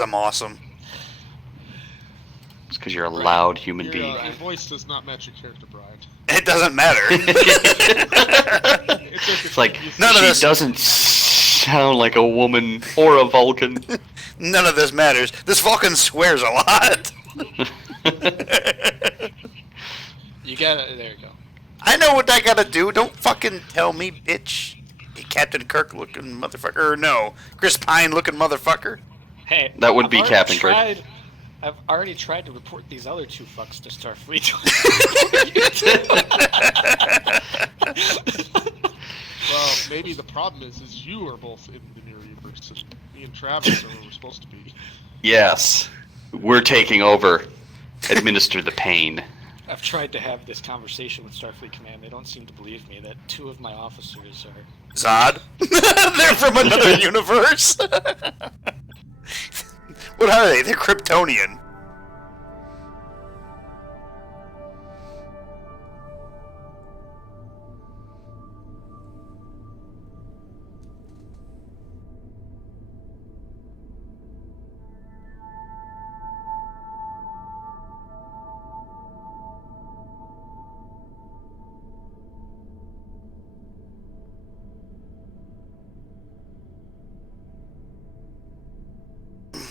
I'm awesome. It's because you're a loud human being. Your voice does not match your character, Brian. It doesn't matter. It's like, she doesn't sound like a woman or a Vulcan. None of this matters. This Vulcan swears a lot. You gotta. There you go. I know what I gotta do. Don't fucking tell me, bitch. You Captain Kirk looking motherfucker. Or no, Chris Pine looking motherfucker. Hey, That would be Captain Kirk. I've already tried to report these other two fucks to Starfleet. Well, maybe the problem is you are both in the mirror universe, and me and Travis are where we're supposed to be. Yes. We're taking over. Administer the pain. I've tried to have this conversation with Starfleet Command. They don't seem to believe me that two of my officers are... Zod? They're from another universe. What are they? They're Kryptonian.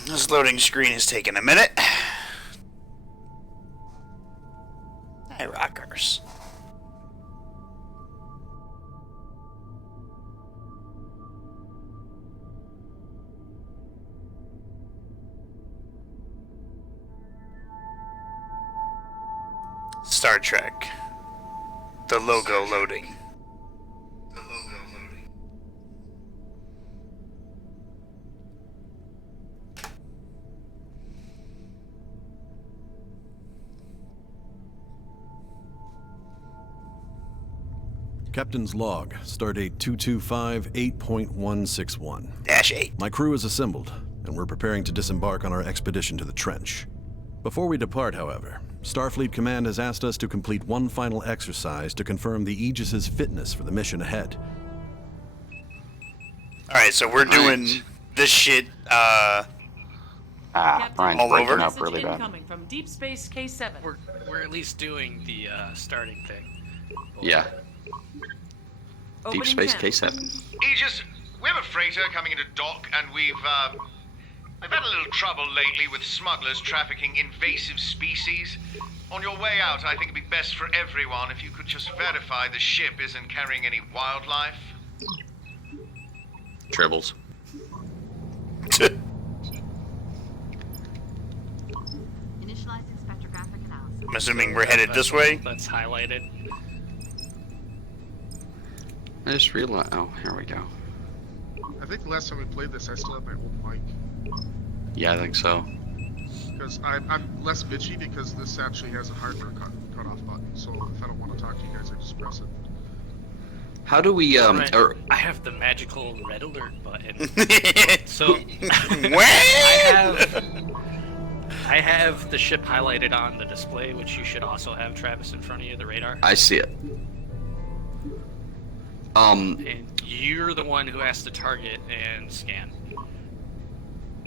This loading screen is taking a minute. Hi, rockers. Star Trek. The logo loading. Captain's log, stardate 225-8.161. -8. My crew is assembled, and we're preparing to disembark on our expedition to the trench. Before we depart, however, Starfleet Command has asked us to complete one final exercise to confirm the Aegis's fitness for the mission ahead. Alright, so we're doing this shit, Brian's all breaking over? up really bad. Incoming from Deep Space K7. We're at least doing the starting thing. Yeah. Deep Opening Space channel. K7. Aegis, we have a freighter coming into dock, and we've had a little trouble lately with smugglers trafficking invasive species. On your way out, I think it'd be best for everyone if you could just verify the ship isn't carrying any wildlife. Tribbles. Initializing spectrographic analysis. I'm assuming we're headed this way. That's highlighted. I just realized. Oh, here we go. I think the last time we played this, I still had my old mic. Yeah, I think so. Because I'm less bitchy because this actually has a hardware cut-off button. So if I don't want to talk to you guys, I just press it. How do we, Right. or, I have the magical red alert button. So I have the ship highlighted on the display, which you should also have, Travis, in front of you, the radar. I see it. And you're the one who has to target and scan.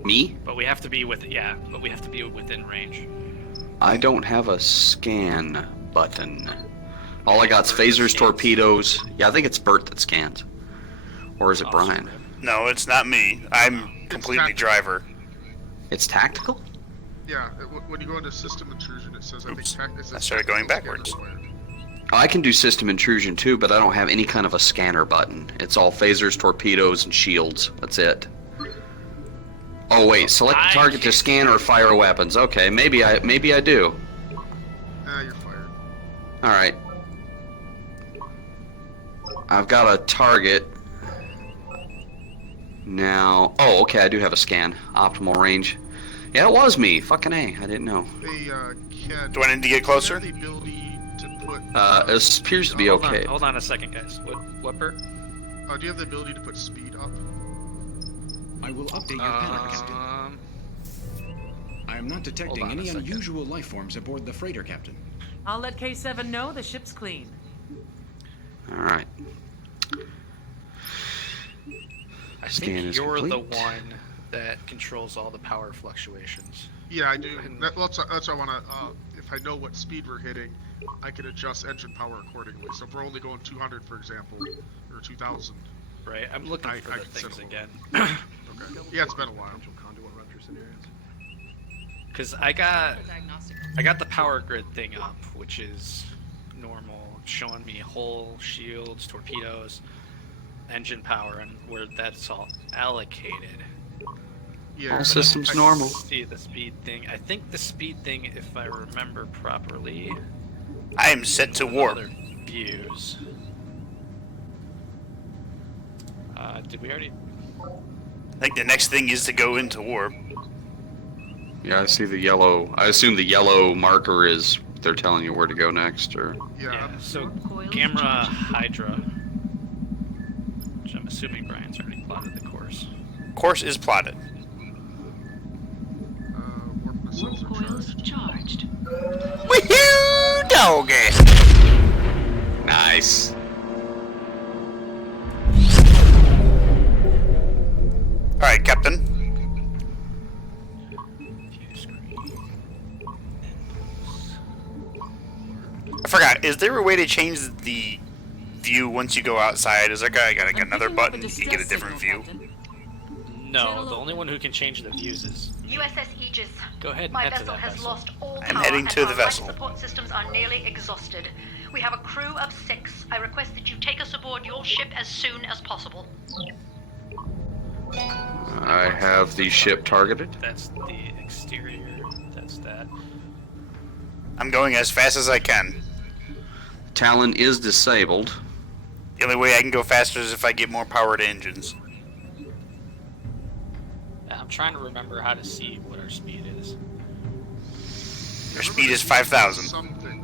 Me? But we have to be within range. I don't have a scan button. All I got's phasers, torpedoes. Yeah, I think it's Bert that scans. Or is it Brian? No, it's not me. I'm completely not- driver. It's tactical? Yeah, when you go into system intrusion, it says, Oops. I think it says I started going tactical backwards. scan required. I can do system intrusion too, but I don't have any kind of a scanner button. It's all phasers, torpedoes, and shields. That's it. Oh wait, select the target to scan or fire weapons. Okay, maybe I do. You're fired. All right. I've got a target. Now, oh, okay, I do have a scan. Optimal range. Yeah, it was me. Fucking A, I didn't know. Hey, Ken. Do I need to get closer? Do you have the ability to put... It appears to be okay. Hold on a second, guys. What Bert? do you have the ability to put speed up? I will update your panel, Captain. I am not detecting hold on a any second. unusual life forms aboard the freighter, Captain. I'll let K7 know the ship's clean. All right. I Scan think is you're the complete. one that controls all the power fluctuations. Yeah, I do. That's what I want to. If I know what speed we're hitting, I can adjust engine power accordingly. So if we're only going 200, for example, or 2,000. Right, I'm looking I for the can set things it again. Okay. Yeah, it's been a while. Because I got the power grid thing up, which is normal, showing me hull, shields, torpedoes, engine power, and where that's all allocated. Yeah. All systems normal. See the speed thing. I think the speed thing, if I remember properly, I am set to warp. other views. Did we already? I think the next thing is to go into warp. Yeah, I see the yellow. I assume the yellow marker is they're telling you where to go next, or Yeah. So Gamma Hydra, which I'm assuming Brian's already plotted the course. Course is plotted. Warp missiles are Coils charged. Woohoo, doggy! nice. All right, Captain. I forgot. Is there a way to change the view once you go outside? Is there like another button you can get a different view? No, the only one who can change the views is. USS Aegis. Go ahead and My head to vessel that has vessel. lost all I'm power heading and to the our vessel. life support systems are nearly exhausted. We have a crew of 6. I request that you take us aboard your ship as soon as possible. I have the ship targeted. That's the exterior. That's that. I'm going as fast as I can. Talon is disabled. The only way I can go faster is if I get more power to engines. I'm trying to remember how to see what our speed is. Your speed is 5,000. Something.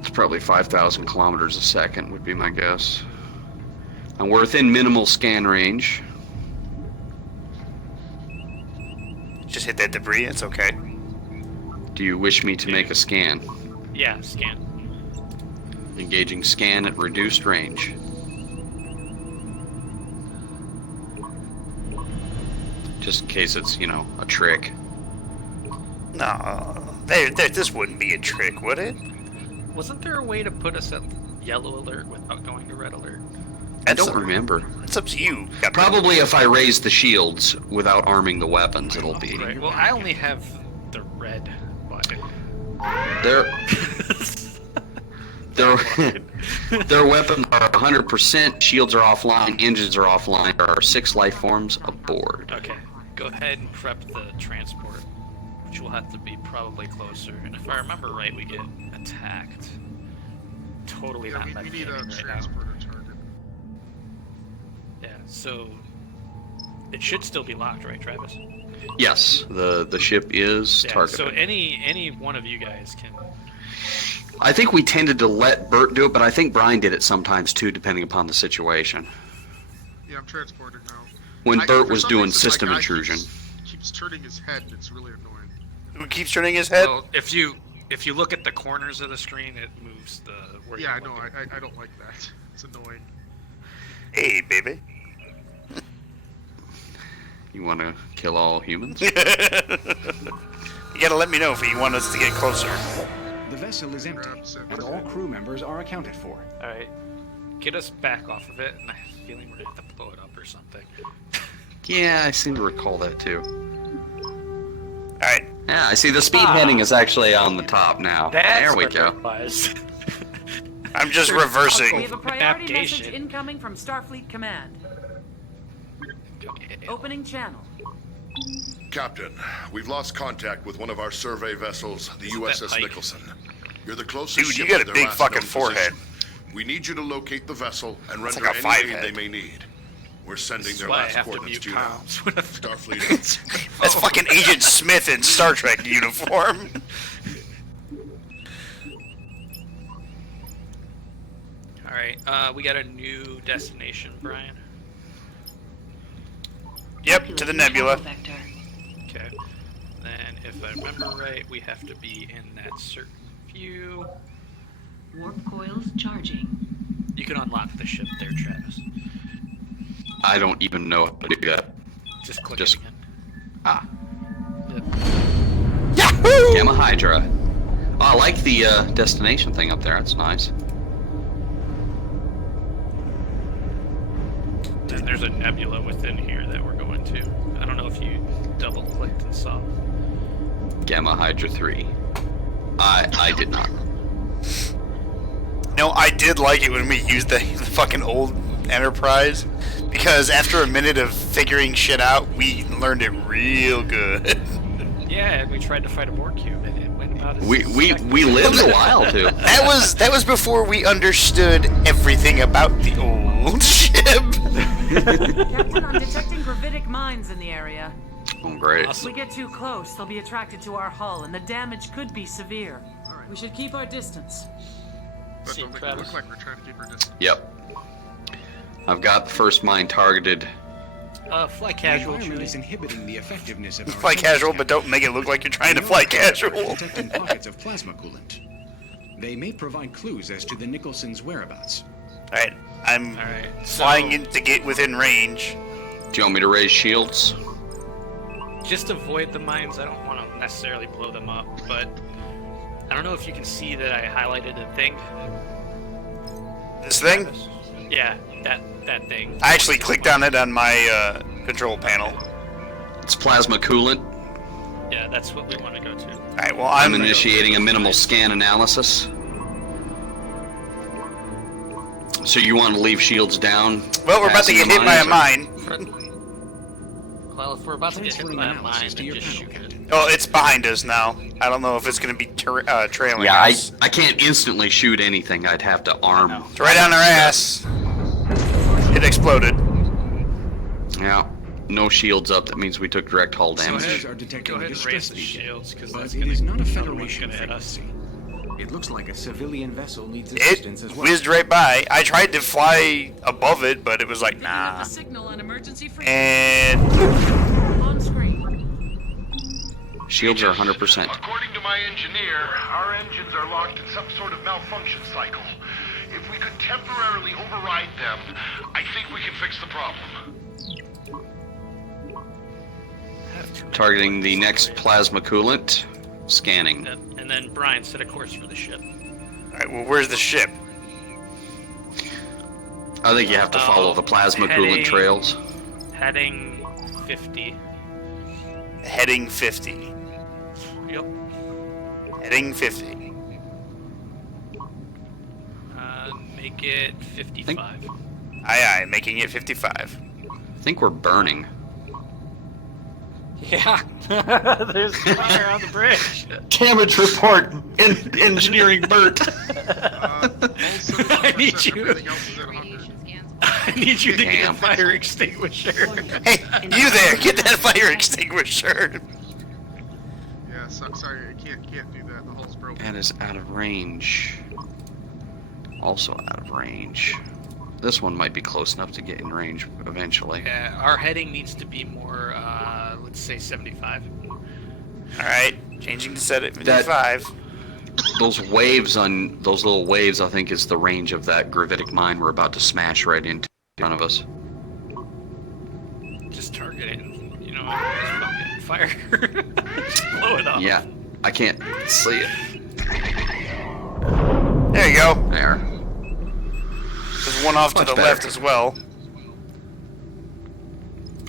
It's probably 5,000 kilometers a second would be my guess. And we're within minimal scan range. Just hit that debris. It's okay. Do you wish me to make a scan? Yeah, scan. Engaging scan at reduced range. Just in case it's, you know, a trick. No, this wouldn't be a trick, would it? Wasn't there a way to put us at yellow alert without going to red alert? I don't remember. It's up to you, Captain. Probably if I raise the shields without arming the weapons, it'll be. Right. Well, I only have the red button. Their weapons are 100%, shields are offline, engines are offline. There are 6 life forms aboard. Okay. Go ahead and prep the transport, which will have to be probably closer. And if I remember right, we get attacked. Totally Yeah, not we need a meditating right now. transporter target. Yeah. So it should still be locked, right, Travis? Yes, the ship is Yeah. targeted. So any one of you guys can. I think we tended to let Bert do it, but I think Brian did it sometimes too, depending upon the situation. Yeah, I'm transporting now. When Bert for was some doing reason, my system guy intrusion. Keeps turning his head, and it's really annoying. Who keeps turning his head? Well, if you look at the corners of the screen, it moves the. Where Yeah, I you're know. looking. I don't like that. It's annoying. Hey, baby. You want to kill all humans? You gotta let me know if you want us to get closer. The vessel is empty, Grab set. and all crew members are accounted for. All right, get us back off of it, and I have a feeling we're gonna have to blow it up or something. Yeah, I seem to recall that too. Alright. Yeah, I see the speed heading is actually on the top now. There we go. Was. I'm just We reversing. have a priority Navigation. message incoming from Starfleet Command. Opening channel. Captain, we've lost contact with one of our survey vessels, the that USS Pike? Nicholson. You're the closest Dude, you ship got to a their big last fucking known forehead. position. We need you to locate the vessel and It's render like a any aid 5-head. they may need. We're sending This is their why I last have to coordinates mute to you now. comms. Starfleet. That's fucking Agent Smith in Star Trek uniform. All right, we got a new destination, Brian. Yep, to the nebula. Okay. Then, if I remember right, we have to be in that certain view. Warp coils charging. You can unlock the ship there, Travis. I don't even know how to do that. Just click Just- it again. Ah. Yep. Yahoo! Gamma Hydra. Oh, I like the destination thing up there. That's nice. And there's a nebula within here that we're going to. I don't know if you double clicked and saw. Gamma Hydra 3. I did not. No, I did like it when we used the fucking old Enterprise, because after a minute of figuring shit out, we learned it real good. Yeah, and we tried to fight a Borg cube, and it went about as We lived a while too. That was before we understood everything about the old ship. Captain, I'm detecting gravitic mines in the area. Oh, great. If we get too close, they'll be attracted to our hull, and the damage could be severe. We should keep our distance. But See, don't make it Travis. look like we're trying to keep our distance. Yep. I've got the first mine targeted. Fly The casual, environment Chewie. is inhibiting the effectiveness of our Fly sensors, casual, but Captain. don't make it look like you're trying to We fly are casual. detecting pockets of plasma coolant. They may provide clues as to the Nicholson's whereabouts. Alright, I'm Alright, flying so in to get within range. Do you want me to raise shields? just avoid the mines. I don't want to necessarily blow them up, but I don't know if you can see that I highlighted a thing. This thing? Yeah, that thing. I actually clicked on it on my control panel. It's plasma coolant. Yeah, that's what we want to go to. Alright, well, I'm I'm initiating a minimal scan analysis. So you want to leave shields down? Well, we're about to passing get the hit by a mines, mine. Well, if we're about to get hit Transferring by a analysis mine, to then your just panel, shoot it. Captain. Oh, it's behind us now. I don't know if it's going to be trailing Yeah, us. I can't instantly shoot anything. I'd have to arm. It's right on our ass. It exploded. Yeah. No shields up. That means we took direct hull damage. Sensors are detecting Go a ahead and distress raise the beacon, shields, because but that's it gonna, is not a another one's Federation gonna hit us. frequency. It looks like a civilian vessel needs It assistance as well. whizzed right by. I tried to fly above it, but it was like, Picking up nah. a signal on emergency frequency. And On screen. Shields are 100%. According to my engineer, our engines are locked in some sort of malfunction cycle. If we could temporarily override them, I think we can fix the problem. Targeting the next plasma coolant. Scanning. Yep, and then Brian set a course for the ship. alright, well, where's the ship? I think you have to follow the plasma coolant heading- trails. Heading 50. Heading 50. Yep. Heading 50. Make it 55. Aye, making it 55. I think we're burning. Yeah. There's fire on the bridge. Damage report. Engineering Bert. I need you. Everything else is at 100. I need you to get Damn. a fire extinguisher. Hey, you there! Get that fire extinguisher! Yeah, sorry, I can't do that. The hull's broken. That is out of range. Also out of range. This one might be close enough to get in range eventually. Yeah, our heading needs to be more, let's say 75. Alright, changing to set at 55. Those waves on those little waves, I think, is the range of that gravitic mine we're about to smash right into in front of us. Just target it and, just fucking fire. Blow it up. Yeah, I can't see it. There you go. There. There's one off to Much the better. left as well.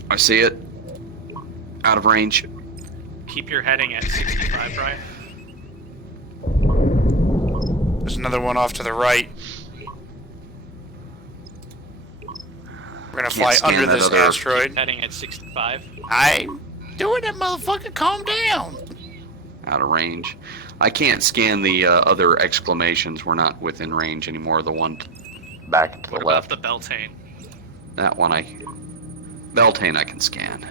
I see it. Out of range. Keep your heading at 65, Brian. There's another one off to the right. We're gonna fly scan under that this other- asteroid. Heading at 65. I'm doing it, motherfucker. Calm down. Out of range. I can't scan the other exclamations. We're not within range anymore. The one back to the What left. about the Beltane? That one Beltane I can scan.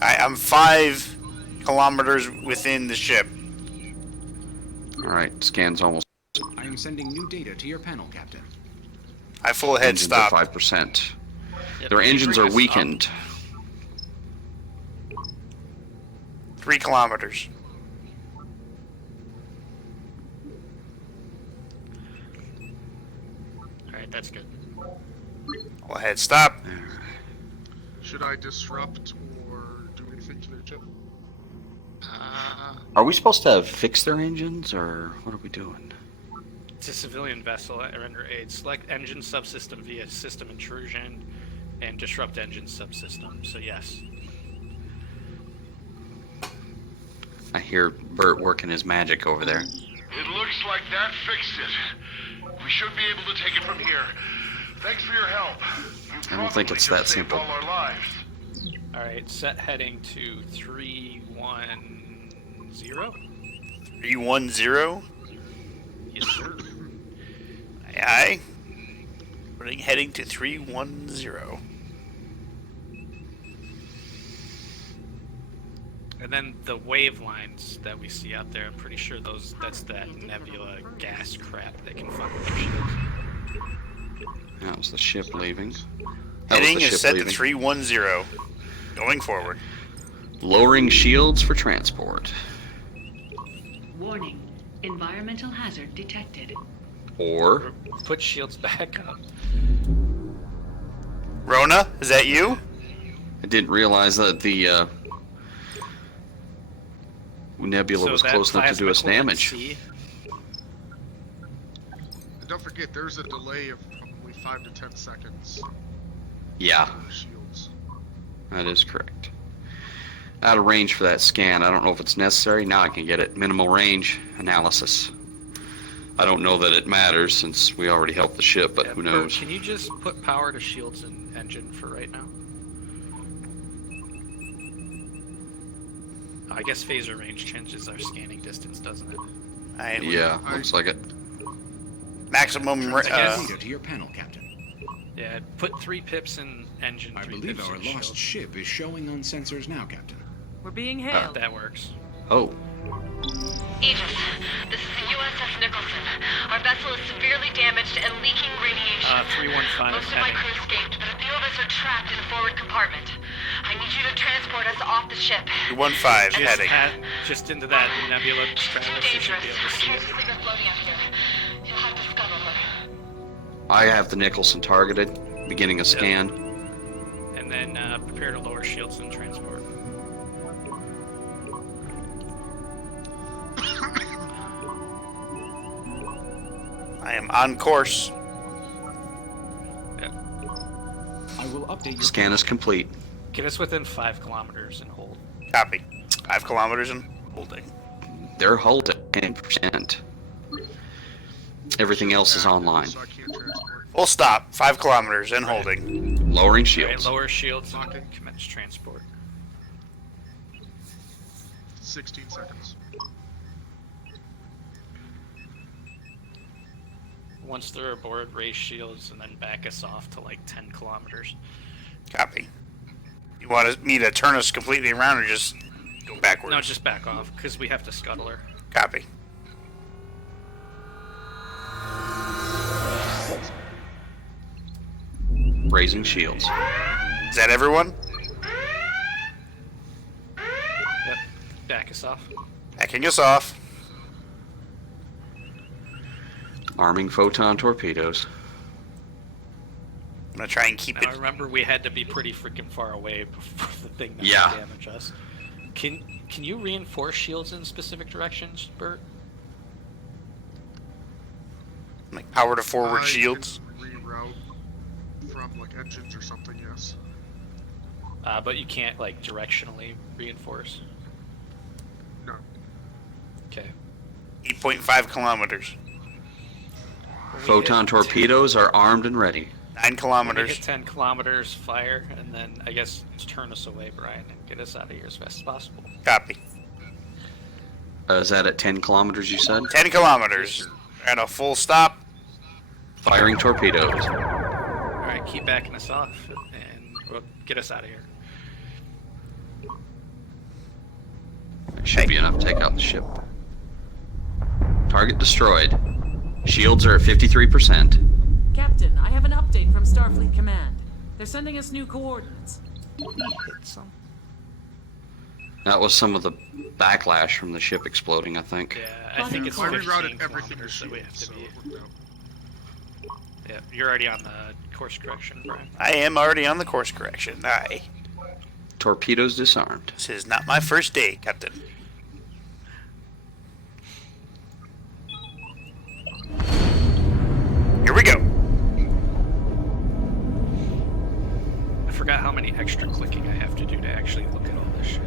I'm 5 kilometers within the ship. Alright, scan's almost. I am sending new data to your panel, Captain. I full head Engines are stop. 5%. Yep, Their keep engines bringing are us up. weakened. 3 kilometers. Alright, that's good. Go ahead, stop. Should I disrupt or do anything to their ship? Are we supposed to fix their engines, or what are we doing? It's a civilian vessel. Render aid. Select engine subsystem via system intrusion, and disrupt engine subsystem. So yes. I hear Bert working his magic over there. It looks like that fixed it. We should be able to take it from here. Thanks for your help. I don't think it's that simple. All our lives. All right. Set heading to 310. 310? Yes, sir. Aye. Heading to 310. And then the wave lines that we see out there, I'm pretty sure that's that nebula gas crap that can fuck with our shields. That was the ship leaving. Heading is set to 310. Going forward. Lowering shields for transport. Warning. Environmental hazard detected. Or put shields back up. Rona, is that you? I didn't realize that the nebula was close enough to do us damage. And don't forget, there's a delay of probably 5 to 10 seconds. Yeah, Shields. that is correct. Out of range for that scan. I don't know if it's necessary. Now I can get it. Minimal range analysis. I don't know that it matters since we already helped the ship, but who knows? Can you just put power to shields and engine for right now? I guess phaser range changes our scanning distance, doesn't it? Yeah, looks like it. Maximum. Data to your panel, Captain. Yeah, put 3 pips in engine. I 3 believe pips our in lost shield. ship is showing on sensors now, Captain. We're being hailed. That works. Oh, Aegis, this is the USS Nicholson. Our vessel is severely damaged and leaking radiation. 315 Most of my heading. crew escaped, but a few of us are trapped in the forward compartment. I need you to transport us off the ship. 315 heading. Just into that nebula It's too stratus, you should dangerous. be able to I see can't it. just leave her floating out here. You'll have to scuttle her. I have the Nicholson targeted. Beginning a scan. And then prepare to lower shields and transport. I am on course. I will update your Scan is complete. Get us within 5 kilometers and hold. Copy. 5 kilometers and holding. They're holding 10%. Everything else is online. So I can't transport. Full stop. 5 kilometers and holding. Lowering Right, shields. lower shields and commence transport. 16 seconds. Once they're aboard, raise shields and then back us off to like 10 kilometers. Copy. You want me to turn us completely around or just go backwards? No, just back off, because we have to scuttle her. Copy. Raising shields. Is that everyone? Yep. Back us off. Backing us off. Arming photon torpedoes. I'm gonna try and keep Now it. remember, we had to be pretty freaking far away before the thing that Yeah. would damage us. Can you reinforce shields in specific directions, Bert? Like power to forward I shields. can reroute from like engines or something. Yes. But you can't like directionally reinforce. No. Okay. 8.5 kilometers. When we Photon hit torpedoes are armed and ready. 9 When we kilometers. hit 10 kilometers, fire, and then I guess turn us away, Brian, and get us out of here as fast as possible. Copy. Is that at 10 kilometers, you said? 10 kilometers. At a full stop. Firing torpedoes. Alright, keep backing us off, and we'll get us out of here. Should be enough to take out the ship. Target destroyed. Shields are at 53%. Captain, I have an update from Starfleet Command. They're sending us new coordinates. Hit some. That was some of the backlash from the ship exploding, I think. Yeah, I think it's I 15 rerouted everything to kilometers that we shield, have to so be. it worked out. Yeah, you're already on the course correction, Brian. I am already on the course correction. Aye. Torpedoes disarmed. This is not my first day, Captain. Here we go. I forgot how many extra clicking I have to do to actually look at all this shit.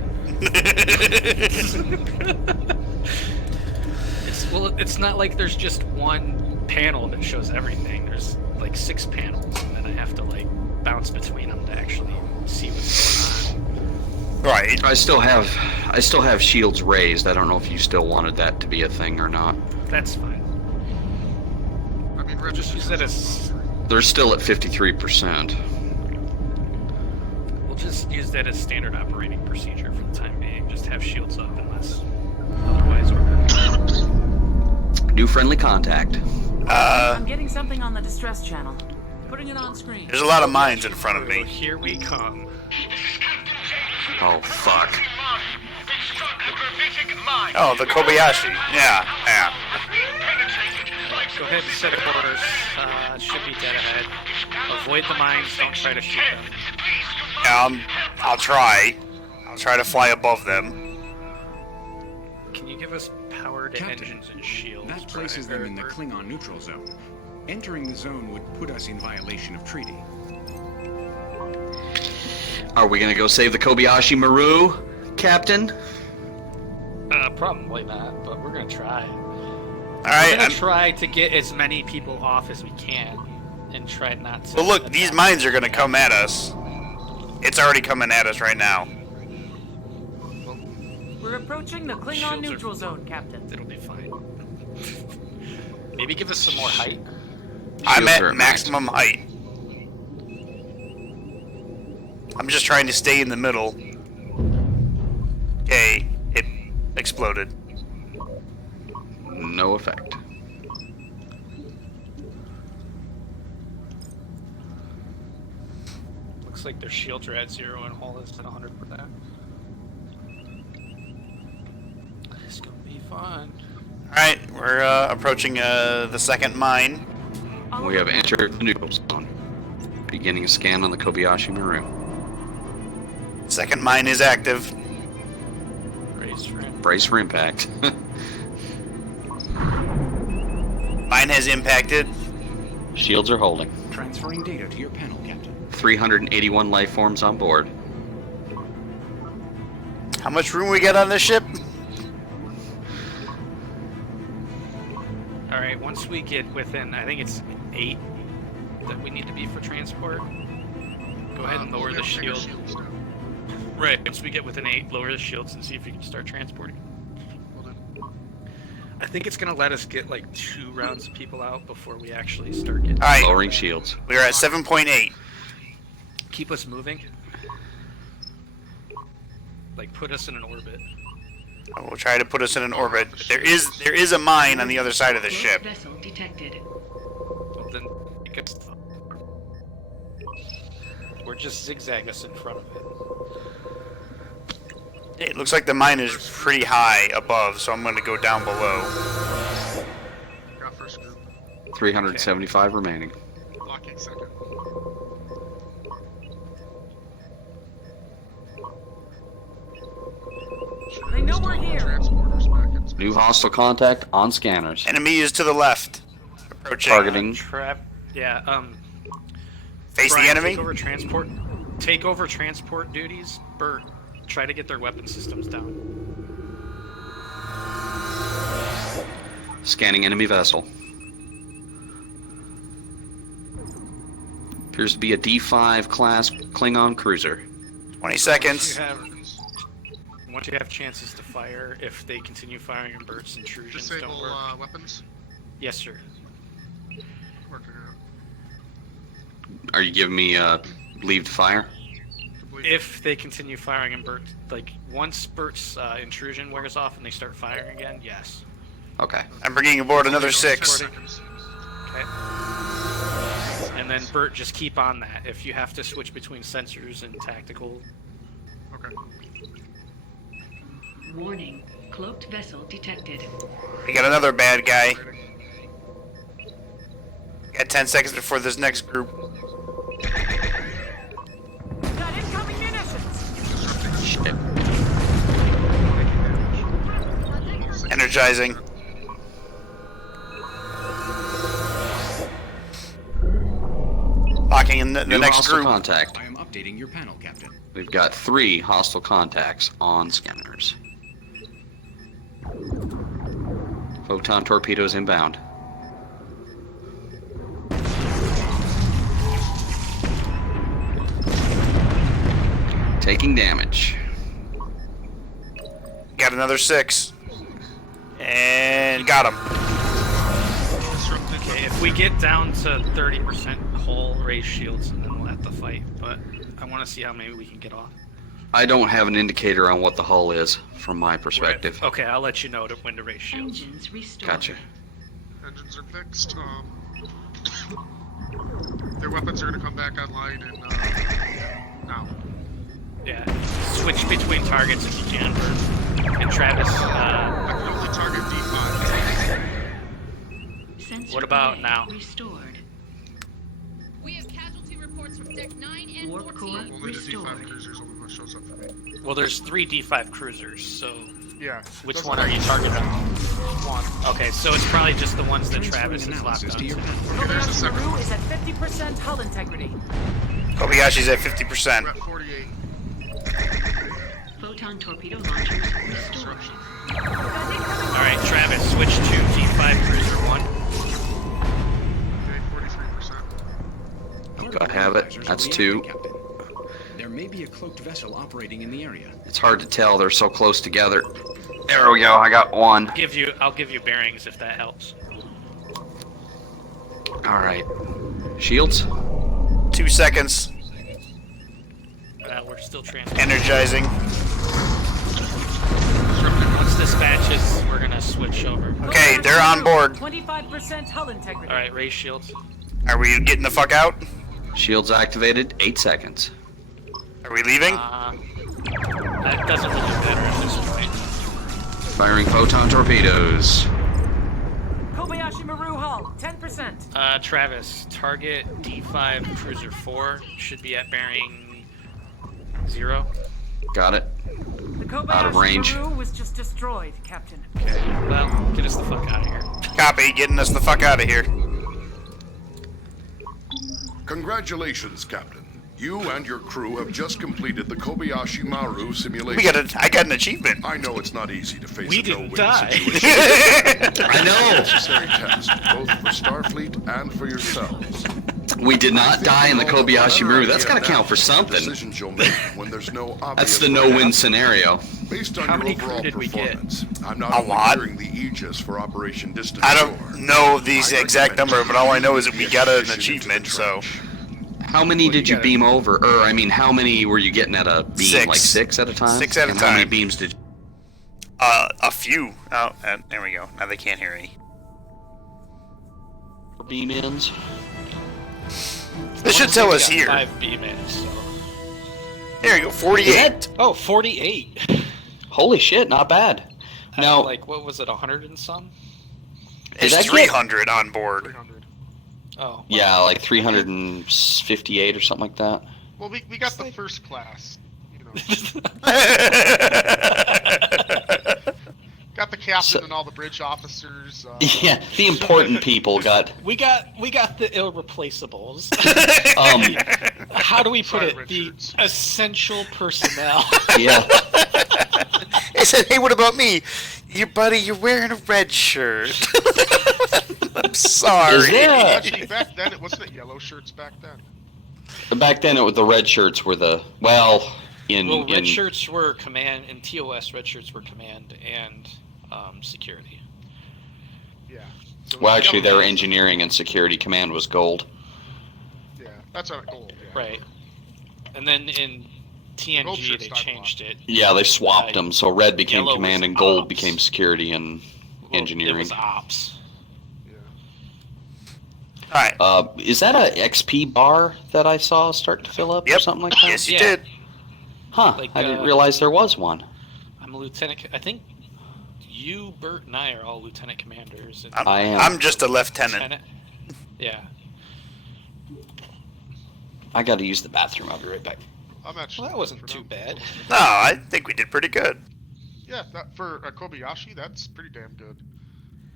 It's not like there's just one panel that shows everything. There's like 6 panels, and then I have to like bounce between them to actually see what's going on. Right. I still have shields raised. I don't know if you still wanted that to be a thing or not. That's fine. I mean, We'll just use that as They're still at 53%. we'll just use that as standard operating procedure for the time being. Just have shields up unless otherwise ordered. New friendly contact. I'm getting something on the distress channel. Putting it on screen. There's a lot of mines in front of me. Here we come. Oh, fuck. Oh, the Kobayashi. Yeah. Go ahead and set orders. Should be dead ahead. Avoid the mines. Don't try to shoot them. Yeah, I'll try. I'll try to fly above them. Can you give us power to Captain, engines and shields? That places them in the Klingon neutral zone. Entering the zone would put us in violation of treaty. Are we gonna go save the Kobayashi Maru, Captain? Probably not, but we're gonna try. We're Alright, gonna try to get as many people off as we can, and try not to. well look, these mines are gonna come at us. It's already coming at us right now. We're approaching the Klingon Shields are- neutral zone, Captain. It'll be fine. Maybe give us some more height. I'm Shields are at at max. maximum height. I'm just trying to stay in the middle. Okay, it exploded. No effect. Looks like their shields are at 0 and hull is at 100%. It's gonna be fun. Alright, we're approaching the second mine. We have entered the neutral zone. Beginning a scan on the Kobayashi Maru. Second mine is active. Brace for impact. Mine has impacted. Shields are holding. Transferring data to your panel, Captain. 381 life forms on board. How much room we got on this ship? Alright, once we get within, I think it's 8 that we need to be for transport. Go ahead and lower the shield. Right, once we get within 8, lower the shields and see if we can start transporting. I think it's gonna let us get like 2 rounds of people out before we actually start getting. Alright, Lowering shields. we are at 7.8. Keep us moving. Like put us in an orbit. We'll try to put us in an orbit. There is a mine on the other side of the ship. Vessel detected. Well, then I guess or just zigzag us in front of it. It looks like the mine is pretty high above, so I'm going to go down below. Got first group. 375 remaining. Locking second. They know we're here. Transporters back in space. New hostile contact on scanners. Enemy is to the left. Approaching. Targeting. Trap. Yeah. Face Brian, the enemy. Take over transport duties. Bert, try to get their weapon systems down. Scanning enemy vessel. Appears to be a D5 class Klingon cruiser. 20 seconds. Once you have chances to fire, if they continue firing in Bert's intrusions, don't Disable work. weapons. Yes, sir. Working it out. Are you giving me leave to fire? If they continue firing in Bert, like once Bert's intrusion wears off and they start firing again, yes. Okay. I'm bringing aboard another 6. Okay. And then Bert, just keep on that. If you have to switch between sensors and tactical. Okay. Warning. Cloaked vessel detected. We got another bad guy. Got 10 seconds before this next group. Got incoming munitions! Shit. Energizing. Locking in the New next hostile group. contact. I am updating your panel, Captain. We've got 3 hostile contacts on scanners. Photon torpedoes inbound. Taking damage. Got another 6. And got him. Okay, if we get down to 30% hull, raise shields, and then we'll have to fight. But I want to see how maybe we can get off. I don't have an indicator on what the hull is from my perspective. Okay, I'll let you know when to raise shields. Engines restored. Gotcha. Engines are fixed. Their weapons are going to come back online in now. Yeah, switch between targets if you can. And Travis, I can only target D5. Sensor what about array now? Restored. We have casualty reports from Deck 9 and Warp 14. core Only the restored. D5 cruisers only what shows up for me. well, there's 3 D5 cruisers, so Yeah. which doesn't one are you targeting? One. Okay, so it's probably just the ones that Transferring Travis is locked analysis to your on. panel. Okay, there's a Kobayashi second Maru one. is at 50% hull integrity. Kobayashi's at We're 50%. at 48. Photon torpedo launchers restored. Disruption. Alright, Travis, switch to D5 Cruiser 1. Okay, 43%. Got have it. That's 2. Captain. There may be a cloaked vessel operating in the area. It's hard to tell. They're so close together. There we go. I got 1. I'll give you bearings if that helps. All right. Shields. 2 seconds. We're still transferring. Energizing. Once this batches, we're gonna switch over. Okay, they're on board. 25% hull integrity. Alright, raise shields. Are we getting the fuck out? Shields activated. 8 seconds. Are we leaving? That doesn't really matter at this point. Firing photon torpedoes. Kobayashi Maru hull, 10%. Travis, target D5 Cruiser 4 should be at bearing 0. Got it. The Out of range. Kobayashi Maru was just destroyed, Captain. Okay, well, get us the fuck out of here. Copy, getting us the fuck out of here. Congratulations, Captain. You and your crew have just completed the Kobayashi Maru simulation. I got an achievement. I know it's not easy to face We a didn't no-win die. situation. I know. Necessary test, both for Starfleet and for yourselves. We did not die in the Kobayashi Maru. That's got to count for something. Decisions you'll make when there's no obvious That's the no-win right scenario. Based on How your many overall crew did we get? performance, I'm not A only lot. clearing the Aegis for Operation Distant I Shore. don't know the I exact recommend number, but all I know is that we you got an mission into the achievement, so... trench. How many did you gotta- beam over? Or, I mean, how many were you getting at a beam? 6. Like 6 at a time? 6 at a And how many time. beams did you... A few. Oh, there we go. Now they can't hear me. beam ins? This should tell us here. 5 beam-ins, so... There you go, 48. Oh, 48! Holy shit, not bad. Now, like, what was it, 100 and some? It's that get- 300 on board. 300. Oh. yeah, like 358 or something like that. Well, we got the first class. You know. Got the captain and all the bridge officers. Yeah, the important people got... We got the irreplaceables. How do we put Sorry, it? The Richards. essential personnel. Yeah. They said, hey, what about me? Your buddy, you're wearing a red shirt. I'm sorry. Is there a- Actually, back then, it wasn't it yellow shirts back then. Back then, it was the red shirts were the... Well, in... Well, red in shirts were command, and TOS red shirts were command and security. Yeah. So well, the actually, they yellow were shirts- engineering and security. Command was gold. Yeah, that's our goal. Yeah. Right. And then in Gold TNG, shirts they died a changed it. Yeah, they swapped them, so red became yellow command was and gold ops. became security and Well, engineering. It was ops. Yeah. Alright. Is that a XP bar that I saw start to fill up or Yep. something like that? Yes, you Yeah. did. Huh, Like, I didn't realize there was one. I'm a lieutenant. I think you, Bert, and I are all lieutenant commanders. And I am. I'm just a lieutenant. Yeah. I got to use the bathroom. I'll be right back. I'm actually. Well, that wasn't too bad. No, I think we did pretty good. Yeah, that, for Kobayashi, that's pretty damn good.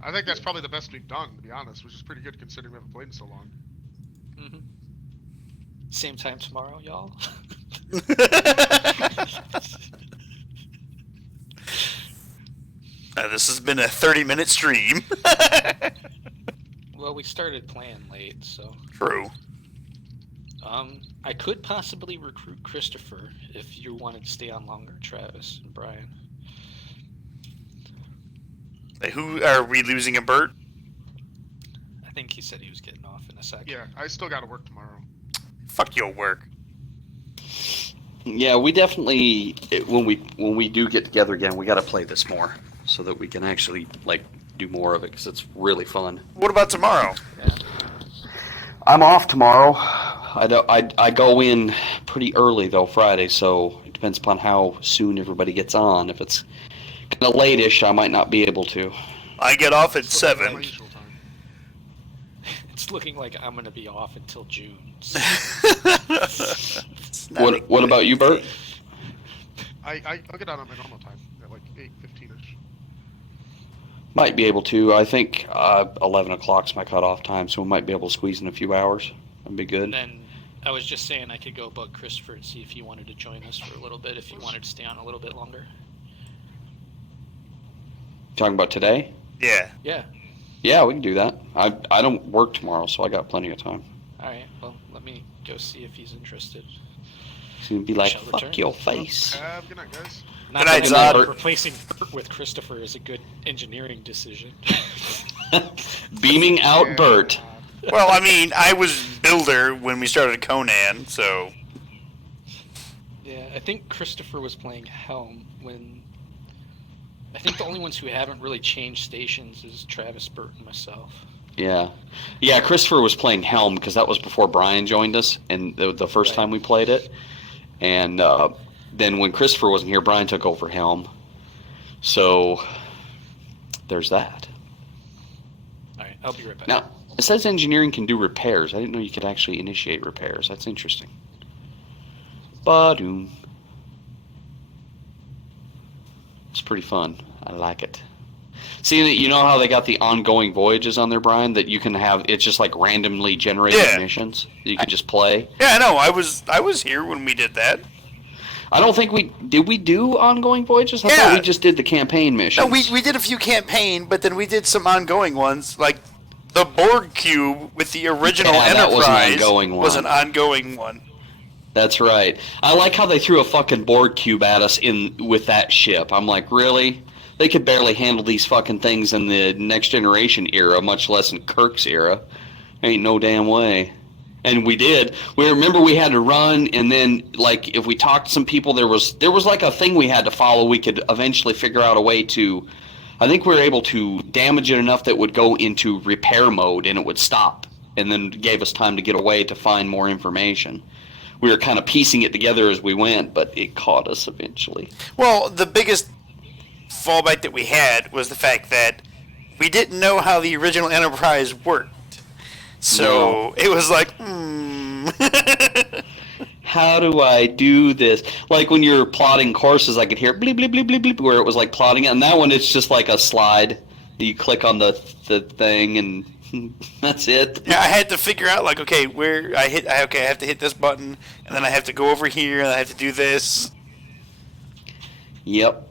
I think that's probably the best we've done, to be honest, which is pretty good considering we haven't played in so long. Mm-hmm. Same time tomorrow, y'all. This has been a 30-minute stream. Well, we started playing late, so. True. I could possibly recruit Christopher if you wanted to stay on longer, Travis and Brian. Hey, who are we losing a Bert? I think he said he was getting off in a second. Yeah, I still gotta work tomorrow. Fuck your work. Yeah, we definitely when we do get together again, we got to play this more so that we can actually like do more of it because it's really fun. What about tomorrow? Yeah. I'm off tomorrow. I go in pretty early though Friday, so it depends upon how soon everybody gets on. If it's kind of late-ish, I might not be able to. I get off at Still my 7. usual time. It's looking like I'm gonna be off until June. So. What about you, Bert? I'll get out on my normal time at like 8:15ish. Might be able to. I think 11 o'clock's my cutoff time, so we might be able to squeeze in a few hours. That'd be good. And then I was just saying I could go bug Christopher and see if he wanted to join us for a little bit, if he wanted to stay on a little bit longer. Talking about today? Yeah. Yeah. Yeah, we can do that. I don't work tomorrow, so I got plenty of time. All right. Well, let me go see if he's interested. He's gonna be like, Shall "Fuck return." your face." Good night, guys. Not night, that Zod. replacing Bert with Christopher is a good engineering decision. Beaming out Bert. Well, I mean, I was builder when we started Conan, so... Yeah, I think Christopher was playing Helm when... I think the only ones who haven't really changed stations is Travis, Bert, and myself. Yeah. Yeah, Christopher was playing Helm because that was before Brian joined us, and the first time we played it. And then when Christopher wasn't here, Brian took over Helm. So there's that. All right, I'll be right back. Now, it says engineering can do repairs. I didn't know you could actually initiate repairs. That's interesting. Ba-doom. It's pretty fun. I like it. See, you know how they got the ongoing voyages on there, Brian? That you can have, it's just like randomly generated missions that you can just play. Yeah, I know. I was here when we did that. I don't think did we do ongoing voyages? I thought we just did the campaign missions. No, we did a few campaign, but then we did some ongoing ones, like the Borg Cube with the original Enterprise was an ongoing one. That's right. I like how they threw a fucking Borg cube at us with that ship. I'm like, really? They could barely handle these fucking things in the Next Generation era, much less in Kirk's era. Ain't no damn way. And we did. We remember we had to run, and then like if we talked to some people, there was like a thing we had to follow. We could eventually figure out a way to. I think we were able to damage it enough that it would go into repair mode and it would stop, and then gave us time to get away to find more information. We were kind of piecing it together as we went, but it caught us eventually. Well, the biggest fallback that we had was the fact that we didn't know how the original Enterprise worked. So it was like, How do I do this? Like when you're plotting courses, I could hear bleep, bleep, bleep, bleep, bleep, where it was like plotting it. And that one, it's just like a slide. You click on the thing and that's it. Yeah, I had to figure out like, okay, I have to hit this button, and then I have to go over here, and I have to do this. Yep.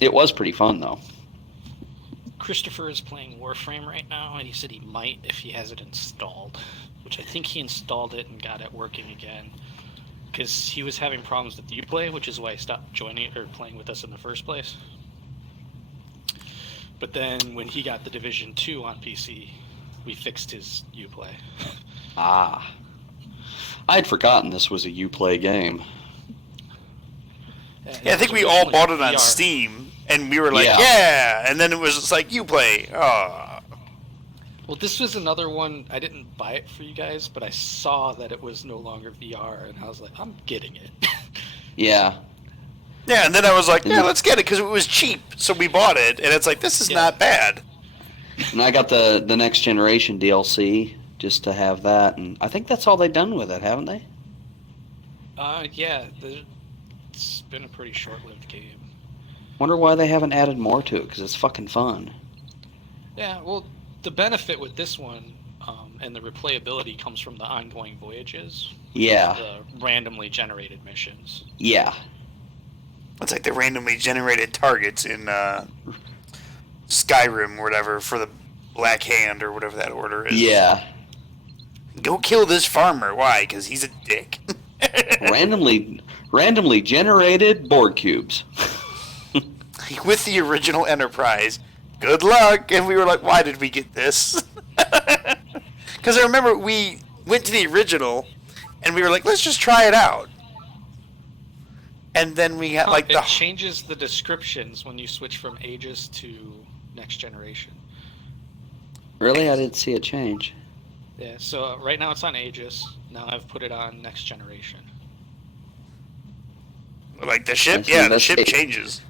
It was pretty fun though. Christopher is playing Warframe right now, and he said he might if he has it installed, which I think he installed it and got it working again, because he was having problems with Uplay, which is why he stopped joining or playing with us in the first place. But then when he got the Division 2 on PC, we fixed his Uplay. Ah. I had forgotten this was a Uplay game. Yeah, I think we all bought it on Steam, and we were like, yeah. And then it was just like, Uplay. Oh. Well, this was another one. I didn't buy it for you guys, but I saw that it was no longer VR, and I was like, I'm getting it. Yeah. Yeah, and then I was like, yeah, let's get it, because it was cheap, so we bought it, and it's like, this is not bad. And I got the Next Generation DLC, just to have that, and I think that's all they've done with it, haven't they? Yeah, it's been a pretty short-lived game. Wonder why they haven't added more to it, because it's fucking fun. Yeah, well, the benefit with this one and the replayability comes from the ongoing voyages. Yeah. The randomly generated missions. Yeah. It's like the randomly generated targets in Skyrim or whatever for the Black Hand or whatever that order is. Yeah. Go kill this farmer. Why? Because he's a dick. randomly generated Borg cubes. With the original Enterprise. Good luck. And we were like, why did we get this? Because I remember we went to the original and we were like, let's just try it out. And then we got like it changes the descriptions when you switch from Aegis to Next Generation. Really? I didn't see it change. Yeah, so right now it's on Aegis. Now I've put it on Next Generation. Like the ship? Yeah, the ship changes.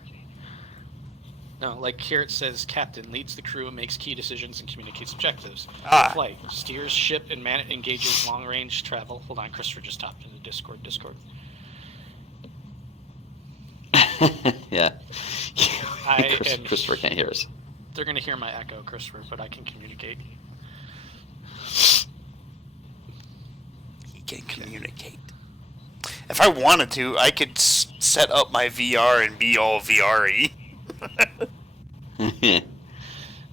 No, like here it says, Captain leads the crew, makes key decisions, and communicates objectives. Flight steers ship and engages long-range travel. Hold on, Christopher just hopped into Discord. Yeah. And Christopher can't hear us. They're going to hear my echo, Christopher, but I can communicate. He can communicate. If I wanted to, I could set up my VR and be all VR-y.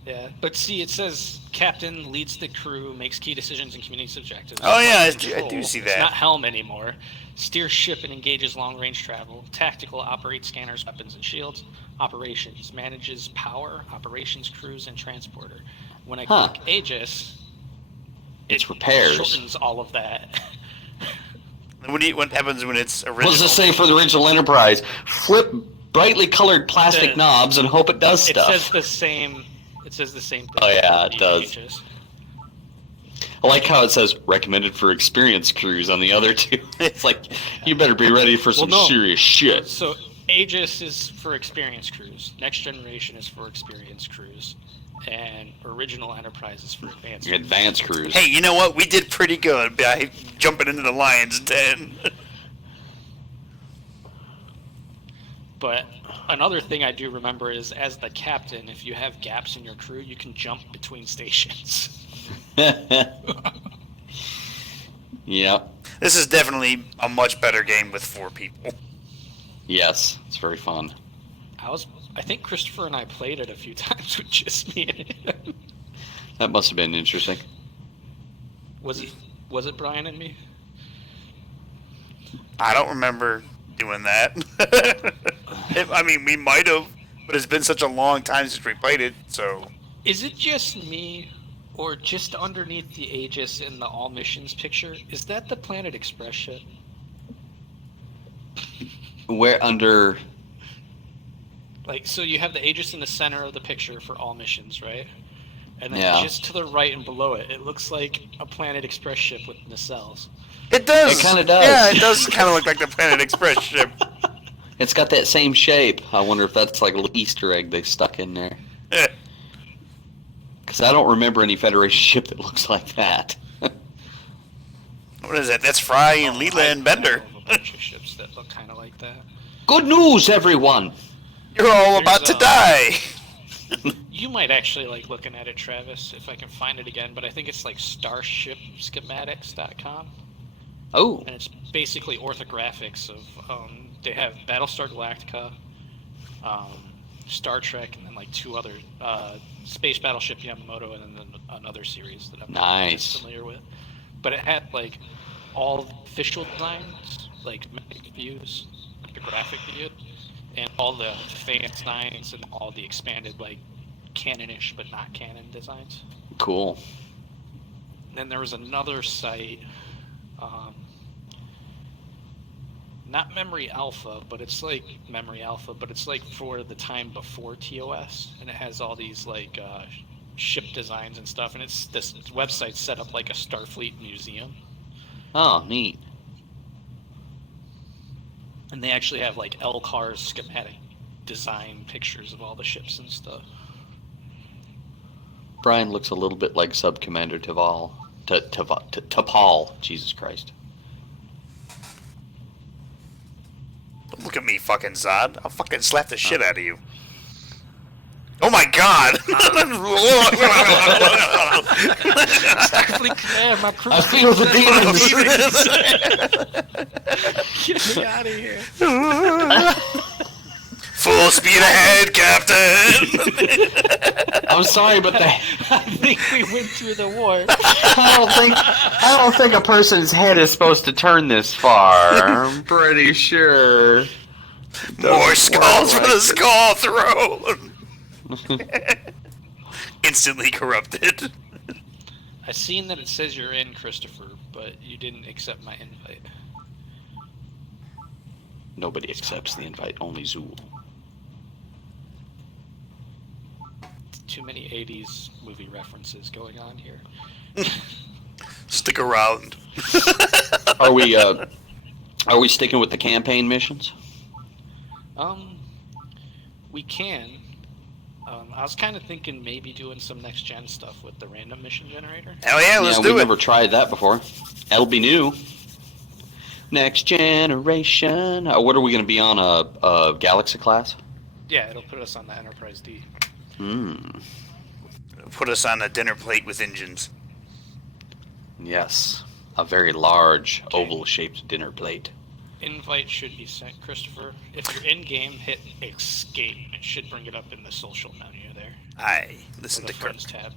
Yeah, but see, it says Captain leads the crew, makes key decisions, and communicates objectives. Oh yeah, I do see that. It's not Helm anymore. Steers ship and engages long-range travel. Tactical, operates scanners, weapons, and shields. Operations, manages power, operations crews, and transporter. When I click Aegis, it's repairs. Shortens all of that. What happens when it's original? What does it say for the original Enterprise? Flip brightly colored plastic knobs and hope it does stuff. It says the same. It says the same thing. Oh yeah, it does. Aegis. I like how it says recommended for experienced crews on the other two. It's like, you better be ready for some serious shit. So Aegis is for experienced crews. Next Generation is for experienced crews. And original Enterprise is for advanced crews. Hey, you know what? We did pretty good by jumping into the Lion's Den. But another thing I do remember is, as the captain, if you have gaps in your crew, you can jump between stations. Yep. This is definitely a much better game with 4 people. Yes, it's very fun. I think Christopher and I played it a few times with just me in it. That must have been interesting. Was it Brian and me? I don't remember doing that. I mean, we might have, but it's been such a long time since we played it, so... Is it just me, or just underneath the Aegis in the All Missions picture, is that the Planet Express ship? Where under... Like, so you have the Aegis in the center of the picture for All Missions, right? And then just to the right and below it, it looks like a Planet Express ship with nacelles. It does! It kind of does. Yeah, it does kind of look like the Planet Express ship. It's got that same shape. I wonder if that's like a little Easter egg they stuck in there. Because I don't remember any Federation ship that looks like that. What is that? That's Fry and Leland Bender. I know of a bunch of ships that look kind of like that. Good news, everyone! You're all about to die! You might actually like looking at it, Travis, if I can find it again, but I think it's like starshipschematics.com. Oh. And it's basically orthographics of, they have Battlestar Galactica, Star Trek, and then like 2 other, Space Battleship Yamamoto, and then another series that I'm not familiar with. But it had like all official designs, like views, the graphic view, and all the fan designs and all the expanded, like, canon-ish but not canon designs. Cool. Then there was another site, not Memory Alpha, but it's like Memory Alpha, but it's like for the time before TOS, and it has all these like ship designs and stuff, and it's this website set up like a Starfleet museum. Oh, neat. And they actually have like LCAR's schematic design pictures of all the ships and stuff. Brian looks a little bit like Sub Commander Taval. T'Pol. Jesus Christ. Don't look at me, fucking Zod. I'll fucking slap the shit out of you. Oh my god! Starfleet Command, my crew. I feel the demons. Get me out of here. Full speed ahead, Captain! I'm sorry, but I think we went through the warp. I don't think a person's head is supposed to turn this far. I'm pretty sure. More skulls for the Skull Throne! Instantly corrupted. I seen that it says you're in, Christopher, but you didn't accept my invite. Nobody accepts the invite, only Zool. Too many 80s movie references going on here. Stick around. Are we sticking with the campaign missions? We can. I was kind of thinking maybe doing some next-gen stuff with the random mission generator. Hell yeah, let's do it. We've never tried that before. That'll be new. Next generation. What are we going to be on, a Galaxy class? Yeah, it'll put us on the Enterprise D. Put us on a dinner plate with engines. Yes. A very large, oval-shaped dinner plate. Invite should be sent, Christopher. If you're in-game, hit escape. It should bring it up in the social menu there. Aye, listen Or to the Kirk. Friends tab.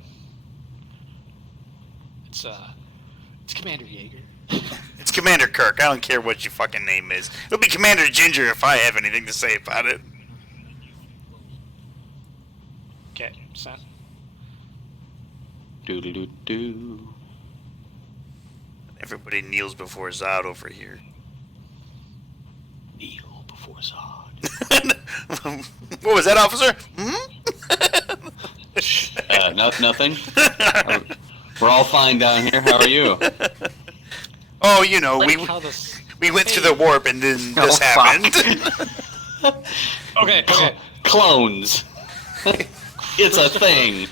It's Commander Yeager. It's Commander Kirk. I don't care what your fucking name is. It'll be Commander Ginger if I have anything to say about it. Okay, sent. Doo-doo-doo-doo. Everybody kneels before Zod over here. Kneel before Zod. What was that, officer? Nothing. We're all fine down here. How are you? Oh, you know, we went through the warp and then this happened. Okay. Clones. It's a thing.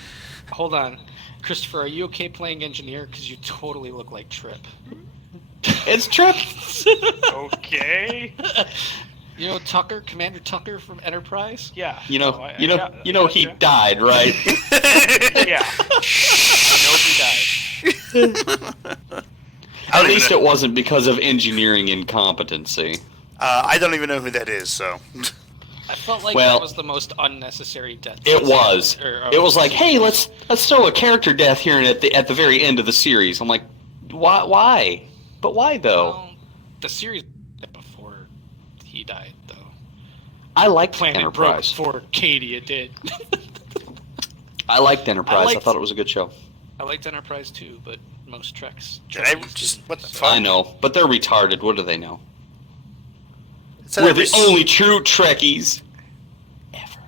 Hold on. Christopher, are you okay playing engineer? Because you totally look like Trip. It's Trip. Okay. You know Tucker, Commander Tucker from Enterprise? Yeah. You know he died, right? Yeah. I know he died. At least it wasn't because of engineering incompetency. I don't even know who that is, so. I felt like that was the most unnecessary death. It was. It was like, hey, let's throw a character death here at the very end of the series. I'm like, why? But why though? Well, the series before he died, though. I liked Planet Enterprise. broke before Cadia did. I liked Enterprise. I thought it was a good show. I liked Enterprise too, but most Treks. What the fuck? I know, but they're retarded. What do they know? We're the only true Trekkies ever.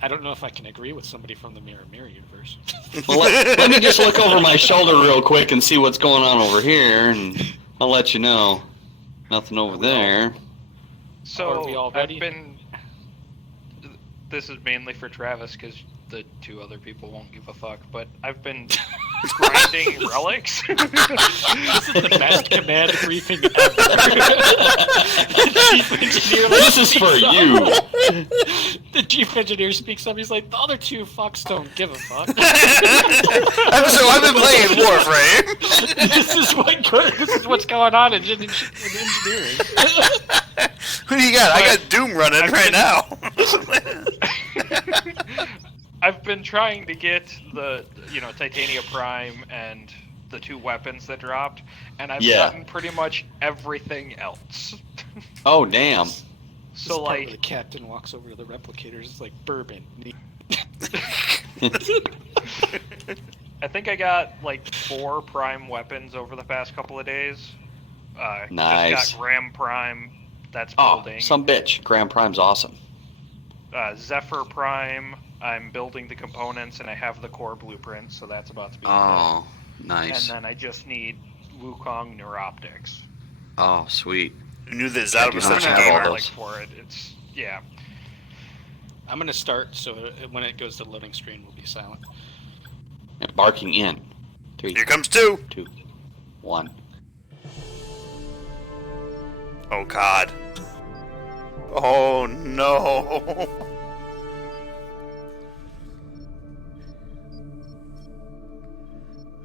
I don't know if I can agree with somebody from the Mirror universe. Well, let me just look over my shoulder real quick and see what's going on over here, and I'll let you know. Nothing over there. So, this is mainly for Travis, because the two other people won't give a fuck, but I've been grinding relics. This is the best command briefing ever. The chief engineer, this is for you. The chief engineer speaks up. He's like, the other two fucks don't give a fuck. So I've been playing Warframe. This is what's going on in engineering. Who do you got? I got Doom running right now. I've been trying to get the, Titania Prime and the two weapons that dropped, and I've gotten pretty much everything else. Oh, damn. So, like, the captain walks over to the replicators. It's like bourbon. I think I got like 4 Prime weapons over the past couple of days. Nice. Just got Graham Prime. That's building. Oh, some bitch. Graham Prime's awesome. Zephyr Prime. I'm building the components, and I have the core blueprint, so that's about to be Oh, nice. And then I just need Wukong Neuroptics. Oh, sweet. Who knew that Zod was such a gamer? Like for it. It's I'm gonna start, so when it goes to loading screen, we'll be silent. Barking in. 3. Here comes 2. 2. 1. Oh God. Oh no.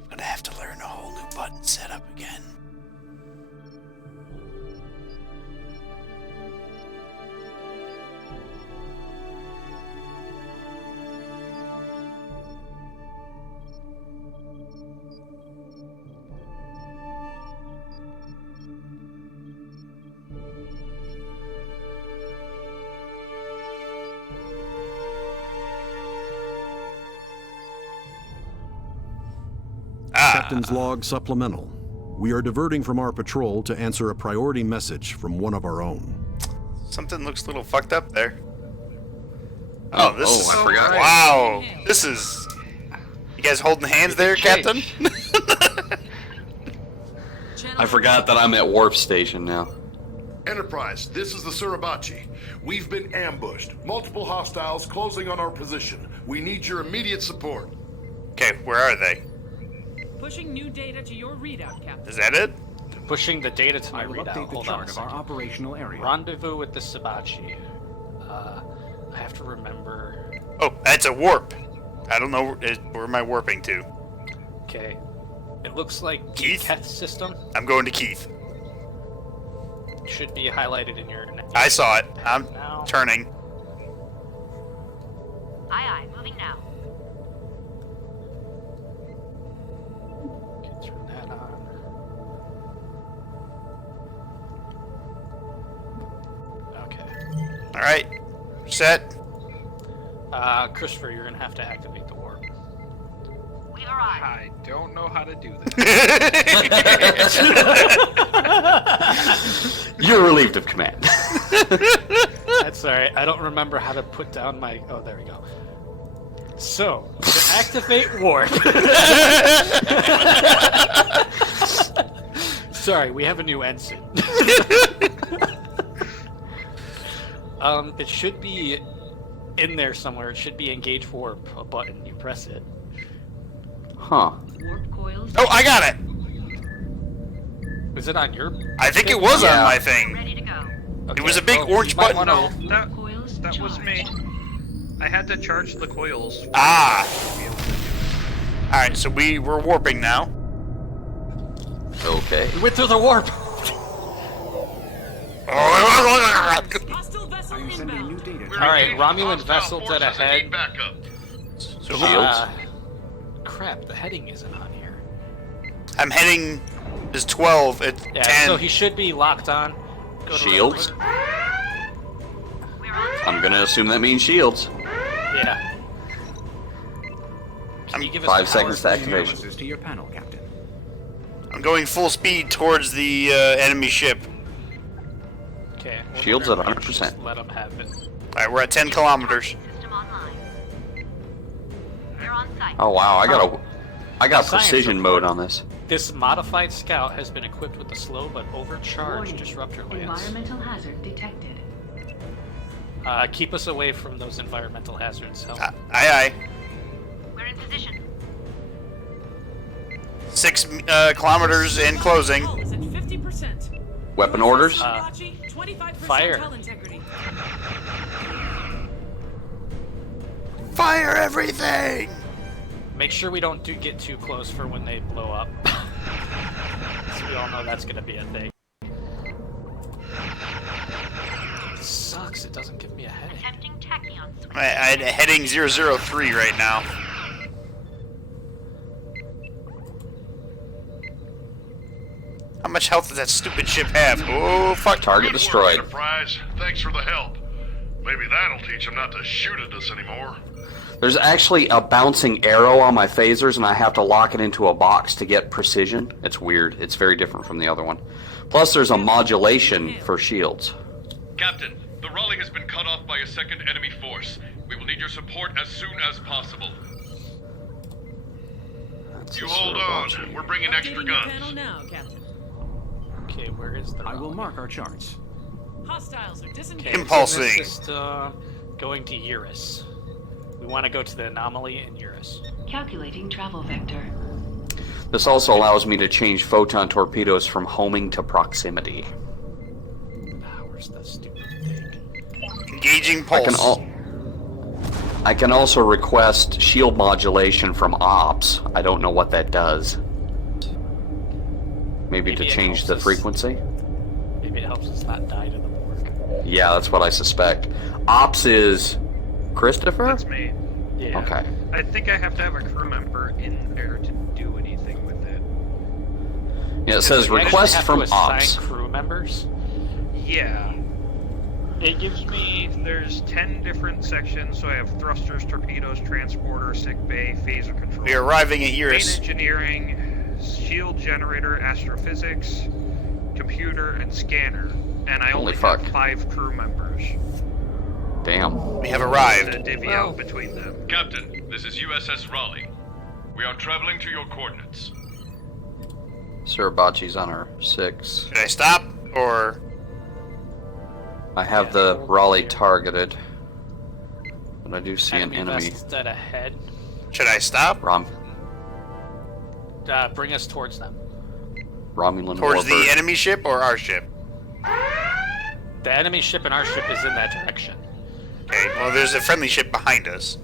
I'm gonna have to learn a whole new button setup again. Captain's log supplemental. We are diverting from our patrol to answer a priority message from one of our own. Something looks a little fucked up there. Oh, this is... I forgot. Wow. This is... You guys holding hands there, Captain? I forgot that I'm at warp station now. Enterprise, this is the Suribachi. We've been ambushed. Multiple hostiles closing on our position. We need your immediate support. Okay, where are they? Pushing new data to your readout, Captain. Is that it? Pushing the data to my I will readout. update the Hold on a chart of our second. operational area. Rendezvous with the Sabachi. I have to remember. Oh, that's a warp. I don't know. Where am I warping to? Okay. It looks like Keith? Keth system I'm going to Keith. should be highlighted in your. I saw it. I'm Now. turning. Aye, moving now. Okay, turn that on. Okay. All right. Set. Christopher, you're gonna have to activate the warp. We are on. I don't know how to do that. You're relieved of command. That's alright. I don't remember how to put down my. Oh, there we go. So, to activate warp. Sorry, we have a new ensign. It should be in there somewhere. It should be engage warp, a button. You press it. Huh. Warp coils. Oh, I got it. Was it on your? I think it was on Yeah. my thing. Ready to go. It was a big orange you might button. wanna- Coils That was me. I had to charge the coils. Ah. All right, so we're warping now. Okay. We went through the warp. Hostile vessel I am sending new inbound. data. We're All right, engaged Romulan with hostile vessel dead forces and ahead. need backup. So Shields. Crap, the heading isn't on here. I'm heading is 12 at Yeah, 10. so he should be locked on. Go to Shields. We're on. I'm gonna assume that means shields. Yeah. Can you give us 5 power? seconds to activation. Analysis to your panel, Captain. I'm going full speed towards the enemy ship. Okay. well, Shields never at mind, 100%. just Let him have it. All right, we're at 10 kilometers. System online. We're on site. Oh wow, I got Science precision report. mode on this. This modified scout has been equipped with a slow but overcharged disruptor lance. Environmental hazard detected. Keep us away from those environmental hazards. Help. Aye, aye. We're in position. 6 kilometers in closing. Hull is at 50%. Weapon orders? Sabachi, 25% fire. hull integrity. Fire everything! Make sure we don't get too close for when they blow up. So we all know that's gonna be a thing. It sucks. It doesn't give me a headache. Attempting tachyon switch. I'm heading 003 right now. How much health does that stupid ship have? Oh, fuck. Target Good work, destroyed. Enterprise. Thanks for the help. Maybe that'll teach them not to shoot at us anymore. There's actually a bouncing arrow on my phasers, and I have to lock it into a box to get precision. It's weird. It's very different from the other one. Plus, there's a modulation for shields. Captain, the Raleigh has been cut off by a second enemy force. We will need your support as soon as possible. That's You a hold Suribachi. on. We're bringing extra Updating your panel guns. now, Captain. Okay, where is the? I will Raleigh? mark our charts. Hostiles are Okay, disengaged. it's in Impulsing. this system, going to Eurus. We want to go to the anomaly in Eurus. Calculating travel vector. This also allows me to change photon torpedoes from homing to proximity. Where's the stupid thing? Engaging pulse. I can also request shield modulation from ops. I don't know what that does. Maybe to change the frequency? Maybe it helps us not die to the Borg. Yeah, that's what I suspect. Ops is Christopher? That's me. Yeah. Okay. I think I have to have a crew member in there to do anything with it. Yeah, it says request from ops. Crew members? Yeah. It gives me, there's 10 different sections, so I have thrusters, torpedoes, transporter, sick bay, phaser control. We are arriving at Main Eurus. engineering, shield generator, astrophysics, computer, and scanner. And I only have 5 crew members. Damn. We have arrived. To divvy out between them. Captain, this is USS Raleigh. We are traveling to your coordinates. Suribachi's on our 6. Should I stop, or...? I have the Raleigh targeted. But I do see an enemy. Dead ahead. Should I stop? Bring us towards them. Romulan Towards warbird. the enemy ship or our ship? The enemy ship and our ship is in that direction. Okay, well there's a friendly ship behind us.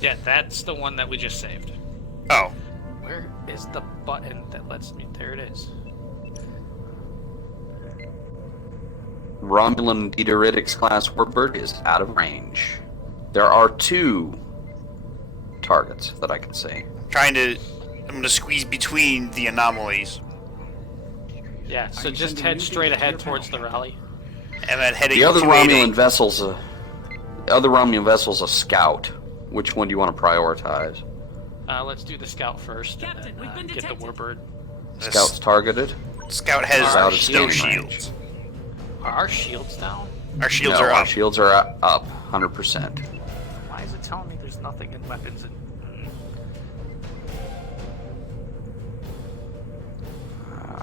Yeah, that's the one that we just saved. Oh. Where is the button that lets me... There it is. Romulan Dieteritic class warbird is out of range. There are 2 targets that I can see. I'm gonna squeeze between the anomalies. Yeah, so just head straight ahead towards the Raleigh. And then heading The other to Romulan vessel's a scout. Which one do you want to prioritize? Let's do the scout first. Captain, and then, get the warbird. Scout's targeted. Scout has out of no scanning shields. range. Are our shields down? Our shields No, are our up. shields are up 100%. Why is it telling me there's nothing in weapons and...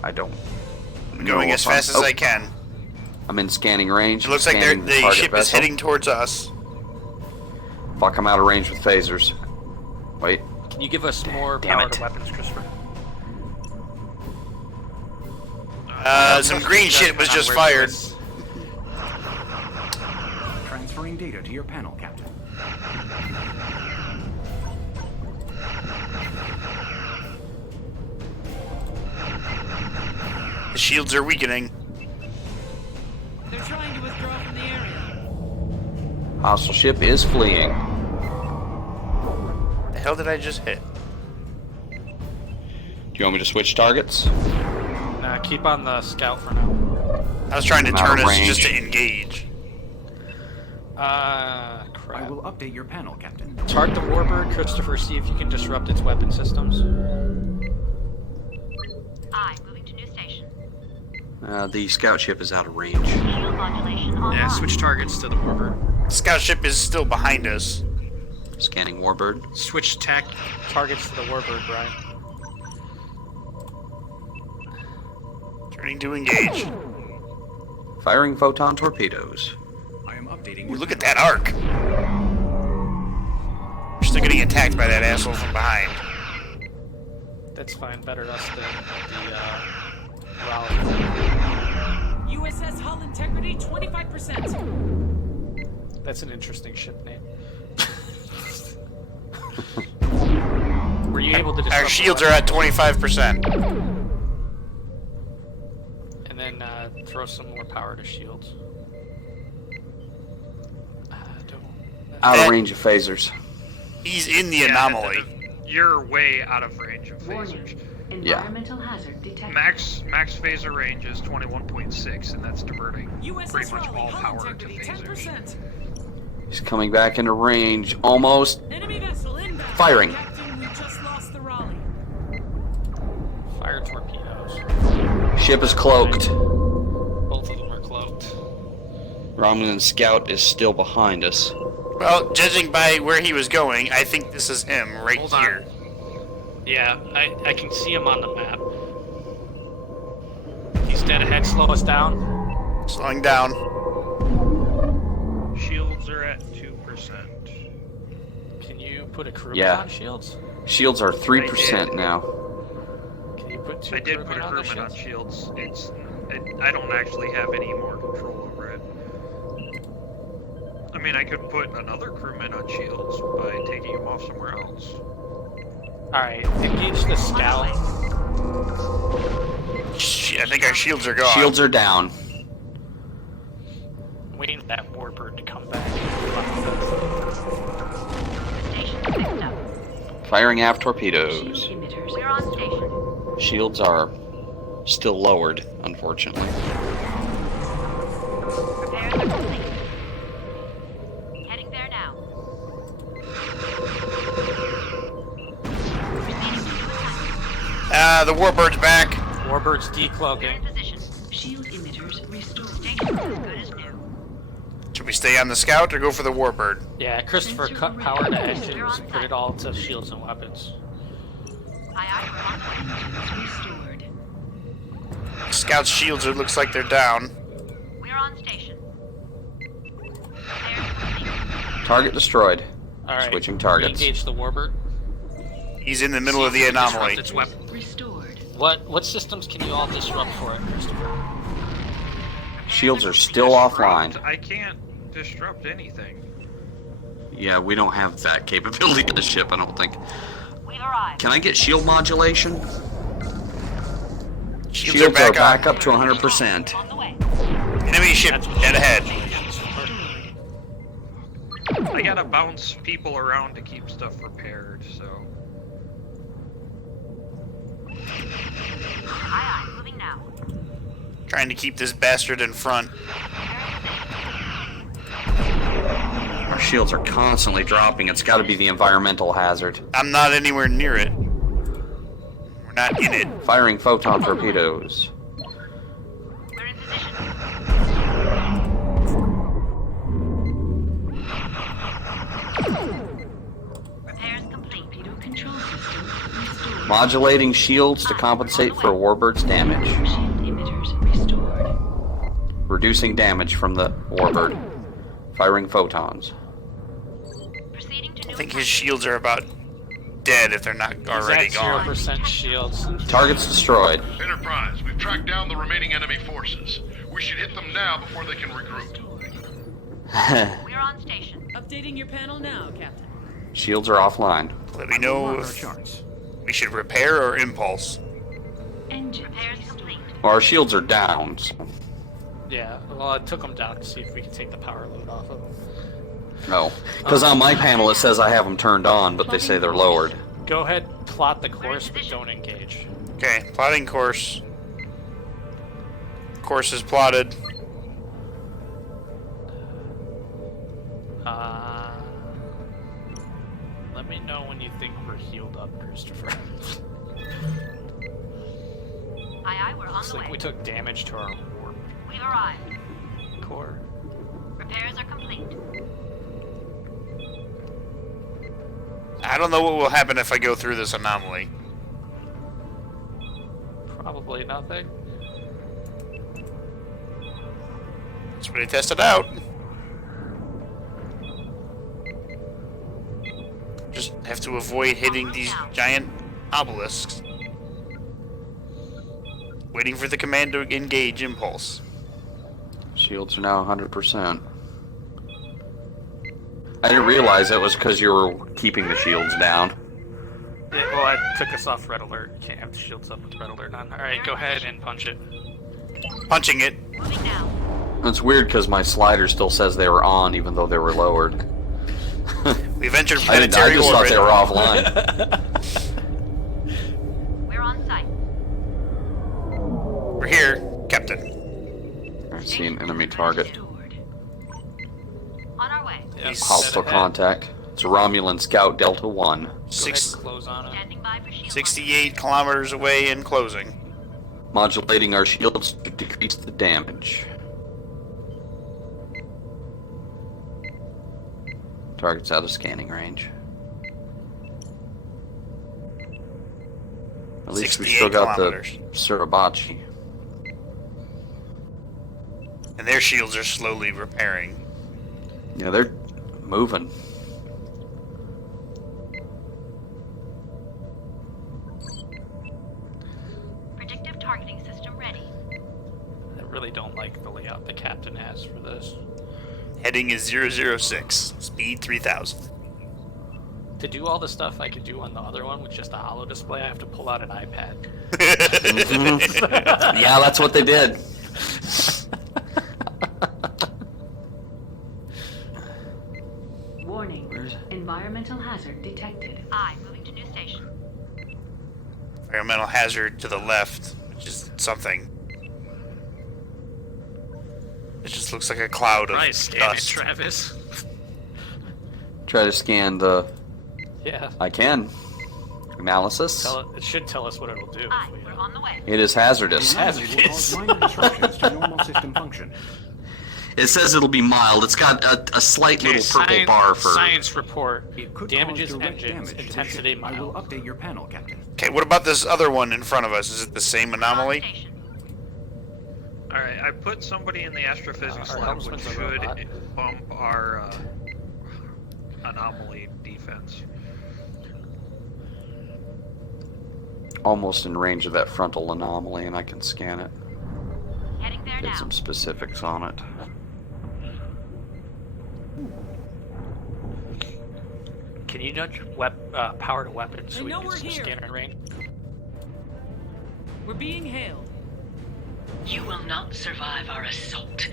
I don't. I'm going as fast as I can. I'm in scanning range. It looks like scanning the target ship is vessel. heading towards us. Fuck, I'm out of range with phasers. Wait. Can you give us more Damn power it. to weapons, Christopher? Some green shit was just fired. Transferring data to your panel, Captain. The shields are weakening. They're trying to withdraw from the area. Hostile ship is fleeing. The hell did I just hit? Do you want me to switch targets? Nah, keep on the scout for now. I was trying to I'm out turn of us range. just to engage. Crap. I will update your panel, Captain. Target the warbird, Christopher, see if you can disrupt its weapon systems. Aye, moving to new station. The scout ship is out of range. Shield modulation online. Yeah, switch targets to the warbird. Scout ship is still behind us. Scanning warbird. Switch targets to the warbird, Brian. Turning to engage. Firing photon torpedoes. I am updating. Ooh, look at that arc. We're still getting attacked by that asshole from behind. That's fine, better us than the Raleigh. USS Hull integrity 25%. That's an interesting ship name. Were you able to disrupt Our shields are at 25%. And then throw some more power to shields. Out of range of phasers. He's in the anomaly. You're way out of range of phasers. Environmental hazard detected. Max phaser range is 21.6, and that's diverting USS pretty much Raleigh, all hull power to integrity phasers. 10%. He's coming back into range. Almost. Enemy vessel inbound. Firing. Captain, we just lost the Raleigh. Fire torpedoes. Ship is cloaked. Both of them are cloaked. Romulan scout is still behind us. Well, judging by where he was going, I think this is him right Hold here. Yeah, I can see him on the map. He's dead ahead, slow us down. Slowing down. Shields are at 2%. Can you put a crew Yeah. on shields? Shields are 3% now. put two I did put a crewmen on the crewman on shields? shields. I don't actually have any more control over it. I mean, I could put another crewman on shields by taking him off somewhere else. Alright, engage the scout. Shit, I think our shields are gone. Shields are down. Waiting for that warbird to come back. Station fixed up. Firing aft torpedoes. We're on station. Shields are still lowered, unfortunately. Repairs are complete. Heading there now. The warbird's back. Warbird's decloaking. Shield emitters restored. Station as good as new. Should we stay on the scout or go for the warbird? Yeah, Christopher, cut power to engines, put it all to shields and weapons. Restored. Scout's shields, it looks like they're down. We're on station. Target destroyed. Alright, Switching targets. engage the warbird. He's in the middle of the anomaly. Its weapon. Restored. What systems can you all disrupt for it, Christopher? Shields are still offline. I can't disrupt anything. Yeah, we don't have that capability to the ship, I don't think. We've arrived. Can I get shield modulation? Shields are back up to 100%. On the way. Enemy ship dead ahead. I gotta bounce people around to keep stuff repaired, so... Aye, moving now. Trying to keep this bastard in front. Our shields are constantly dropping. It's got to be the environmental hazard. I'm not anywhere near it. We're not in it. Firing photon torpedoes. We're in position. Repairs complete. Torpedo control system restored. Modulating shields to compensate for warbird's damage. Shield emitters restored. Reducing damage from the warbird. Firing photons. Proceeding to I new think his shields are about dead if they're not already He's at gone. 0% shields. Targets destroyed. Enterprise, we've tracked down the remaining enemy forces. We should hit them now before they can regroup. We're on station. Updating your panel now, Captain. Shields are offline. Let me know if we should repair or impulse. Engine Repairs complete. Well, our shields are down. So. Yeah, well, I took them down to see if we could take the power load off of them. No. Because on my panel it says I have them turned on, but they say they're lowered. Go ahead, plot the course, but don't engage. Okay, plotting course. Course is plotted. Let me know when you think we're healed up, Christopher. Aye, we're on Looks the like way. we took damage to our warp We've arrived. core. Repairs are complete. I don't know what will happen if I go through this anomaly. Probably nothing. Let's really test it out. Just have to avoid hitting these giant obelisks. Waiting for the command to engage impulse. Shields are now 100%. I didn't realize it was because you were keeping the shields down. Yeah, well, that took us off red alert. You can't have the shields up with red alert on. Alright, go ahead and punch it. Punching it. Moving now. It's weird because my slider still says they were on even though they were lowered. We've entered I planetary just orbit. thought they were offline. We're on site. We're here, Captain. I see an enemy target. On our way. Yep, Hostile dead ahead. contact. It's a Romulan Scout Delta 1. Go ahead and Six, close on it. Standing by for shield. 68 kilometers away and closing. Modulating our shields to decrease the damage. Target's out of scanning range. At least we 68 still got kilometers. the Suribachi. And their shields are slowly repairing. Yeah, they're moving. loadout the captain has for this. Heading is 006. Speed 3000. To do all the stuff I could do on the other one with just a holo display, I have to pull out an iPad. Yeah, that's what they did. Warning. Environmental hazard detected. Moving to new station. Environmental hazard to the left, which is something. It just looks like a cloud of Nice scan it, dust. Travis. Try to scan the. Yeah. I can. Analysis. It should tell us what it'll do. We're on the way. It is hazardous. Hazardous will cause minor disruptions to normal system function. It says it'll be mild. It's got a slight little purple bar for. Science report. It could Damages cause direct engines. damage to the Intensity ship. I will mild. update your panel, Captain. Okay, what about this other one in front of us? Is it the same anomaly? Alright, I put somebody in the astrophysics Our lab, which helmsman's a should robot. bump our anomaly defense. Almost in range of that frontal anomaly, and I can scan it. Heading there Get now. some specifics on it. Can you nudge power to weapons so They we know can we're get some here. scanner range? We're being hailed. You will not survive our assault,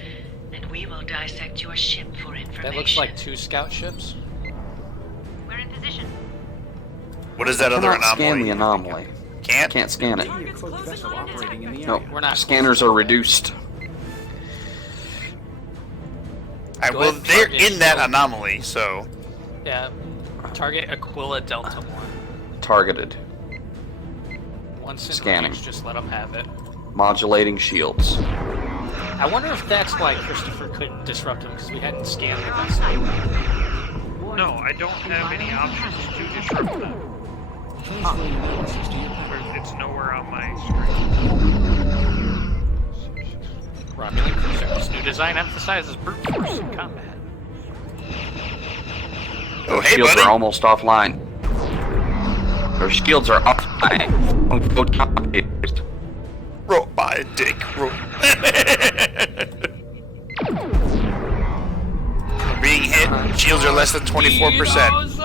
and we will dissect your ship for information. That looks like 2 scout ships. We're in position. What is that other Cannot scan anomaly? the anomaly. Can't? Can't scan it. Enemy cloaked vessel operating in the No, area. We're not. scanners are reduced. Alright, Go well, ahead and they're target in that shield. anomaly, so. Yeah. Target Aquila Delta 1. Targeted. Once in Scanning. range, just let them have it. Modulating shields. I wonder if that's why Christopher couldn't disrupt him, because we hadn't scanned the vessel. No, I don't have any options to disrupt them. Transferring analysis to your panel. It's nowhere on my screen. Romulan cruisers. New design emphasizes brute force in combat. Oh, Their hey, shields buddy. are almost offline. Their shields are offline. Roll by a dick. Roll. We're being hit. Shields are less than 24%.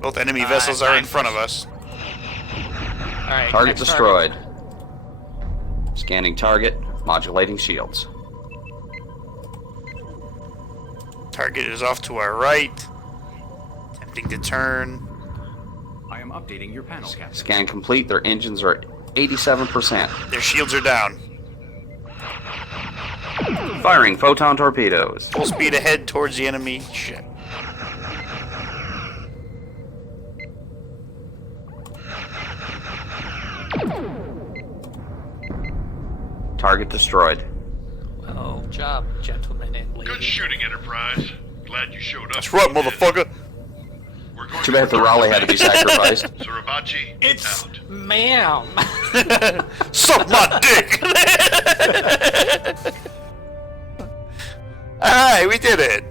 Both enemy vessels are in front of us. Alright. Target next destroyed. Scanning target. Modulating shields. Target is off to our right. Attempting to turn. I am updating your panel, Captain. Scan complete. Their engines are 87%. Their shields are down. Firing photon torpedoes. Full speed ahead towards the enemy ship. Target destroyed. Well job, gentlemen and ladies. Good shooting, Enterprise. Glad you showed up. That's right, motherfucker. We're going Too bad the Raleigh had to be sacrificed. Surabachi, It's out. ma'am. Suck my dick. Alright, we did it.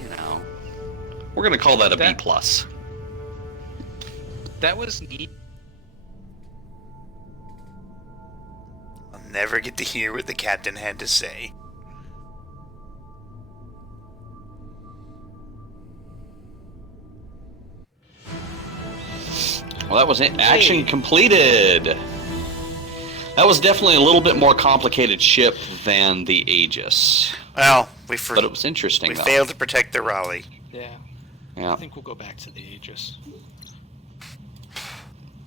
You know, we're gonna call that a B plus. That was neat. I'll never get to hear what the captain had to say. Well, that was it. Action completed. That was definitely a little bit more complicated ship than the Aegis. Well, but it was interesting. We though. failed to protect the Raleigh. Yeah. Yeah. I think we'll go back to the Aegis.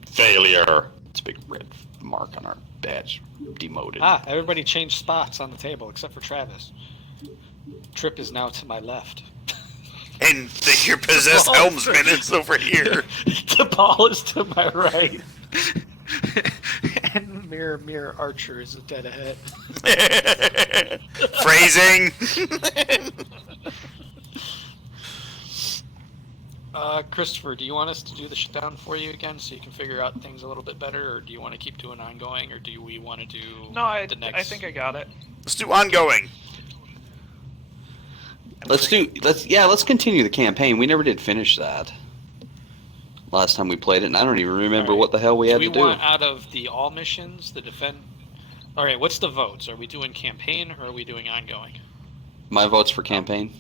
Failure. It's a big red mark on our badge. Demoted. Ah, everybody changed spots on the table except for Travis. Trip is now to my left. And your possessed helmsman is over here. The ball is to my right. And Mirror Archer is dead ahead. Phrasing. Christopher, do you want us to do the shutdown for you again so you can figure out things a little bit better, or do you want to keep doing ongoing, or do we want to do the next? I think I got it. Let's do ongoing. Let's continue the campaign. We never did finish that. last time we played it, and I don't even remember Alright. what the hell we had Do to we do. want out of the all missions, the defend? All right, what's the votes? Are we doing campaign or are we doing ongoing? My vote's for campaign.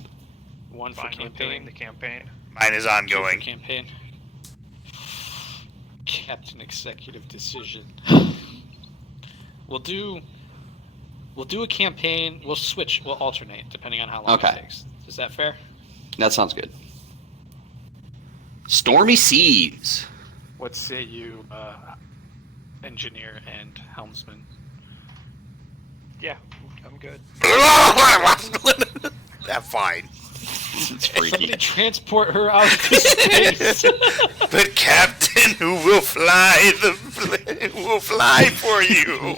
One for Fine with doing campaign. the campaign. Mine is Two for ongoing. campaign. Captain executive decision. We'll do a campaign. We'll switch. We'll alternate depending on how long Okay. it takes. Is that fair? That sounds good. Stormy Seas. What say you, engineer and helmsman? Yeah, I'm good. That's fine. It's Somebody freaky. transport her out to space. The captain who will fly for you.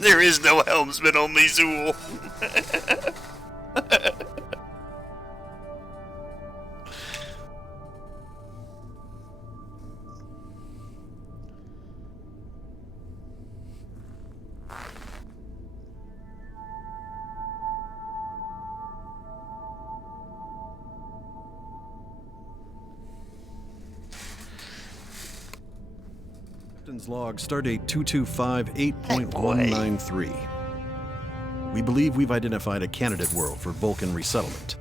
There is no helmsman, only Zool. Captain's log, Stardate 2258.193. We believe we've identified a candidate world for Vulcan resettlement.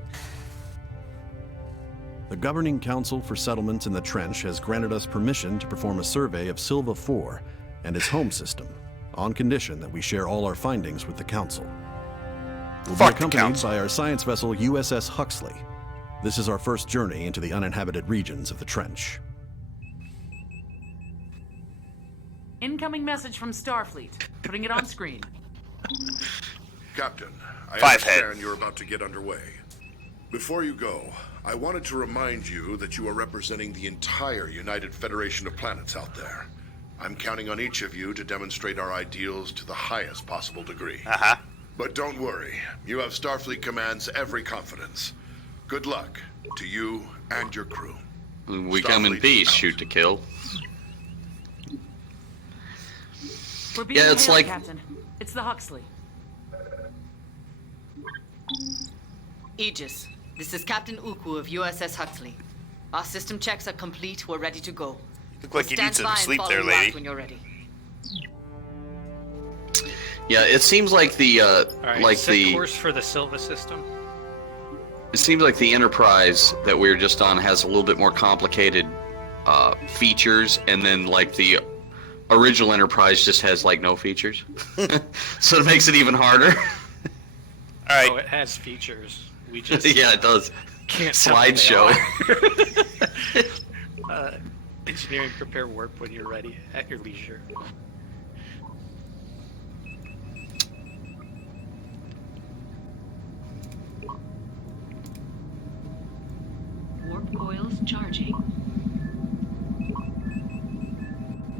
The Governing Council for Settlements in the Trench has granted us permission to perform a survey of Silva 4 and its home system, on condition that we share all our findings with the Council. We'll be Fuck the accompanied Council. by our science vessel USS Huxley. This is our first journey into the uninhabited regions of the Trench. Incoming message from Starfleet. Putting it on screen. Captain, I Five head. understand you're about to get underway. Before you go, I wanted to remind you that you are representing the entire United Federation of Planets out there. I'm counting on each of you to demonstrate our ideals to the highest possible degree. Uh-huh. But don't worry, you have Starfleet Command's every confidence. Good luck to you and your crew. We come in Starfleet peace, out. shoot to kill. We're being Yeah, it's hailed, like- Captain. It's the Huxley. Aegis, this is Captain Uku of USS Huxley. Our system checks are complete. We're ready to go. Look like you Stand need some by and sleep follow there, you out lady. when you're ready. Yeah, it seems like the All right, set the course for the Silva system. it seems like the Enterprise that we're just on has a little bit more complicated features, and then like the original Enterprise just has like no features, so it makes it even harder. All right. Oh, it has features. We just Yeah, it does. can't tell what they Slideshow. are. Engineering, prepare warp when you're ready, at your leisure. Warp coils charging.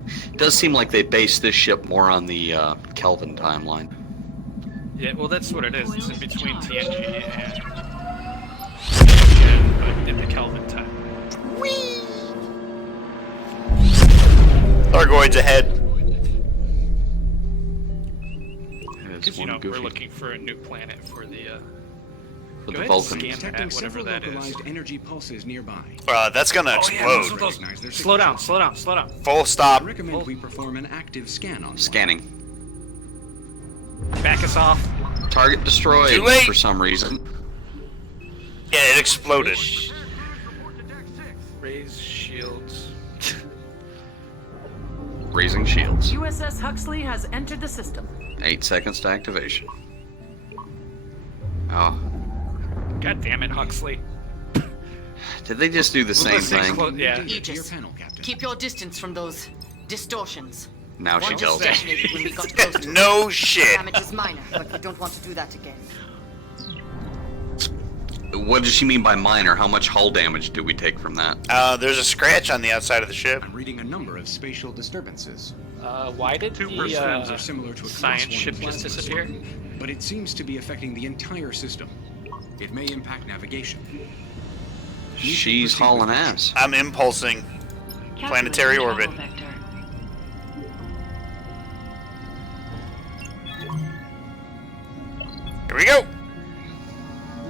It does seem like they base this ship more on the Kelvin timeline. Yeah, well, that's what it is. It's in between TNG and in the Kelvin time. Thargoid's ahead. It's Because, you one know, goofy we're looking for a new planet for the, for go the ahead and Vulcans. scan Detecting that, whatever several that is. localized energy pulses nearby. That's gonna Oh, yeah, those explode. are those. Recognize their Slow down, signature. slow down, slow down. Full I stop. recommend we perform an active scan on one. Scanning. Back us off. Target destroyed Too late. for some reason. Yeah, it exploded. Raise shields. Raising shields. USS Huxley has entered the system. 8 seconds to activation. Oh, God damn it, Huxley. did they just do the same Let's stay thing? yeah. To your Aegis, panel, Captain. keep your distance from those distortions. Now she One tells just me. detonated when we got close to it. No shit. Damage is minor, but we don't want to do that again. What does she mean by minor? How much hull damage do we take from that? There's a scratch on the outside of the ship. I'm reading a number of spatial disturbances. Why did First the ones are similar to a science Class 1 ship just plasma disappear? storm, but it seems to be affecting the entire system. It may impact navigation. She's hauling ass. I'm impulsing planetary orbit. Travel vector. Here we go.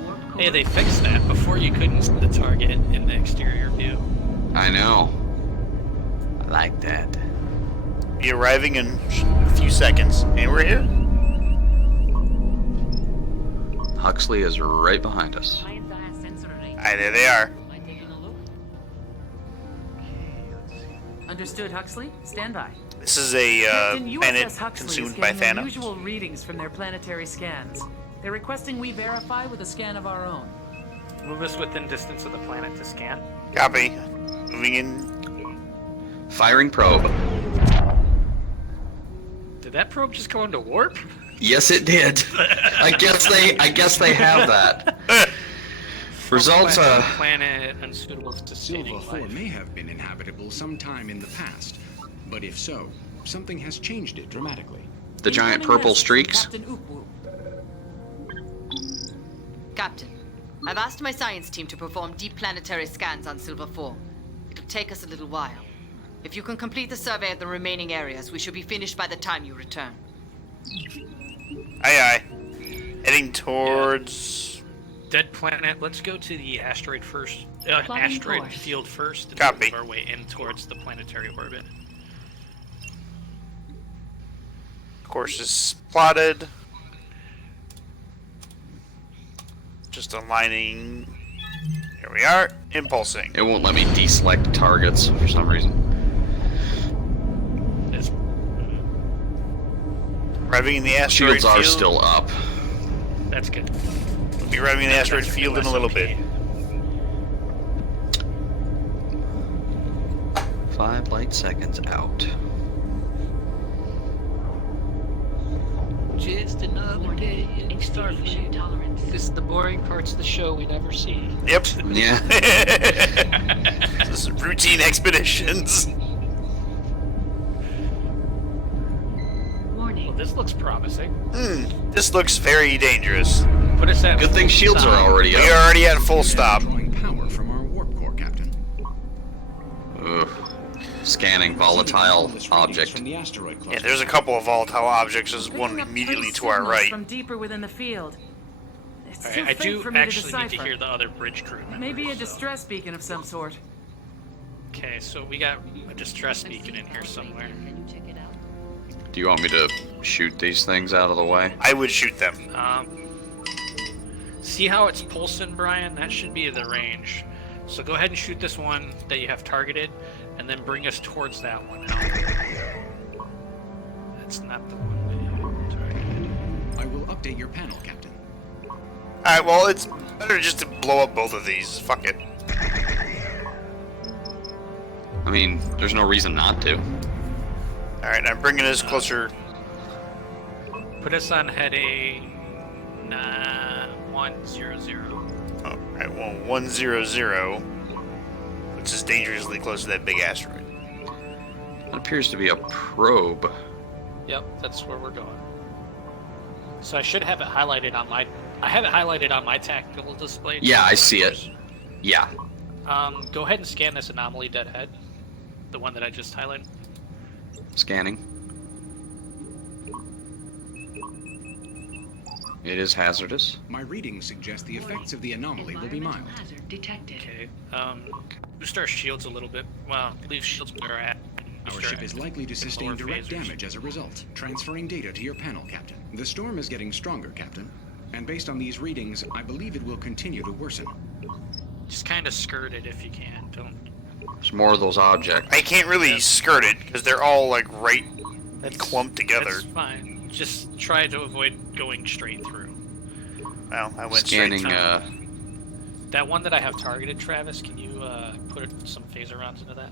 Warp Hey, core. they fixed that. Before you couldn't see the target in the exterior view. I know. I like that. Be arriving in a few seconds. And we're here. Huxley is right behind us. Aye, there they are. Understood, Huxley. Stand by. This is a Captain, planet USS Huxley consumed is by getting Thanos. unusual readings from their planetary scans. They're requesting we verify with a scan of our own. Move us within distance of the planet to scan. Copy. Moving in. Firing probe. Did that probe just go into warp? Yes, it did. I guess they have that. Results. Planet unsuitable to sustaining Silva 4 life. may have been inhabitable sometime in the past, but if so, something has changed it dramatically. The giant purple streaks. Captain, I've asked my science team to perform deep planetary scans on Silva 4. It'll take us a little while. If you can complete the survey of the remaining areas, we should be finished by the time you return. Aye, aye. Heading towards... Dead planet. Let's go to the asteroid first. Asteroid course. field first. And Copy. move our way in towards the planetary orbit. Course is plotted. Just aligning. Here we are. Impulsing. It won't let me deselect targets for some reason. It's, Arriving in the asteroid Shields are field. still up. that's good. We'll be arriving in the asteroid field in a little bit. 5 light seconds out. Just another day in Starfleet. This is the boring parts of the show we never see. Yep. Yeah. This is routine expeditions. Well, this looks promising. This looks very dangerous. Put us at Good thing shields are already We up. are already at full stop. Drawing power from our warp core, Captain. Ugh. Scanning volatile object. From the asteroid Yeah, cluster. there's a couple of volatile objects. There's Picking one up immediately faint to our signals right. From deeper within the field. It's too Alright, I faint do for me actually to need to decipher. hear the other bridge crew members. Maybe a so- distress beacon of some sort. Okay, so we got a distress beacon in here somewhere. Do you want me to shoot these things out of the way? I would shoot them. See how it's pulsing, Brian? That should be the range. So go ahead and shoot this one that you have targeted, and then bring us towards that one. That's not the one that you targeted. I will update your panel, Captain. Alright, well, it's better just to blow up both of these. Fuck it. I mean, there's no reason not to. Alright, I'm bringing us closer. Put us on heading 100. Alright, well, 100. Which is dangerously close to that big asteroid. It appears to be a probe. Yep, that's where we're going. So I should have it highlighted on my. I have it highlighted on my tactical display. Yeah, I see it. Yeah. Go ahead and scan this anomaly deadhead, the one that I just highlighted. Scanning. It is hazardous. My readings suggest the effects of the anomaly will be mild. Hazard detected. Okay. Boost our shields a little bit. Well, leave shields where they're at. Our Boost ship is likely to sustain lower direct phasers. damage as a result, transferring data to your panel, Captain. The storm is getting stronger, Captain, and based on these readings, I believe it will continue to worsen. Just kind of skirt it if you can. Don't. There's more of those objects. I can't really skirt it because they're all like right clumped together. That's fine. Just try to avoid going straight through. Well, I went scanning. straight That one that I have targeted, Travis, can you put some phaser rounds into that?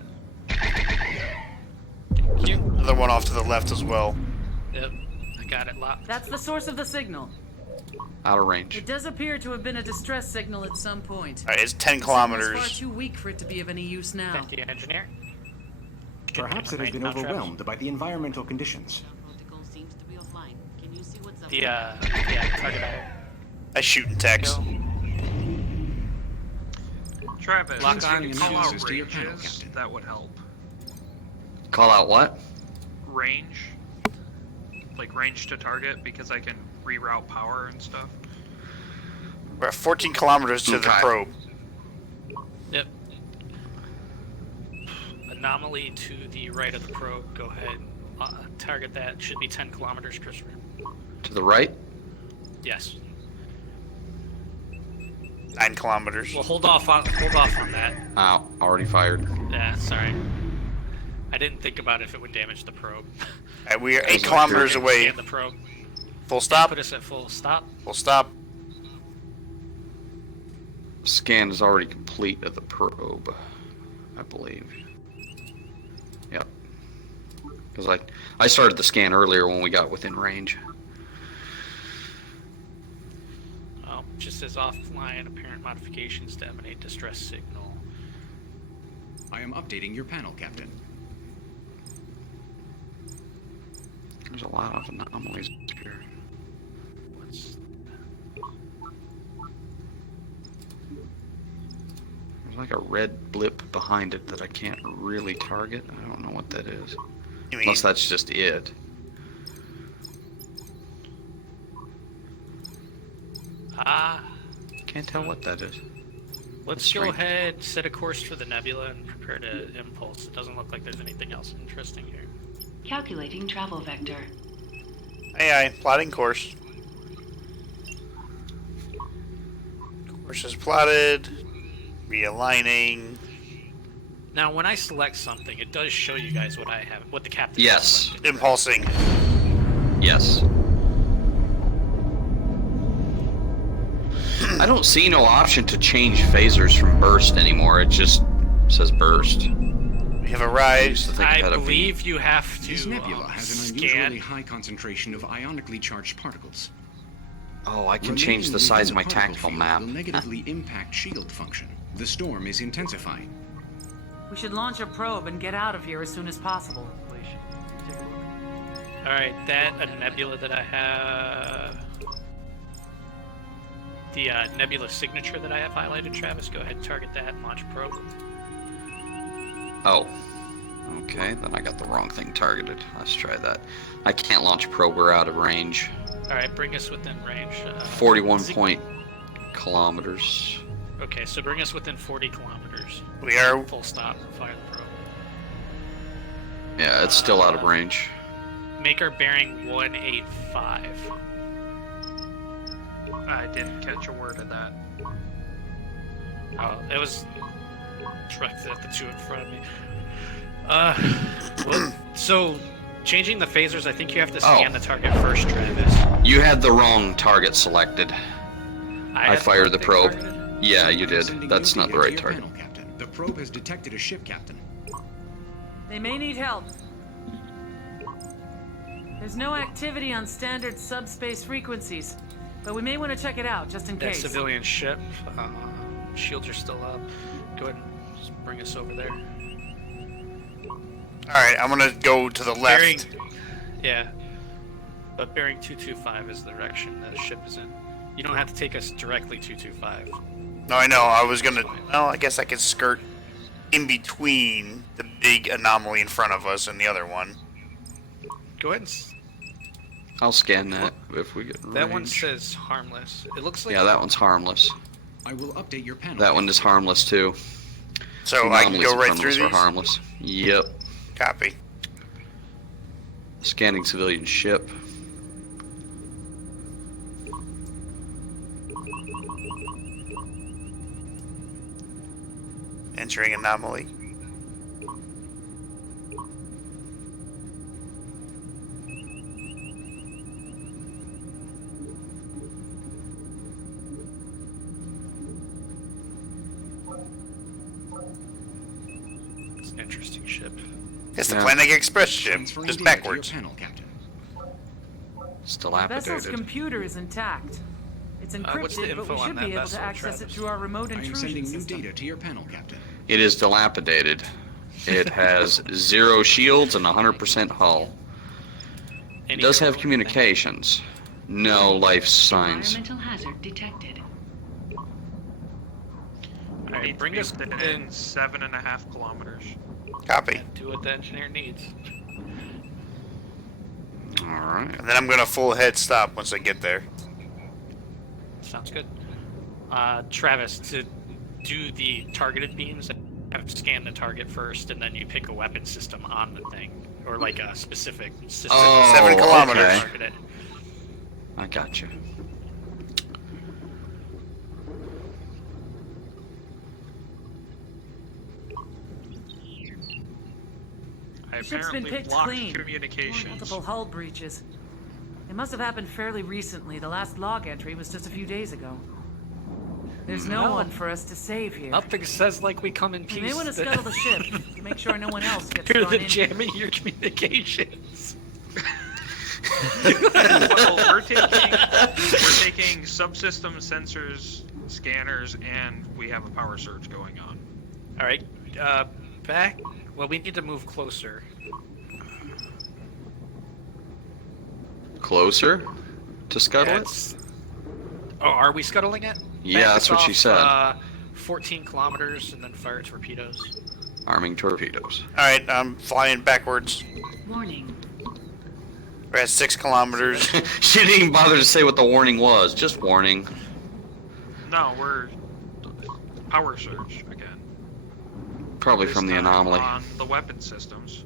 Thank you. Another one off to the left as well. Yep, I got it locked. That's the source of the signal. Out of range. It does appear to have been a distress signal at some point. Alright, it's 10 The kilometers. signal's far too weak for it to be of any use now. Thank you, engineer. Perhaps it has been overwhelmed by the environmental conditions. The target I shoot in text. Travis, Lock if on you and call out access to your panel, ranges, Captain. that would help. Call out what? Range. Like range to target, because I can reroute power and stuff. We're at 14 kilometers to the Okay. probe. Yep. anomaly to the right of the probe. Go ahead. Target that. Should be 10 kilometers, Christopher. To the right? Yes. 9 kilometers. Well, hold off on that. Ow, already fired. Yeah, sorry. I didn't think about if it would damage the probe. We are 8 kilometers away. The probe. Full stop. Put us at full stop. Full stop. Scan is already complete of the probe, I believe. Yep. Because I started the scan earlier when we got within range. Oh, just says offline, apparent modifications to emanate distress signal. I am updating your panel, Captain. There's a lot of anomalies here. There's like a red blip behind it that I can't really target. I don't know what that is. Unless that's just it. Can't tell what that is. Let's go ahead, set a course for the nebula, and prepare to impulse. It doesn't look like there's anything else interesting here. Calculating travel vector. Aye, plotting course. Course is plotted. Realigning. Now, when I select something, it does show you guys what I have, what the captain. Yes. Has Impulsing. Yes. I don't see no option to change phasers from burst anymore. It just says burst. We have arrived. I believe you have to This nebula has an unusually high concentration of ionically charged particles. Oh, I can change the size of my Remaining tactical field map. will negatively impact shield function. The storm is intensifying. We should launch a probe and get out of here as soon as possible. Alright, that a nebula that I have. The nebula signature that I have highlighted, Travis, go ahead and target that and launch a probe. Oh. Okay, then I got the wrong thing targeted. Let's try that. I can't launch a probe, we're out of range. Alright, bring us within range. 41 kilometers. Okay, so bring us within 40 kilometers. We are full stop. Fire the probe. Yeah, it's still out of range. Make our bearing 185. I didn't catch a word of that. Oh, it was directed at the two in front of me. Well, so changing the phasers, I think you have to scan the target first, Travis. You had the wrong target selected. I fired the probe. Targeted? Yeah, you did. That's not the right target. The probe has detected a ship, Captain. They may need help. There's no activity on standard subspace frequencies, but we may want to check it out just in That case. civilian ship. Shields are still up. Go ahead and just bring us over there. Alright, I'm gonna go to the left. Bearing, yeah. But bearing 225 is the direction the ship is in. You don't have to take us directly 225. No, I know. I was gonna. Well, I guess I could skirt in between the big anomaly in front of us and the other one. Go ahead and. I'll scan that if we get range. That one says harmless. It looks like. Yeah, that one's harmless. I will update your panel. That one is harmless too. So I can go right through Anomalies these? are harmless. Yep. Copy. Scanning civilian ship. Entering anomaly. It's an interesting ship. It's the Atlantic Express ship, just backwards. It's The vessel's dilapidated. computer is intact. It's what's the encrypted, but info we on should that be able vessel, to access Travis? it through our remote I am intrusion sending new system. data to your panel, Captain. It is dilapidated. It has 0 shields and 100% hull. It does have communications. No life signs. Environmental hazard detected. Alright, bring us within in 7.5 kilometers. Copy. Do what the engineer needs. Alright. And then I'm gonna full head stop once I get there. Sounds good. Travis, to do the targeted beams, have to scan the target first, and then you pick a weapon system on the thing, or like a specific system. Oh, 7 kilometers. okay. I gotcha. I The ship's been apparently picked blocked clean. communications. Multiple hull breaches. It must have happened fairly recently. The last log entry was just a few days ago. There's no one for us to save here. Nothing says like we come in peace. You may want to scuttle the ship to make sure no one else gets You're drawn the in. jamming your communications. Well, we're taking subsystem sensors, scanners, and we have a power surge going on. All right, back. Well, we need to move closer. Closer to scuttle it? It's- Oh, are we scuttling it? Yeah, Back that's us what she off, said. 14 kilometers, and then fire torpedoes. Arming torpedoes. Alright, I'm flying backwards. Warning. We're at 6 kilometers. She didn't even bother to say what the warning was. Just warning. No, we're power surge again. Probably This from the time anomaly. on the weapon systems.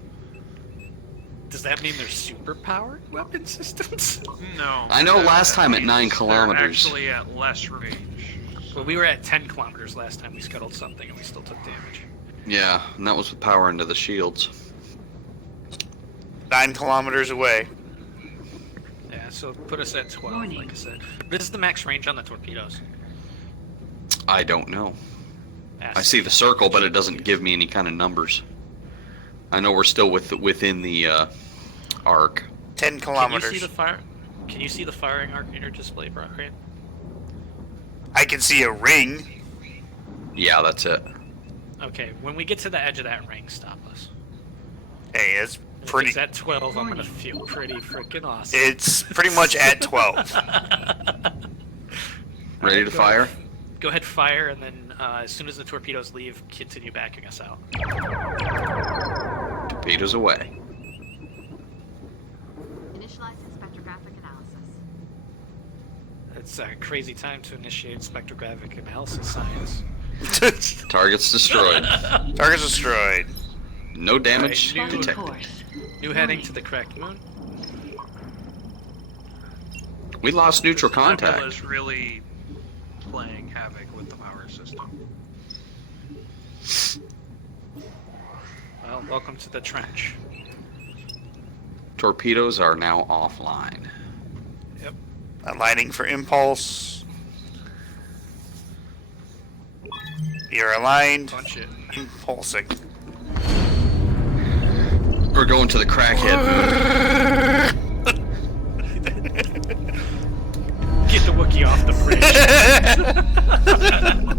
Does that mean they're super-powered weapon systems? No. I know that last time at 9 means kilometers. They're actually at less range. Well, we were at 10 kilometers last time we scuttled something, and we still took damage. Yeah, and that was with power into the shields. 9 kilometers away. Yeah, so put us at 12, like I said. This is the max range on the torpedoes. I don't know. I see the circle, but it doesn't give me any kind of numbers. I know we're still within the arc. 10 kilometers. Can you see the fire? Can you see the firing arc in your display, Brian? I can see a ring. Yeah, that's it. Okay, when we get to the edge of that ring, stop us. Hey, it's If pretty. it's at 12, I'm gonna feel pretty freaking awesome. It's pretty much at 12. Ready to fire? Go ahead, fire, and then as soon as the torpedoes leave, continue backing us out. Torpedoes away. Initializing spectrographic analysis. It's a crazy time to initiate spectrographic analysis science. Targets destroyed. Targets destroyed. No damage Alright, new- detected. New heading to the correct moon. We lost neutral This nebula contact. is really playing havoc with the power system. Well, welcome to the trench. Torpedoes are now offline. Yep. Aligning for impulse. You're aligned. Punch it. Impulsing. We're going to the crackhead. Get the Wookiee off the bridge.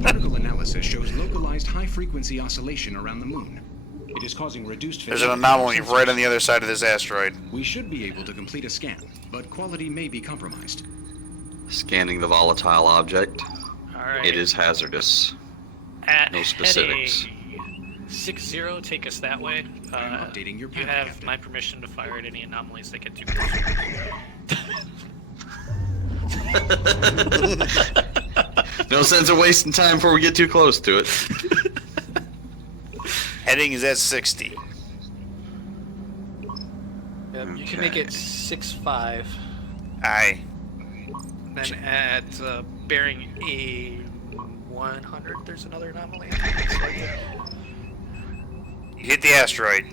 Particle analysis shows localized high-frequency oscillation around the moon. It is causing reduced There's an anomaly right on the other side of this asteroid. We should be able to complete a scan, but quality may be compromised. Scanning the volatile object. Alright. It is hazardous. At No specifics. heading 6-0, take us that way. Updating your You panel, have Captain. my permission to fire at any anomalies that get too close. No sense of wasting time before we get too close to it. Heading is at 60. Yep, you can make it 6-5. Aye. Then at bearing A100, there's another anomaly. You hit the asteroid.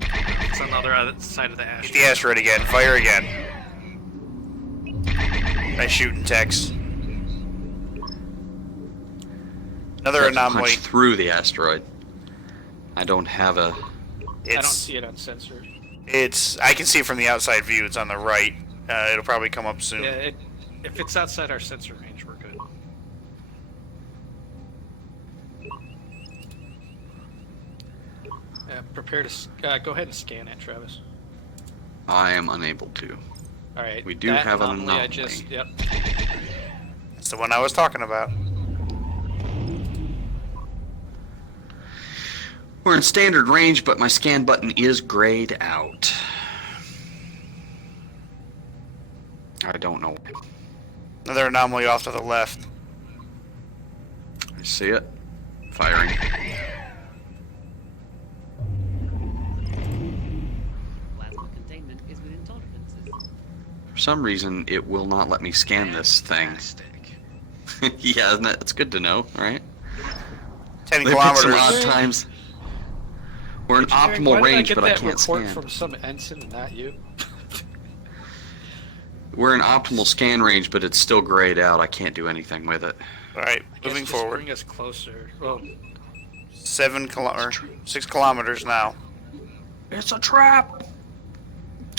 It's on the other side of the Hit asteroid. the asteroid again. Fire again. Nice shooting, Tex. Another Have to anomaly. punch through the asteroid. I don't have a. I don't It's see it on sensor. I can see it from the outside view. It's on the right. It'll probably come up soon. Yeah, if it's outside our sensor range, we're good. Prepare to go ahead and scan it, Travis. I am unable to. All right. We do that have an anomaly. I anomaly. just yep. That's the one I was talking about. We're in standard range, but my scan button is grayed out. I don't know. Another anomaly off to the left. I see it. Firing. Plasma containment is within tolerances. For some reason, it will not let me scan this thing. Yeah, isn't that? It's good to know, right? 10 They pick some kilometers. odd times. We're in Engineering, optimal why did range, get but I that can't report scan. from some ensign and not you? We're in optimal scan range, but it's still grayed out. I can't do anything with it. All right, I guess moving just forward. Bring us closer. Well, 6 kilometers now. It's a trap.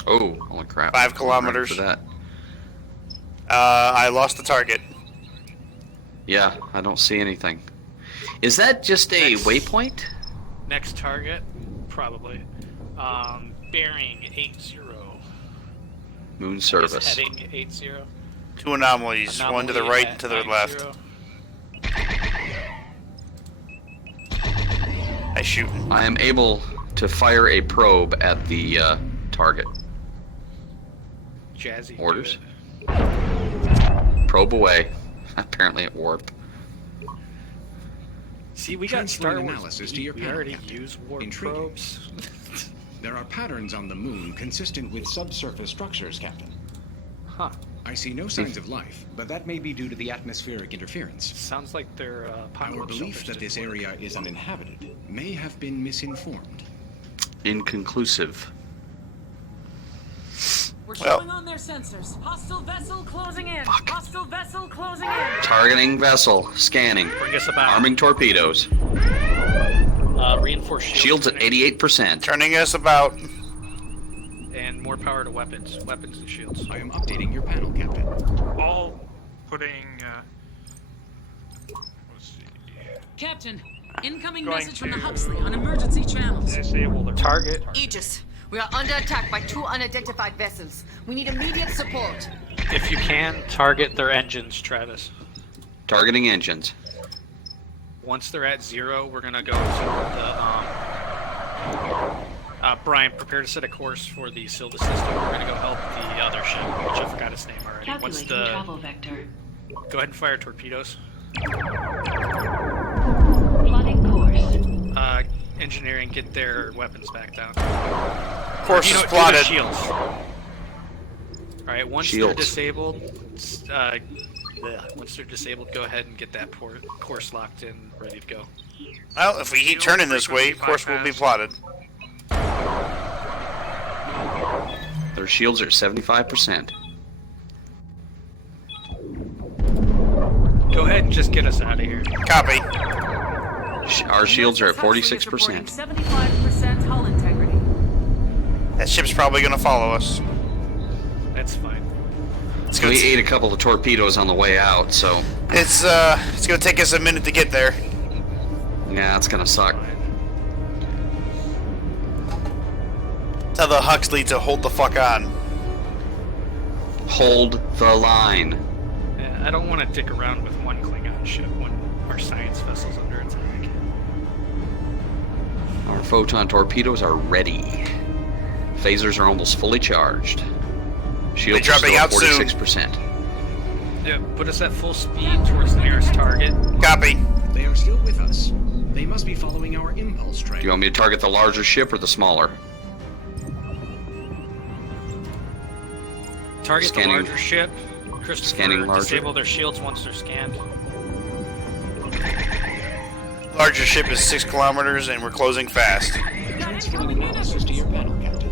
Oh, holy crap! 5 I'm ready kilometers. for that. I lost the target. Yeah, I don't see anything. Is that just a waypoint? next target, probably. Bearing 80. Moon service. I guess heading 80. 2 anomalies, one to the Anomaly right at and to the 90. left. I shoot. I am able to fire a probe at the target. Jazzy. Orders. Probe away. Apparently it warped. See, we got Transferring Star Wars. analysis to your We panel, already Captain. use warp Intriguing. probes. There are patterns on the moon consistent with subsurface structures, Captain. Huh. I see no signs of life, but that may be due to the atmospheric interference. Sounds like they're Our apocalypse belief shelters that this didn't work. area is uninhabited may have been misinformed. Inconclusive. We're Well. showing on their sensors. Hostile vessel closing in. Hostile vessel closing in. Targeting vessel. Scanning. Bring us about. Arming torpedoes. Reinforced Shields at 88%. Turning us about. And more power to weapons. Weapons and shields. I am updating your panel, Captain. All putting. Let's see. Captain, incoming Going message from the to- Huxley on emergency channels. Disable the target. Aegis, we are under attack by 2 unidentified vessels. We need immediate support. If you can, target their engines, Travis. Targeting engines. Once they're at 0, we're gonna go to the Brian, prepare to set a course for the Silva system. We're gonna go help the other ship, which I forgot its name already. Once Calculating the travel vector. go ahead and fire torpedoes. Plotting course. Engineering, get their weapons back down. Course You know is what, do their plotted. shields. All right, once they're Shields. disabled, once they're disabled, go ahead and get that course locked in, ready to go. Well, if we keep turning this way, course will be plotted. Their shields are at 75%. Go ahead and just get us out of here. Copy. Our shields are at Huxley is reporting 46%. 75% hull integrity. That ship's probably gonna follow us. That's fine. It's gonna, We ate a couple of torpedoes on the way out, so it's gonna take us a minute to get there. yeah, it's gonna suck. Tell the Huxley to hold the fuck on. Hold the line. Yeah, I don't want to dick around with one Klingon ship when our science vessel's under attack. Our photon torpedoes are ready. Phasers are almost fully charged. Shields are dropping still out soon. 46%. Yeah, put us at full speed towards the nearest target. Copy. They are still with us. They must be following our impulse train. Do you want me to target the larger ship or the smaller? Target Scanning- the larger ship. Christopher, scanning larger. disable their shields once they're scanned. Larger ship is 6 kilometers and we're closing fast. Transferring analysis to your panel, Captain.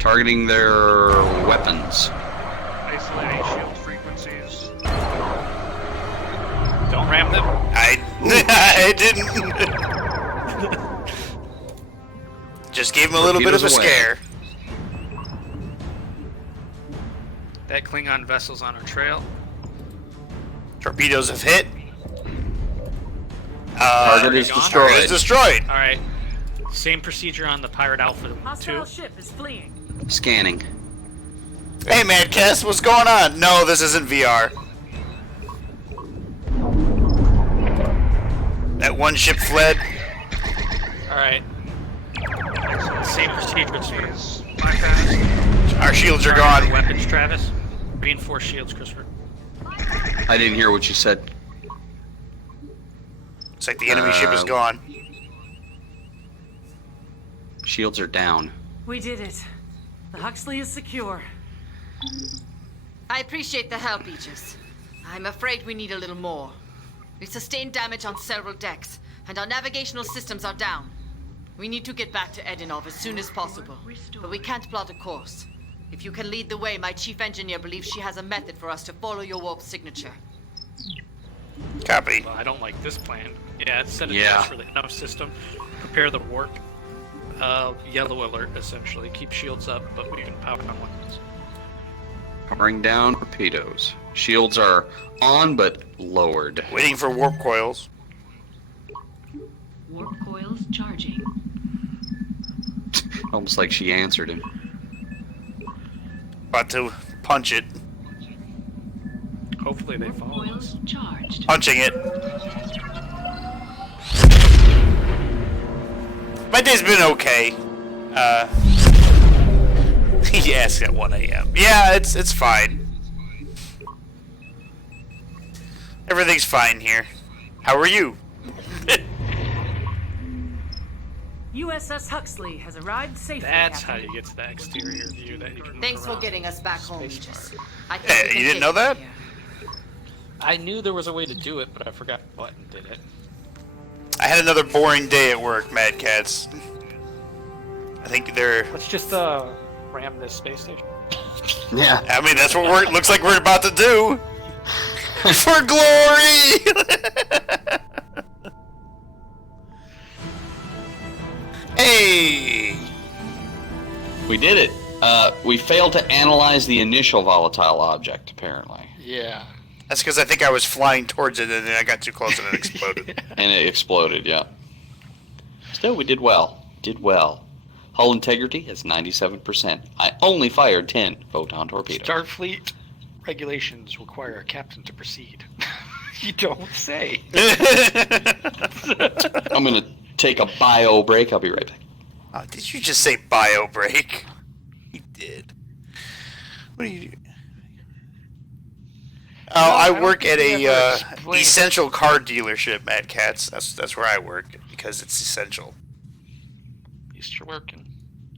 Targeting their weapons. Isolating shield frequencies. Don't ram them. I didn't. Just gave him a little bit of a Torpedoes away. scare. That Klingon vessel's on our trail. Torpedoes have hit. Target is gone? destroyed. Target is destroyed. All right. Same procedure on the Pirate Alpha 2. Hostile ship is fleeing. Scanning. Hey, Madcast, what's going on? No, this isn't VR. That one ship fled. All right. Same procedure. Frequencies. Bypass. Our shields are Target gone. Weapons, Travis. Reinforce shields, Christopher. I didn't hear what you said. Looks like the enemy ship is gone. Shields are down. We did it. The Huxley is secure. I appreciate the help, Aegis. I'm afraid we need a little more. We sustained damage on several decks, and our navigational systems are down. We need to get back to Edinov as soon as possible, but we can't plot a course. If you can lead the way, my chief engineer believes she has a method for us to follow your warp signature. Copy. Well, I don't like this plan. Yeah, send a Yeah. test for the Edinov system. Prepare the warp. Yellow alert, essentially. Keep shields up, but we can power on weapons. Powering down torpedoes. Shields are on but lowered. Waiting for warp coils. Warp coils charging. Almost like she answered him. About to punch it. Hopefully they follow us. Coils charged. Punching it. My day's been okay. He asked at 1 a.m. Yeah, it's fine. Everything's fine here. How are you? USS Huxley has arrived safely. That's Captain. how you get to that exterior view that you can Thanks look for around. getting us back home, Aegis. I think Hey, we can you didn't take know it that? from here. I knew there was a way to do it, but I forgot what button did it. I had another boring day at work, Mad Cats. I think they're... Let's just ram this space station. Yeah. I mean, that's what looks like we're about to do. For glory! Hey! We did it. We failed to analyze the initial volatile object, apparently. Yeah. That's because I think I was flying towards it and then I got too close and it exploded. And it exploded, yeah. Still, we did well. Did well. Hull integrity is 97%. I only fired 10 photon torpedoes. Starfleet regulations require a captain to proceed. You don't say. I'm going to take a bio break. I'll be right back. Oh, did you just say bio break? He did. What are you doing? Oh, I work at a essential car dealership, Mad Cats. That's where I work because it's essential. Used to working.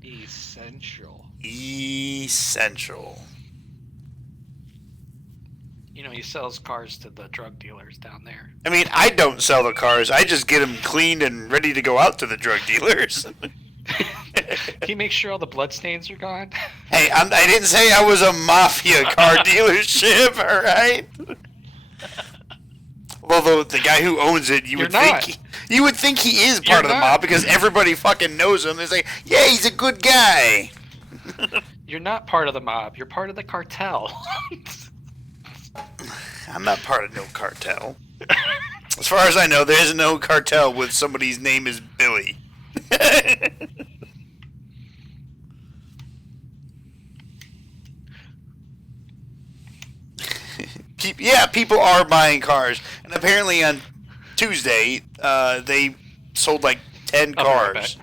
Essential. Essential. You know, he sells cars to the drug dealers down there. I mean, I don't sell the cars. I just get them cleaned and ready to go out to the drug dealers. He makes sure all the bloodstains are gone. Hey, I didn't say I was a mafia car dealership, all right? Although the guy who owns it, you would think he is part of the mob because everybody fucking knows him. They say, yeah, he's a good guy. You're not part of the mob. You're part of the cartel. I'm not part of no cartel. As far as I know, there is no cartel with somebody's name is Billy. Yeah, people are buying cars, and apparently on Tuesday they sold like 10 cars.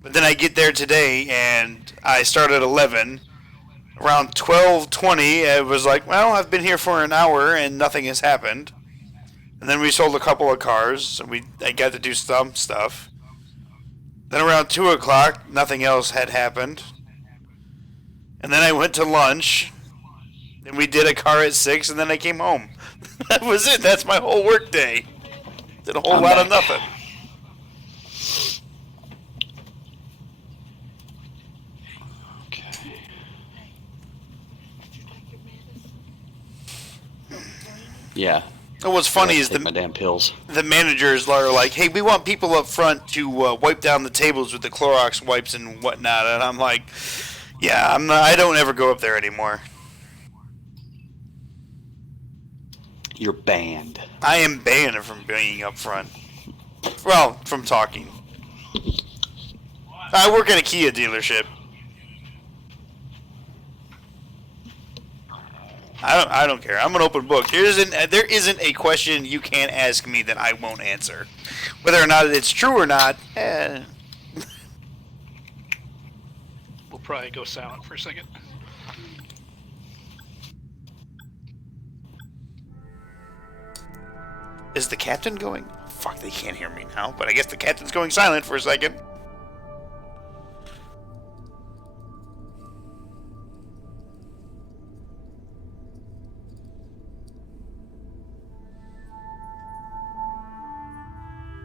But then I get there today, and I start at 11. Around 12:20, it was like, well, I've been here for an hour and nothing has happened. And then we sold a couple of cars, so I got to do some stuff. Then around 2 o'clock, nothing else had happened. And then I went to lunch. Then we did a car at 6, and then I came home. That was it. That's my whole work day. Did a whole lot of nothing. Yeah. And what's funny is my damn pills. The managers are like, hey, we want people up front to wipe down the tables with the Clorox wipes and whatnot. And I'm like, yeah, I don't ever go up there anymore. You're banned. I am banned from being up front. Well, from talking. I work at a Kia dealership. I don't care. I'm an open book. There isn't a question you can't ask me that I won't answer. Whether or not it's true or not, We'll probably go silent for a second. Is the captain going? Fuck, they can't hear me now, but I guess the captain's going silent for a second.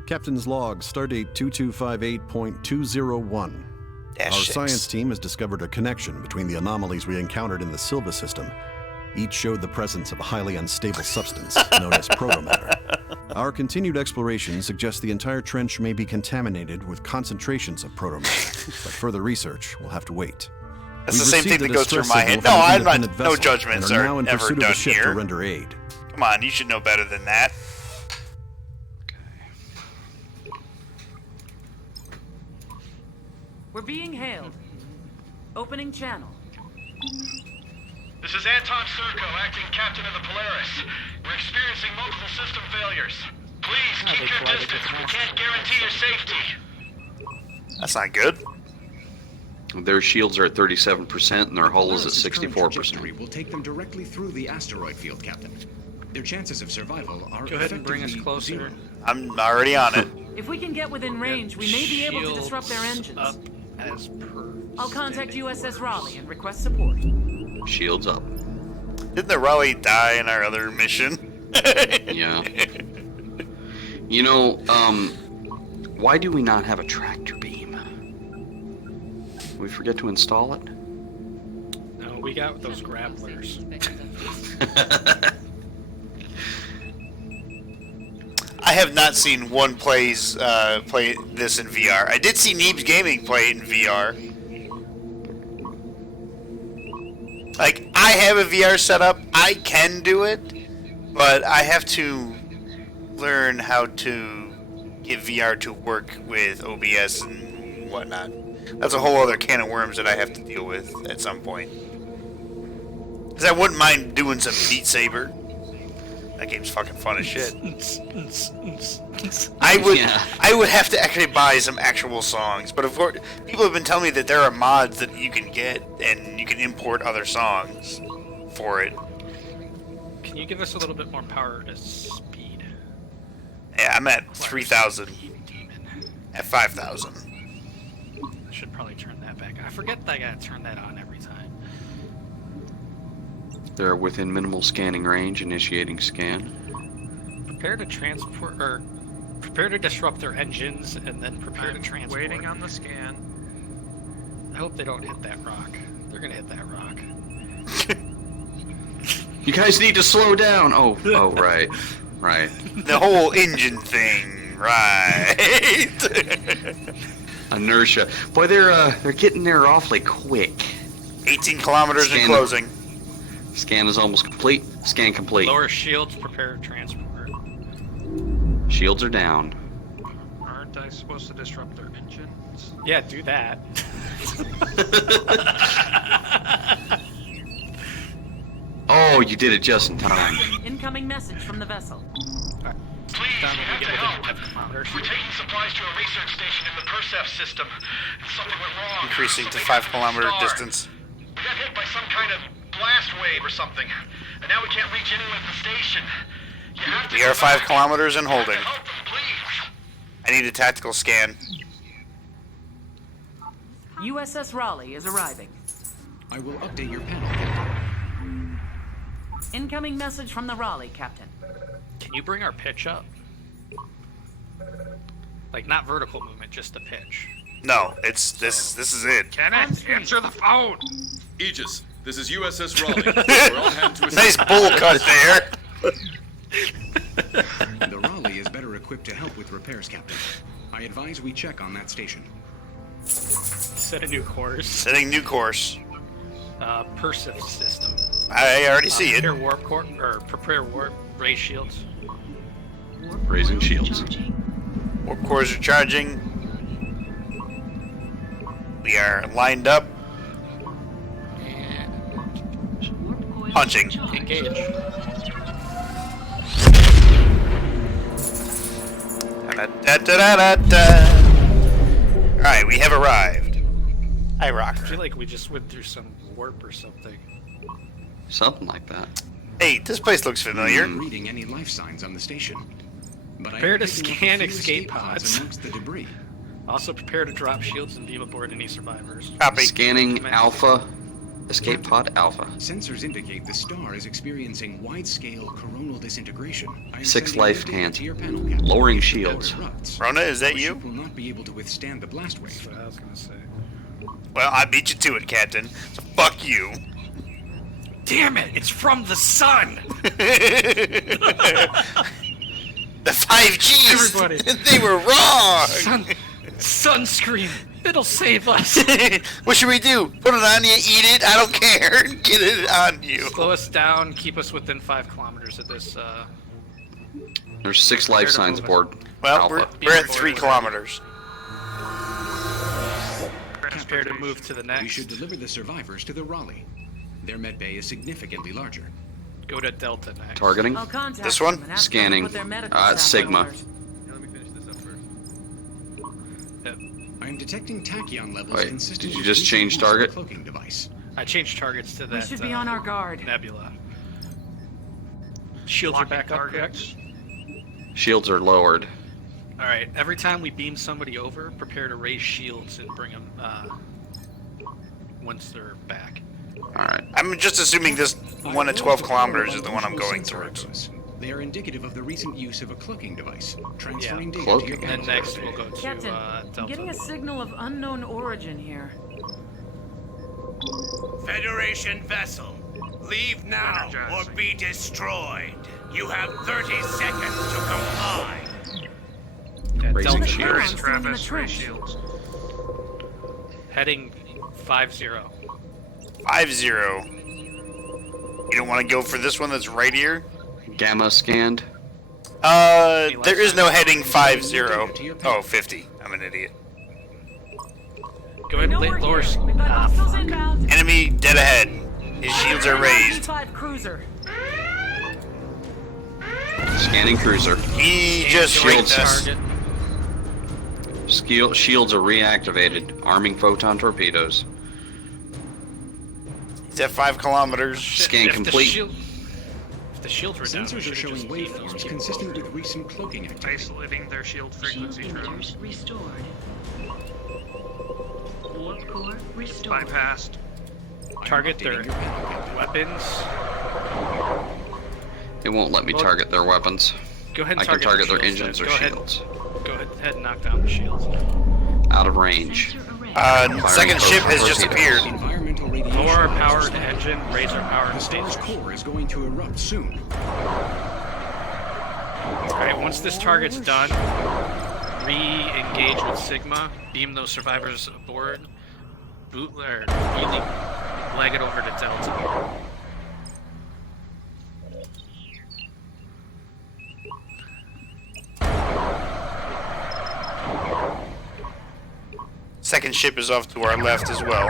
Captain's log, stardate 2258.201. Our science team has discovered a connection between the anomalies we encountered in the Silva system. Each showed the presence of a highly unstable substance known as protomatter. Our continued exploration suggests the entire trench may be contaminated with concentrations of protomatter, but further research will have to wait. That's the same thing that goes through my head. No, I'm not. No judgments are ever done here. To render aid. Come on, you should know better than that. We're being hailed. Opening channel. This is Anton Serko, acting captain of the Polaris. We're experiencing multiple system failures. Please keep your distance. We can't guarantee your safety. That's not good. Their shields are at 37% and their hull is at 64%. Will take them directly through the asteroid field, Captain. Their chances of survival are Go ahead and bring us effectively closer. zero. I'm already on it. If we can get within range, we may be able to disrupt their engines. Up as per. I'll contact USS Raleigh and request support. Shields up. Didn't the Raleigh die in our other mission? Yeah. You know, why do we not have a tractor beam? We forget to install it? No, we got those grapplers. I have not seen one play this in VR. I did see Neebs Gaming play it in VR. Like, I have a VR setup. I can do it, but I have to learn how to get VR to work with OBS and whatnot. That's a whole other can of worms that I have to deal with at some point. Because I wouldn't mind doing some Beat Saber. That game's fucking fun as shit. I would have to actually buy some actual songs, but of course, people have been telling me that there are mods that you can get and you can import other songs for it. Can you give us a little bit more power to speed? Yeah, I'm at 3,000. At 5,000. I should probably turn that back. I forget that I gotta turn that on every time. They're within minimal scanning range, initiating scan. Prepare to transport, or prepare to disrupt their engines, and then prepare to transport. Waiting on the scan. I hope they don't hit that rock. They're gonna hit that rock. You guys need to slow down. Oh, right, right. The whole engine thing, right? Inertia. Boy, they're getting there awfully quick. 18 kilometers in closing. Scan is almost complete. Scan complete. Lower shields, prepare to transport. Shields are down. Aren't I supposed to disrupt their engines? Yeah, do that. Oh, you did it just in time. Incoming message from the vessel. Please, you have to help. We're taking supplies to a research station in the Persef system. Something went wrong. Increasing to 5-kilometer distance. We got hit by some kind of blast wave or something, and now we can't reach anyone at the station. You have to We are 5 kilometers and holding. help them, please. I need a tactical scan. USS Raleigh is arriving. I will update your panel, Captain. Incoming message from the Raleigh, Captain. Can you bring our pitch up? Like, not vertical movement, just the pitch. No, it's this is it. Kenneth, answer the phone! Aegis, this is USS Raleigh. We're on hand to assist. Nice bull cut there. The Raleigh is better equipped to help with repairs, Captain. I advise we check on that station. Set a new course. Setting new course. Persif system. I already see it. Prepare warp core, or prepare warp ray shields. Raising shields. Warp cores are charging. We are lined up. Punching. Engage. Alright, we have arrived. Hi, Rocker. I feel like we just went through some warp or something. Something like that. Hey, this place looks familiar. Reading any life signs on the station. But Prepare to picking up a scan few escape pods. amongst the debris. Also prepare to drop shields and beam aboard any survivors. Copy. Scanning Alpha. Escape pod Alpha. Sensors indicate the star is experiencing wide-scale coronal disintegration. I am 6 sending life new data hands. to your panel, Captain. Lowering If the shields. power erupts, Rona, is that our you? ship will not be able to withstand the blast wave. That's what I was gonna say. Well, I beat you to it, Captain. So fuck you. Damn it! It's from the sun. The 5Gs. Everybody. They were wrong. Sunscreen. It'll save us. What should we do? Put it on you, eat it? I don't care. Get it on you. Slow us down. Keep us within 5 kilometers of this. There's 6 life signs aboard Well, Alpha. we're at 3 kilometers. Prepare to move to the next. We should deliver the survivors to the Raleigh. Their medbay is significantly larger. Go to Delta next. Targeting. I'll contact This them one? and ask them to Scanning. put their medical It's staff on Sigma. alert. Let me finish this up first. I am detecting tachyon levels Wait, consistent did you with just recent change use of target? cloaking device. I changed targets to that. We should be on our guard. Nebula. Shields are back up, correct? Shields are lowered. All right. Every time we beam somebody over, prepare to raise shields and bring them once they're back. Alright. I'm just assuming this 1 to 12 kilometers is the one I'm going Sensor towards. echoes. They are indicative of the recent use of a cloaking device, transferring Yeah. data to your Cloaking. panel. And next we'll go to Captain, Delta. I'm getting a signal of unknown origin here. Federation vessel, leave now or be destroyed. You have 30 seconds to comply. Yeah, Raising Delta. shields. Travis, ray shields. Heading 5-0. 5-0. You don't want to go for this one that's right here? Gamma scanned. There is no heading 50. Oh, 50. I'm an idiot. Go ahead and lower. We've got hostiles inbound. Enemy dead ahead. His shields are raised. P5 cruiser. Scanning cruiser. He just Shields. raped us. Target. Shields are reactivated. Arming photon torpedoes. He's at 5 kilometers. Scan If complete. If the shields were down, we Sensors are should've showing just beamed those waveforms people consistent over. with recent cloaking activity. Isolating their shield Shield frequency emitters terms. restored. Warp core restored. Bypassed. Target updating their your panel, Captain. weapons. It won't let me Well, target their weapons. Go ahead and I can target their shields engines then. or Go ahead. shields. Go ahead and knock down the shields. Out of range. Sensor array. Second ship has just appeared. Environmental radiation. Lower our power to engine, raise our power The to star's phasers. core is going to erupt soon. Alright, once this target's done, re-engage with Sigma, beam those survivors aboard, really leg it over to Delta. Second ship is off to our left as well.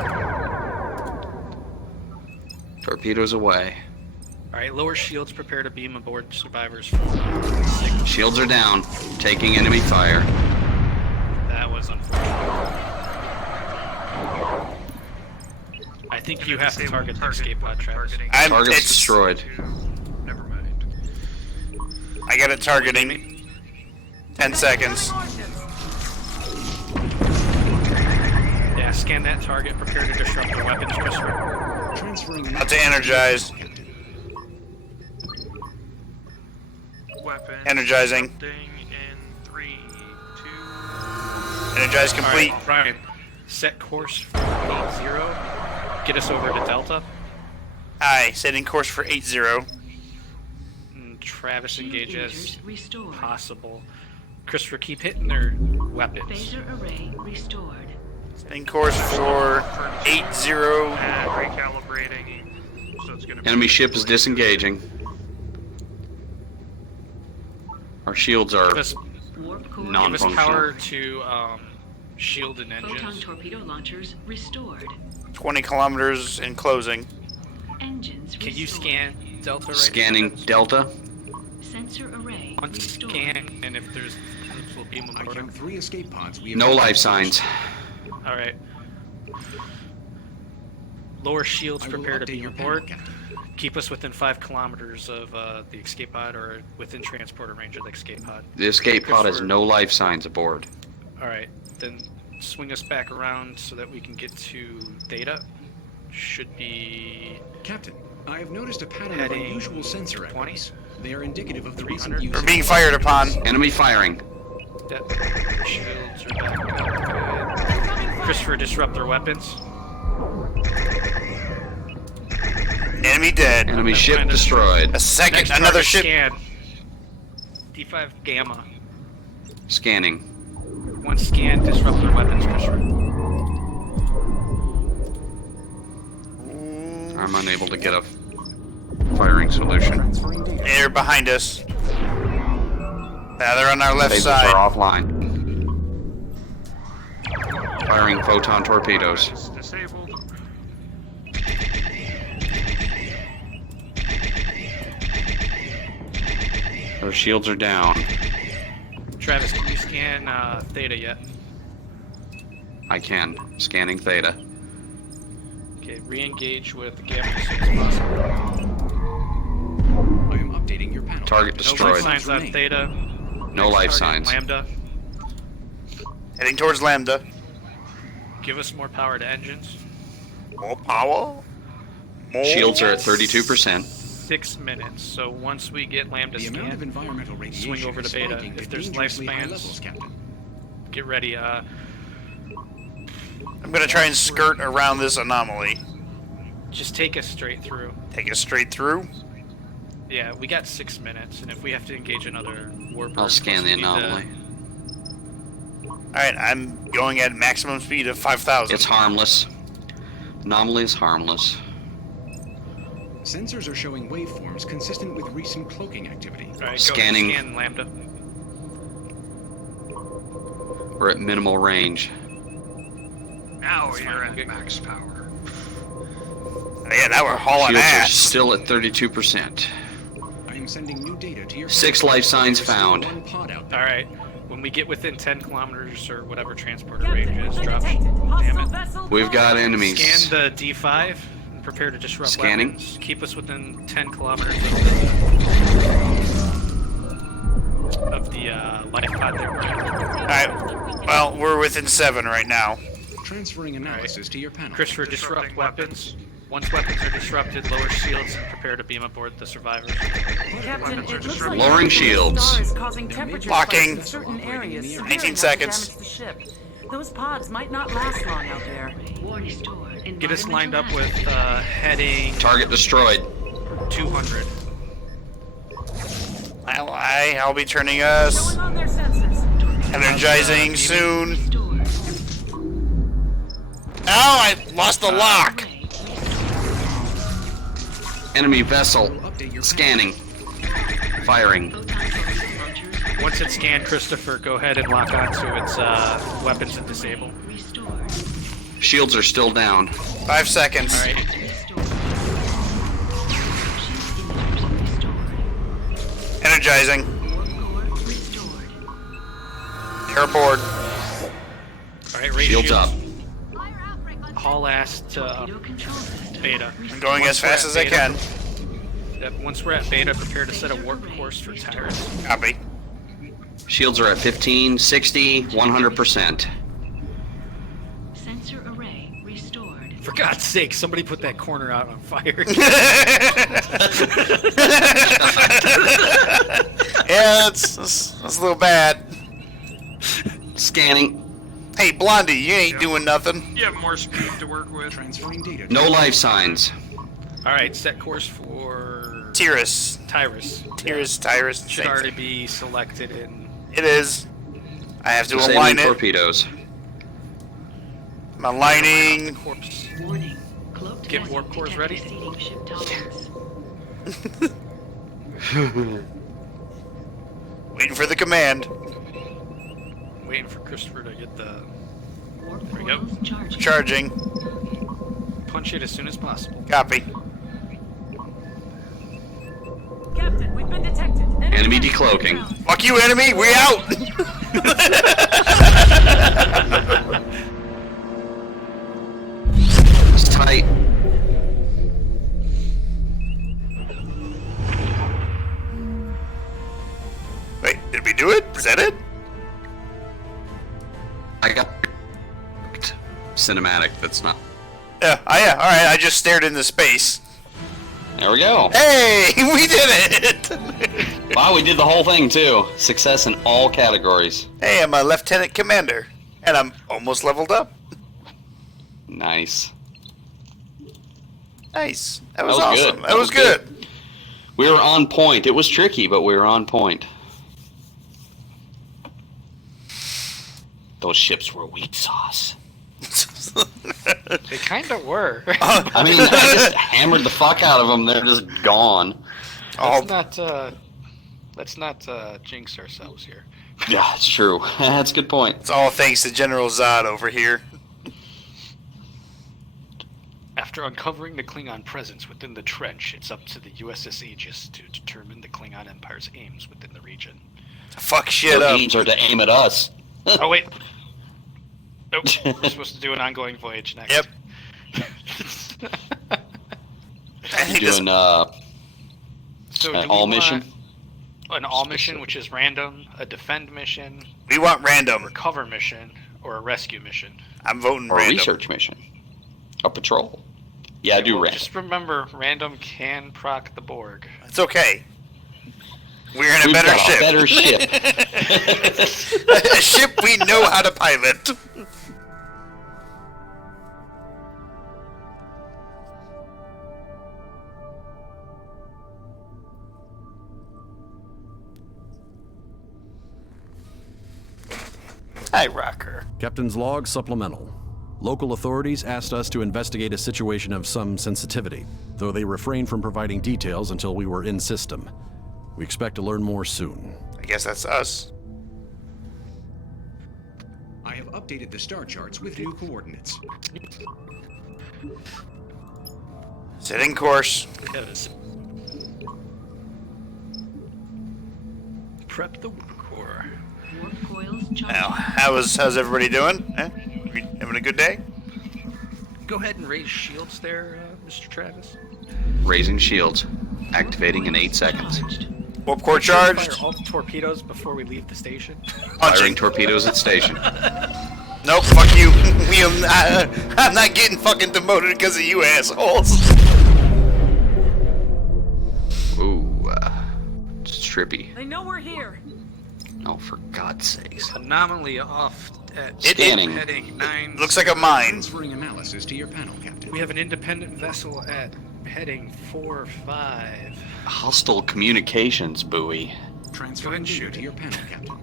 Torpedoes away. Alright, lower shields, prepare to beam aboard survivors. Shields are down. Taking enemy fire. That was unfortunate. I think you have to target the escape pod, Travis. Target's destroyed. Never mind. I got it targeting. 10 seconds. Yeah, scan that target, prepare to disrupt the weapons, Christopher. Transferring About to energize. Weapon. Energizing. In 3, 2. Energize complete. Alright, Brian, set course for 80. Get us over to Delta. Aye, setting course for 80. And Travis Shield engage as emitters restored. possible. Christopher, keep hitting their weapons. Phaser array restored. Setting course for 80. And recalibrating. So it's gonna be Enemy ship is disengaging. Our shields are Give us Warp core power non-functional. to shield and Photon engines. torpedo launchers restored. 20 kilometers in closing. Engines Can you restored. scan Delta right Scanning Delta. Sensor array Once restored. scan, and if there's groups, we'll beam them I over. count 3 escape pods. We No life signs. Alright. Lower shields, I will prepare to update beam your aboard. panel, Captain. Keep us within 5 kilometers of the escape pod, or within transporter range of the escape pod. The escape pod has Christopher. no life signs aboard. Alright, then swing us back around so that we can get to Theta. Should be... Captain, I have noticed a pattern of Heading unusual sensor 20. echoes. They are indicative of the recent 300. use We're of being fired upon. Enemy firing. Yep. Shields are back up. Good. Christopher, disrupt their weapons. Enemy dead. Enemy ship Commander. destroyed. A second, Next another target, ship. Scan. D5 Gamma. Scanning. One scan, disrupt their weapons, Christopher. I'm unable to get a firing solution. Transferring data. They're behind us. Now they're on our left Phasers side. are offline. Firing photon torpedoes. It's disabled. Their shields are down. Travis, can you scan Theta yet? I can. Scanning Theta. Okay, re-engage with the Gamma as soon as possible. I am updating your panel. Target No destroyed. life signs on Theta. No Next life target, signs. Lambda. Heading towards Lambda. Give us more power to engines. More power. More. Shields are at 32%. 6 minutes. So once we get Lambda The amount of scanned, environmental radiation swing over to is Beta. spiking If to there's dangerously high lifespans, levels, Captain. get ready. I'm gonna try and skirt around this anomaly. Just take us straight through. Take us straight through. Yeah, we got 6 minutes, and if we have to engage another warper, I'll scan the anomaly. Alright, I'm going at maximum speed of 5,000. It's harmless. Anomaly is harmless. Sensors are showing waveforms consistent with recent cloaking activity. Alright, Scanning. Go ahead, scan Lambda. We're at minimal range. Now That's you're fine, at max power. Yeah, now we're hauling Shields are ass. still at 32%. I am sending new data to your 6 panel. life signs There's still found. one pod out there. Alright, when we get within 10 kilometers or whatever transporter range is, drop. Detected. Damn Hostile it. vessel. We've got close. enemies. Scan the D5 and prepare to disrupt Scanning. weapons. Keep us within 10 kilometers of the life pod there. Alright, well, we're within 7 right now. Transferring analysis to your panel. Christopher, disrupt weapons. Once weapons are disrupted, lower shields and prepare to beam aboard the survivors. Captain, it looks like Lowering the shields. star is causing temperature Locking. spikes in certain areas. 19 severe enough to seconds. damage the ship. Those pods might not last long out there. Warning. Get us lined up with heading Target destroyed. 200. I'll be turning us. Going on their sensors. Energizing soon. Oh, I lost the lock. Enemy vessel. Scanning. Firing. Once it's scanned, Christopher, go ahead and lock onto its weapons and disable. Shields are still down. 5 seconds. Alright. Energizing. They're aboard. Alright, raise Shields up. Haul ass to Beta. I'm going as fast as I can. Yep, once we're at Beta, prepare to set a warp course for Tyrus. Copy. Shields are at 15, 60, 100%. Sensor array restored. For God's sake, somebody put that corner out on fire. Yeah, it's a little bad. Scanning. Hey, Blondie, you ain't doing nothing. You have more speed to work with. Transferring data. No life signs. Alright, set course for Tyrus. Tyrus. Tyrus. Should already be selected in. It is. I have to Disabling align it. torpedoes. I'm aligning. Corpse. Warning. Cloaked Get vessel warp cores detected ready. exceeding ship tolerance. Waiting for the command. Waiting for Christopher to get the. Warp There we go. portals charging. Charging. Punch it as soon as possible. Copy. Captain, we've been detected. Enemy decloaking. Fuck you, enemy. We out. It's tight. cinematic that's not. Yeah, alright, I just stared into space. There we go. Hey, we did it! Wow, we did the whole thing too. Success in all categories. Hey, I'm a lieutenant commander, and I'm almost leveled up. Nice. Nice. That was awesome. Good. That was good. We were on point. It was tricky, but we were on point. Those ships were wheat sauce. They kind of were. I mean, I just hammered the fuck out of them. They're just gone. Let's not jinx ourselves here. Yeah, it's true. That's a good point. It's all thanks to General Zod over here. After uncovering the Klingon presence within the trench, it's up to the USS Aegis to determine the Klingon Empire's aims within the region. Fuck shit Their up. aims are to aim at us. Oh, wait. Nope. We're supposed to do an ongoing voyage next. Yep. You're doing So an all mission? An all mission, which is random, a defend mission. We want random. A recover mission, or a rescue mission. I'm voting or random. a research mission. A patrol. Yeah, I do well, random. Just remember, random can proc the Borg. It's okay. We're in a We've better got ship. A better ship. A ship we know how to pilot. Hi, Rocker. Captain's log supplemental. Local authorities asked us to investigate a situation of some sensitivity, though they refrained from providing details until we were in system. We expect to learn more soon. I guess that's us. I have updated the star charts with new coordinates. Setting course. Prep the warp core. Warp coils Now, how's everybody doing? Eh? We having a good day? Go ahead and raise shields there, Mr. Travis. Raising shields. Activating in 8 seconds. Warp core charged. Fire all the torpedoes before we leave the station. Firing torpedoes at station. Nope, fuck you. I'm not getting fucking demoted because of you assholes. Ooh, it's trippy. They know we're here. Oh, for God's sakes. Anomaly off at Scanning. heading 9. Looks like a mine. Transferring analysis to your panel, Captain. We have an independent vessel at heading 4-5. Hostile communications buoy. Transferring data to your panel, Captain.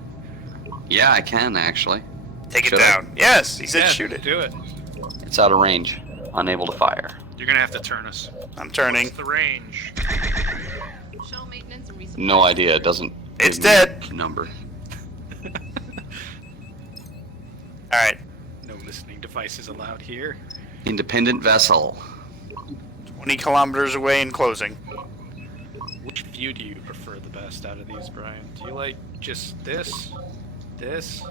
Yeah, I can actually. Take Should it down. Yes, he said Yeah, shoot it. Do it. It's out of range. Unable to fire. You're gonna have to turn us. I'm turning. What's the range? Shell maintenance and resupply. No idea. It doesn't. It's give me dead. a number. Alright. No listening devices allowed here. Independent vessel. 20 kilometers away and closing. Which view do you prefer the best out of these, Brian? Do you like just this? This?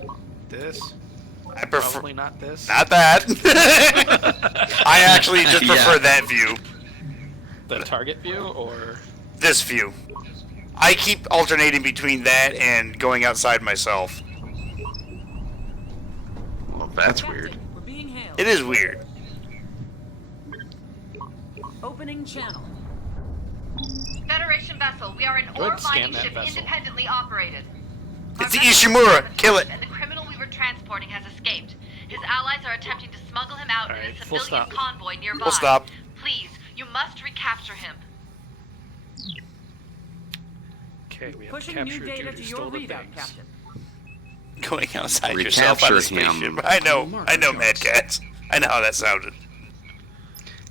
I prefer Probably not this. not that. I actually just prefer Yeah. that view. The target view, or This view. I keep alternating between that and going outside myself. Well, that's weird. We're being hailed. It is weird. Opening channel. Federation vessel, we are an Go ahead ore and scan mining that ship vessel. independently operated. Our It's the vessel Ishimura. has Kill it. and the criminal we were transporting has escaped. His allies are attempting to smuggle him out in Alright, a full civilian stop. convoy nearby. Full stop. Please, you must recapture him. okay, we have Pushing captured new data you to who your stole the readout, things. Captain. Going outside yourself on a Recapture him. spaceship. I know, Mad Cats. I know how that sounded.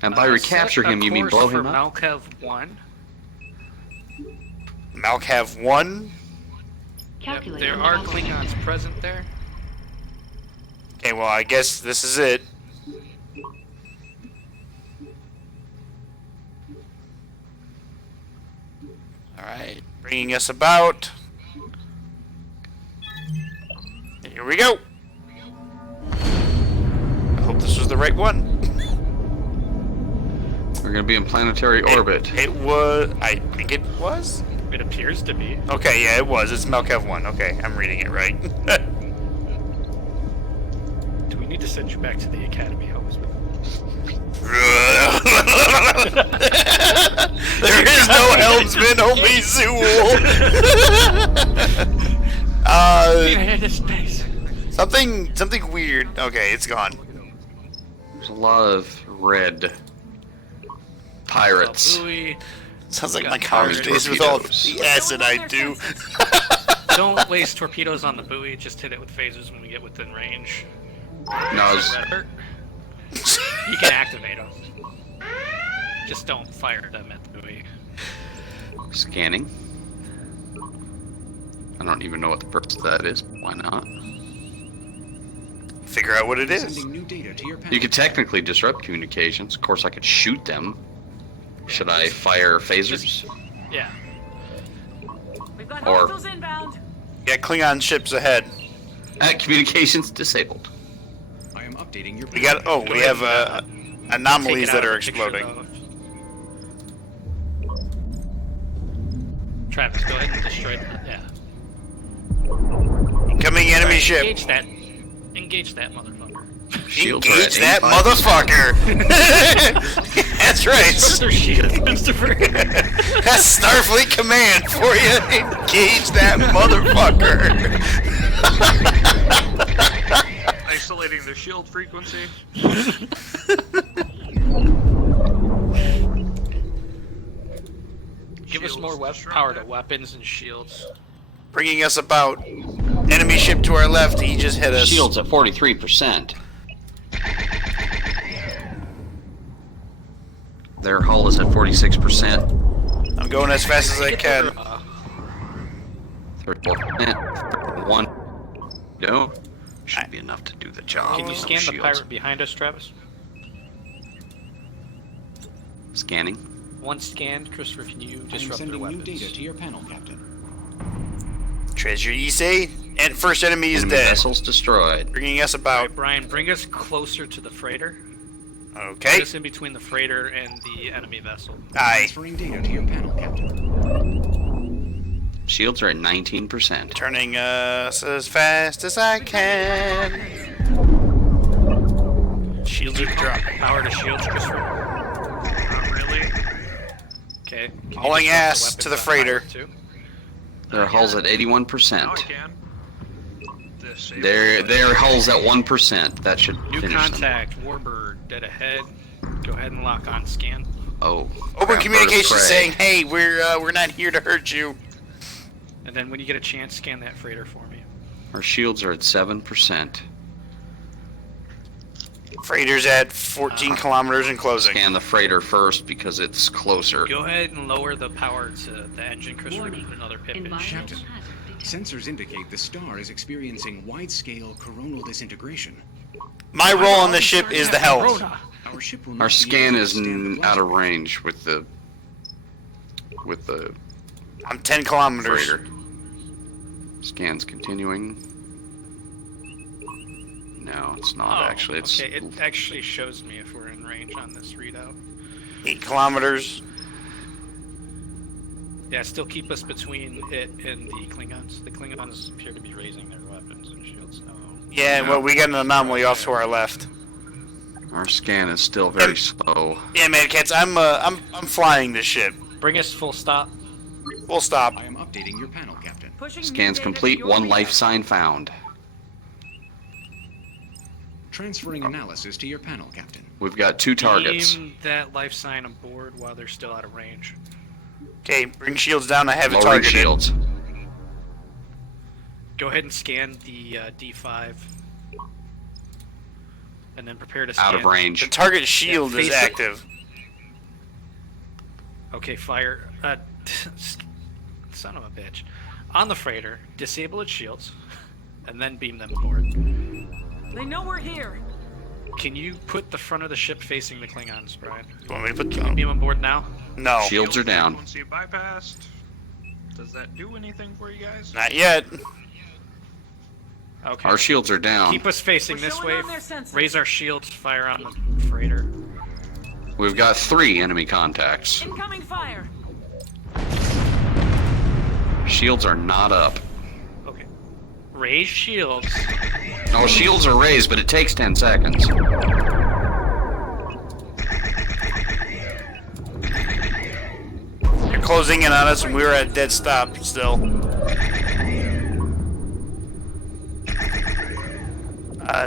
And by recapture set a him, you mean course blow him for up? Malkav 1. Malkav 1? Yep, there are Klingons present there. Okay, well, I guess this is it. Alright, bringing us about. Here we go. I hope this was the right one. We're gonna be in planetary orbit. It was. I think it was. It appears to be. Okay, yeah, it was. It's Malkav 1. Okay, I'm reading it right. Do we need to send you back to the academy, Helmsman. There is no helmsman, only Zool. Something weird. Okay, it's gone. There's a lot of red pirates. Sounds like my college days with all the acid I do. Don't waste torpedoes on the buoy. Just hit it with phasers when we get within range. No, you can activate them. Just don't fire them at the buoy. Scanning. I don't even know what the purpose of that is. Why not? Figure out what it is. You could technically disrupt communications. Of course, I could shoot them. Should I fire phasers? Yeah. We've got Or- hostiles inbound. Yeah, Klingon ships ahead. Communications disabled. I am updating your. We got. Oh, we have anomalies that are exploding. Travis, go ahead and destroy that. Yeah. Incoming enemy ship. Engage that motherfucker. Engage that motherfucker. That's right. Their shield, Christopher. That's Starfleet command for you. Engage that motherfucker. Isolating the shield frequency. Give us more power to weapons and shields. Bringing us about. Enemy ship to our left. He just hit us. Shields at 43%. Their hull is at 46%. I'm going as fast as I can. 34%. One. No. Should be enough to do the job. Can you scan the pirate behind us, Travis? Scanning. One scanned. Christopher, can you I am disrupt their sending new weapons? data to your panel, Captain. Treasure Issei. And first enemy is Enemy dead. Vessels destroyed. Bringing us about. Alright, Brian, bring us closer to the freighter. Okay. Put us in between the freighter and the enemy vessel. Aye. Transferring data to your panel, Captain. Shields are at 19%. Turning us as fast as I can. Shields are dropping. Power to shields, Christopher. Not really. Okay. Can you Hauling disrupt ass weapons to the on freighter. power, too? Their hull's at 81%. Now I can. Their hull's at 1%. That should New finish them. contact, Warbird, dead ahead. Go ahead and lock on scan. Oh. Open crap, communication bird of prey. saying, "Hey, we're not here to hurt you." And then when you get a chance, scan that freighter for me. Our shields are at 7%. Freighter's at 14 kilometers and closing. Scan the freighter first because it's closer. Go ahead and lower the power to the engine, Christopher. Put another pip in. Captain, sensors indicate the star is experiencing wide-scale coronal disintegration. My role on the ship is the helm. Our ship will Our not be scan able to is withstand the out of blast range with the I'm 10 kilometers. freighter. Scans continuing. No, it's not actually. It's okay. It actually shows me if we're in range on this readout. 8 kilometers. Yeah, still keep us between it and the Klingons. The Klingons appear to be raising their weapons and shields now. Yeah, well, we got an anomaly off to our left. Our scan is still very slow. Yeah, man, cats. I'm flying this ship. Bring us full stop. Full stop. I am updating your panel, Captain. Scans complete. One life sign found. Transferring analysis to your panel, Captain. We've got 2 targets. Beam that life sign aboard while they're still out of range. Okay, bring shields down. I have it Lowering targeted. shields. Go ahead and scan the D5. And then prepare to scan. Out of range. The target shield Yeah, is face it. active. Okay, fire. Son of a bitch. On the freighter, disable its shields, and then beam them aboard. They know we're here. Can you put the front of the ship facing the Klingons, Brian? You want me to put Can you beam aboard now? No. Shields are down. Frequency bypassed. Does that do anything for you guys? Not yet. Okay. Our shields are down. Keep us facing We're this showing way. on their sensors. Raise our shields, fire on the freighter. We've got 3 enemy contacts. Incoming fire. Shields are not up. Okay. Raise shields. No, shields are raised, but it takes 10 seconds. They're closing in on us and we were at dead stop still.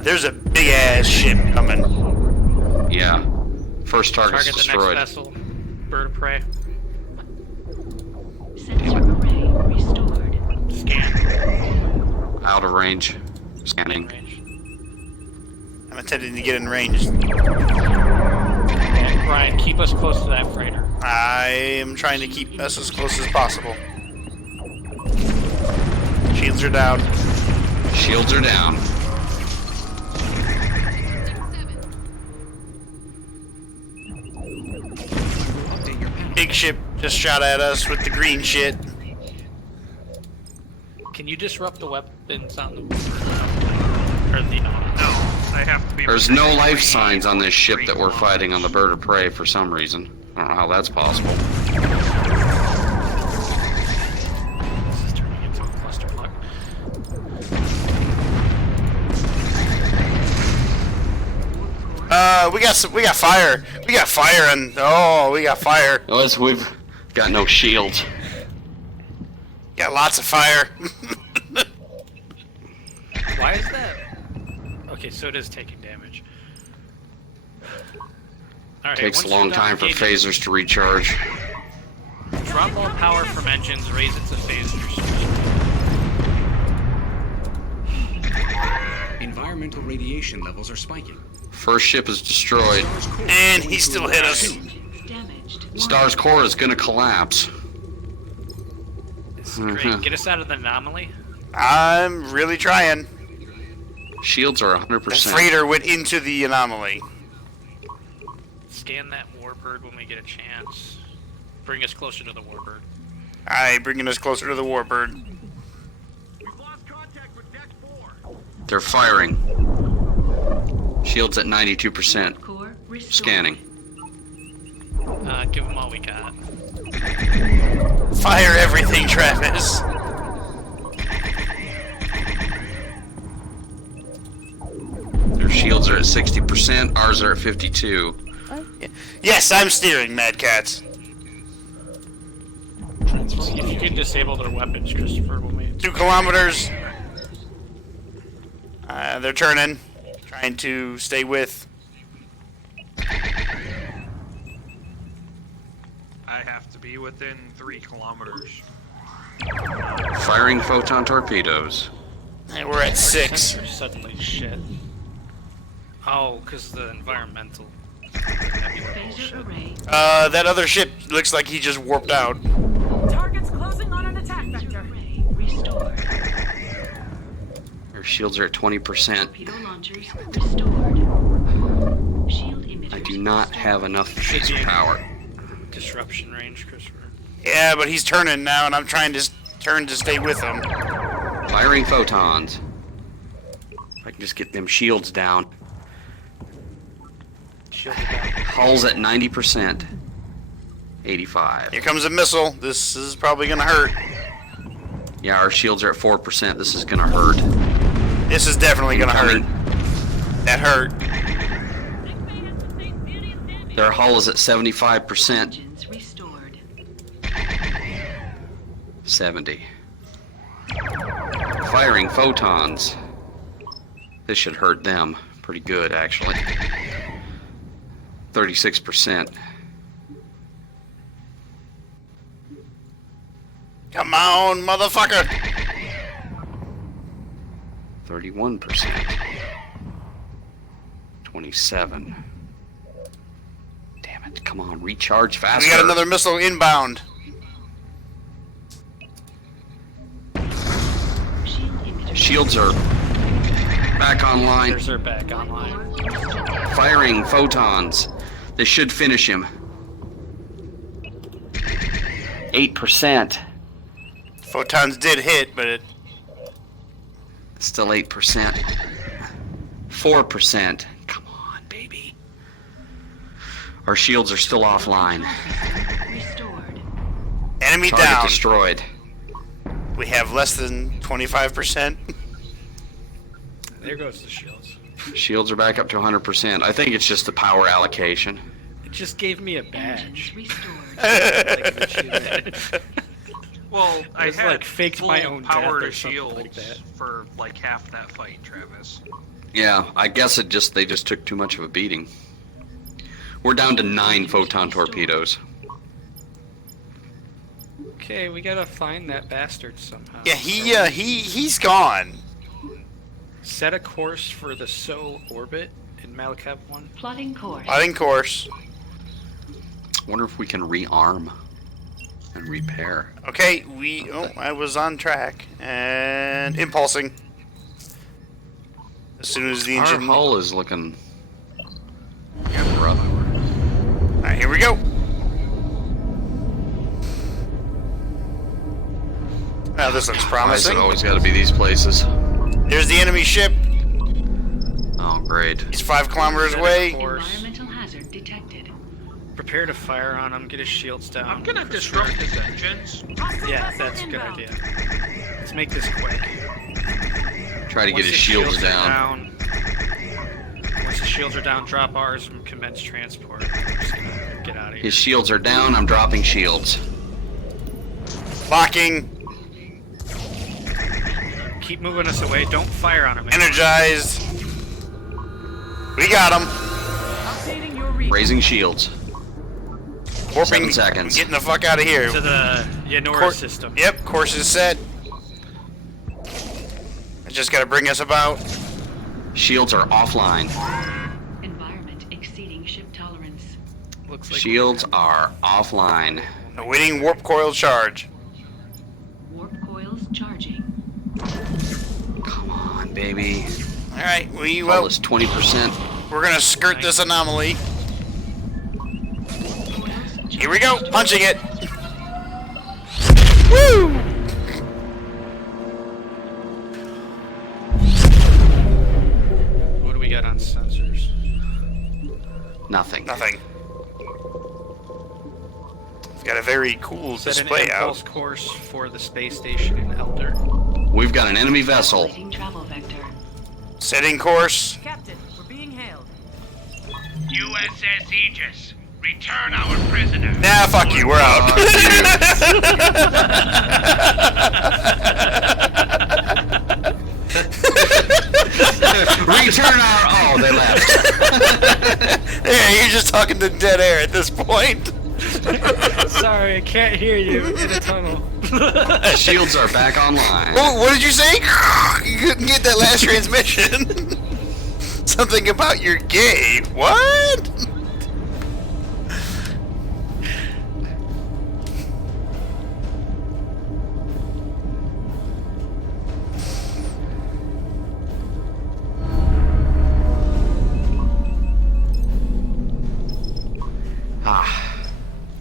There's a big ass ship coming. Yeah. First target's Target the destroyed. next vessel. Bird of prey. Sensor array restored. Scan. Out of range. Scanning. I'm attempting to get in range. And Brian, keep us close to that freighter. I am trying to keep us as close as possible. Shields are down. Shields are down. Big ship just shot at us with the green shit. Can you disrupt the weapons on the... Or the... No, they have to be... There's no life signs on this ship that we're fighting on the bird of prey for some reason. I don't know how that's possible. This is turning into a clusterfuck. We got fire. We got fire and we got fire. Notice we've got no shields. Got lots of fire. Why is that? Okay, so it is taking damage. Alright, Takes a once long you're done time for engaging, phasers to recharge. drop all power from engines, raise it to phasers. Environmental radiation levels are spiking. First ship is destroyed. And he still hit us. Star's core is gonna collapse. This is great. Get us out of the anomaly. I'm really trying. Shields are The 100%. freighter went into the anomaly. Scan that warbird when we get a chance. Bring us closer to the warbird. Alright, bringing us closer to the warbird. They're firing. Shields at 92%. Scanning. Give them all we got. Fire everything, Travis. Their shields are at 60%. Ours are at 52. Yes, I'm steering, Mad Cats. If you could disable their weapons, Christopher, when we... 2 kilometers. They're turning. Trying to stay with. I have to be within 3 kilometers. Firing photon torpedoes. And we're at 6. Suddenly shit. Oh, because the environmental. That other ship looks like he just warped out. Target's closing on an attack vector. Their shields are at 20%. I do not have enough phaser power. Disruption range, Christopher. Yeah, but he's turning now, and I'm trying to turn to stay with him. Firing photons. If I can just get them shields down. Hull's at 90%. 85. Here comes a missile. This is probably gonna hurt. Yeah, our shields are at 4%. This is gonna hurt. This is definitely gonna hurt. That hurt. Their hull is at 75%. 70. Firing photons. This should hurt them pretty good, actually. 36%. Come on, motherfucker! 31%. 27. Damn it, come on, recharge faster. We got another missile inbound. Shields are back online. Shields are back online. Firing photons. This should finish him. 8%. Photons did hit, but it... Still 8%. 4%. Come on, baby. Our shields are still offline. Enemy Target down. destroyed. We have less than 25%. There goes the shields. Shields are back up to 100%. I think it's just the power allocation. It just gave me a badge. Well, I was had like faked full my own power death to or something shields like that. for like half that fight, Travis. Yeah, I guess they just took too much of a beating. We're down to 9 photon torpedoes. Okay, we gotta find that bastard somehow. Yeah, he's gone. Set a course for the SO orbit in Malakav 1. Plotting course. Plotting course. Wonder if we can rearm and repair. Okay, I was on track and impulsing. As soon as the engine. Our hull is looking rough. All right, here we go. Now this looks Why is it promising. always got to be these places? There's the enemy ship. Oh, great. He's 5 kilometers away. Environmental hazard detected. Prepare to fire on him. Get his shields down. I'm gonna disrupt his engines. Yeah, that's a good idea. Let's make this quick. Try to get Once his shields are down. Once the shields are down, drop ours and commence transport. We're just gonna get out of here. His shields are down. I'm dropping shields. Locking. Keep moving us away. Don't fire on him. Energized. We got him. Updating your reading. Raising shields. Warping. 7 seconds. Getting the fuck out of here. To the Yanora system. Yep, course is set. I just gotta bring us about. Shields are offline. Environment exceeding ship tolerance. Looks like Shields are offline. Awaiting warp coil charge. Warp coils charging. Come on, baby. All right, Hull is 20%. we're gonna skirt this anomaly. Here we go, punching it. Woo! What do we got on sensors? Nothing. Nothing. We've got a very cool Set an display impulse out. course for the space station in Elder. We've got an enemy vessel. Calculating travel vector. Setting course. Captain, we're being hailed. USS Aegis, return our prisoner. Nah, fuck you, we're out. Return our... Oh, they left. Yeah, you're just talking to dead air at this point. Sorry, I can't hear you in a tunnel. Shields are back online. What did you say? You couldn't get that last transmission. Something about you're gay. What?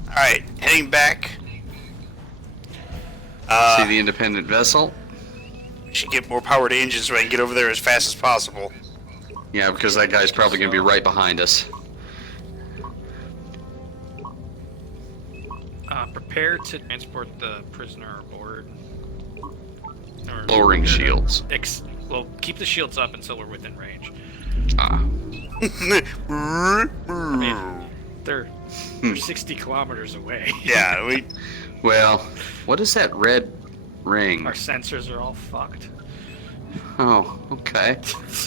Alright, heading back. See the independent vessel? We should get more power to engines so I can get over there as fast as possible. Yeah, because that guy's probably going to be right behind us. Prepare to transport the prisoner aboard. Lowering shields. Well, keep the shields up until we're within range. Ah. I mean, they're 60 kilometers away. Yeah, we... Well, what is that red ring? Our sensors are all fucked. Oh, okay.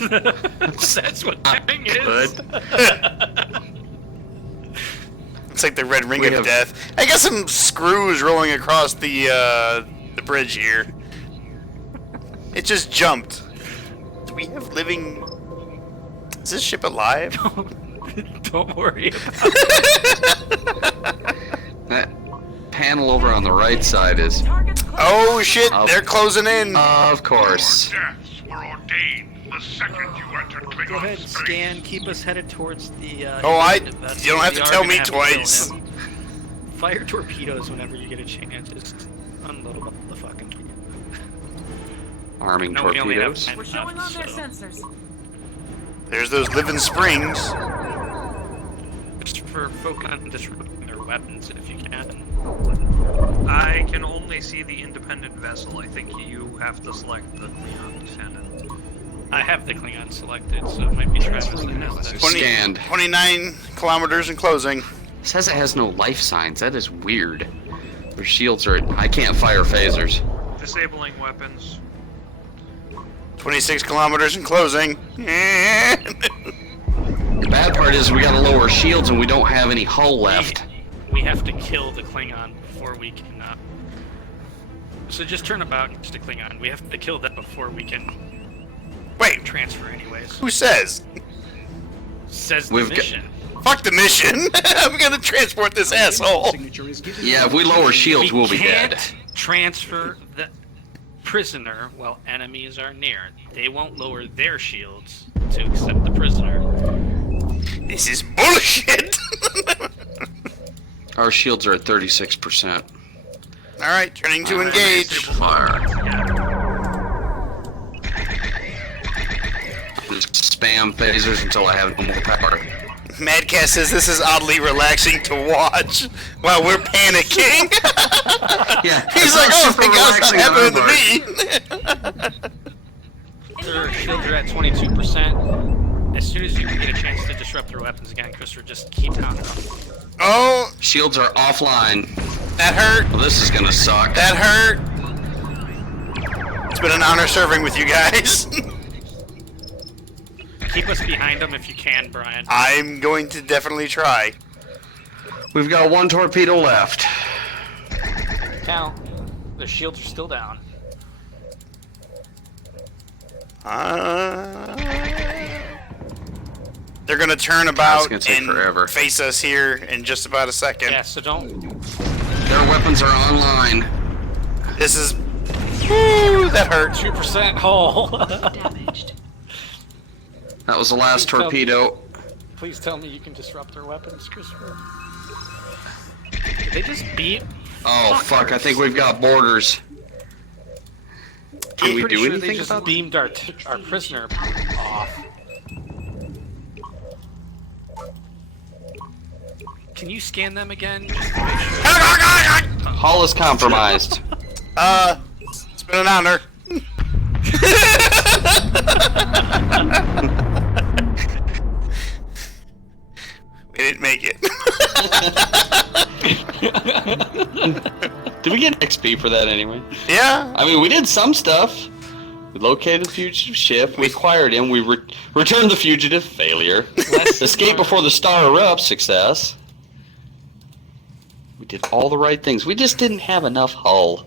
That's what that thing is. Good. It's like the red ring We of have- death. I got some screws rolling across the bridge here. It just jumped. Do we have living... Is this ship alive? Don't worry about That panel over on the right side is... Oh shit, they're closing in. Of course. Deaths were ordained the second you entered Go Klingon ahead, space. scan. Keep us headed towards the. You don't have to We are tell gonna me have to kill twice. him. Fire torpedoes whenever you get a chance. Just unload the fucking. Arming No, we only have torpedoes. 10 We're showing on their so- sensors. There's those living springs. Just for focus on disrupting their weapons if you can. I can only see the independent vessel. I think you have to select the Neon Descendant. I have the Klingon selected, so it might be Travis that has that. Scanned. 29 kilometers and closing. It says it has no life signs. That is weird. Their shields are... I can't fire phasers. Disabling weapons. 26 kilometers and closing. The bad part is we gotta lower shields and we don't have any hull left. We have to kill the Klingon before we can... So just turn about just to Klingon. We have to kill that before we can... Wait. Transfer anyways. Who says? Says the mission. Fuck the mission. I'm gonna transport this asshole. Yeah, if we lower shields, we'll be dead. Transfer the prisoner while enemies are near. They won't lower their shields to accept the prisoner. This is bullshit. Our shields are at 36%. All right, turning to engage. Fire. Just spam phasers until I have no more power. Madcast says this is oddly relaxing to watch while we're panicking. Yeah, he's like, oh, thank God it's not happening to me. Their shields are at 22%. As soon as you can get a chance to disrupt their weapons again, Christopher, just keep pounding them. Oh! Shields are offline. That hurt. Well, this is gonna suck. That hurt. It's been an honor serving with you guys. Keep us behind them if you can, Brian. I'm going to definitely try. We've got one torpedo left. Cal, their shields are still down. They're gonna turn about gonna take and forever. face us here in just about a second. Yeah, so don't... Their weapons are online. This is... Woo, that hurt. 2% hull. Damaged. That was the last torpedo. Please tell me you can disrupt their weapons, Christopher. Did they just beat... Oh, fuck, I think we've got borders. Can we do They anything just about beamed our prisoner off. Can you scan them again? Just to make sure. Hull is compromised. It's been an honor. We didn't make it. Did we get XP for that anyway? Yeah. I mean, we did some stuff. We located the fugitive ship, we acquired him, we returned the fugitive, failure. Escape before the star erupts, success. We did all the right things. We just didn't have enough hull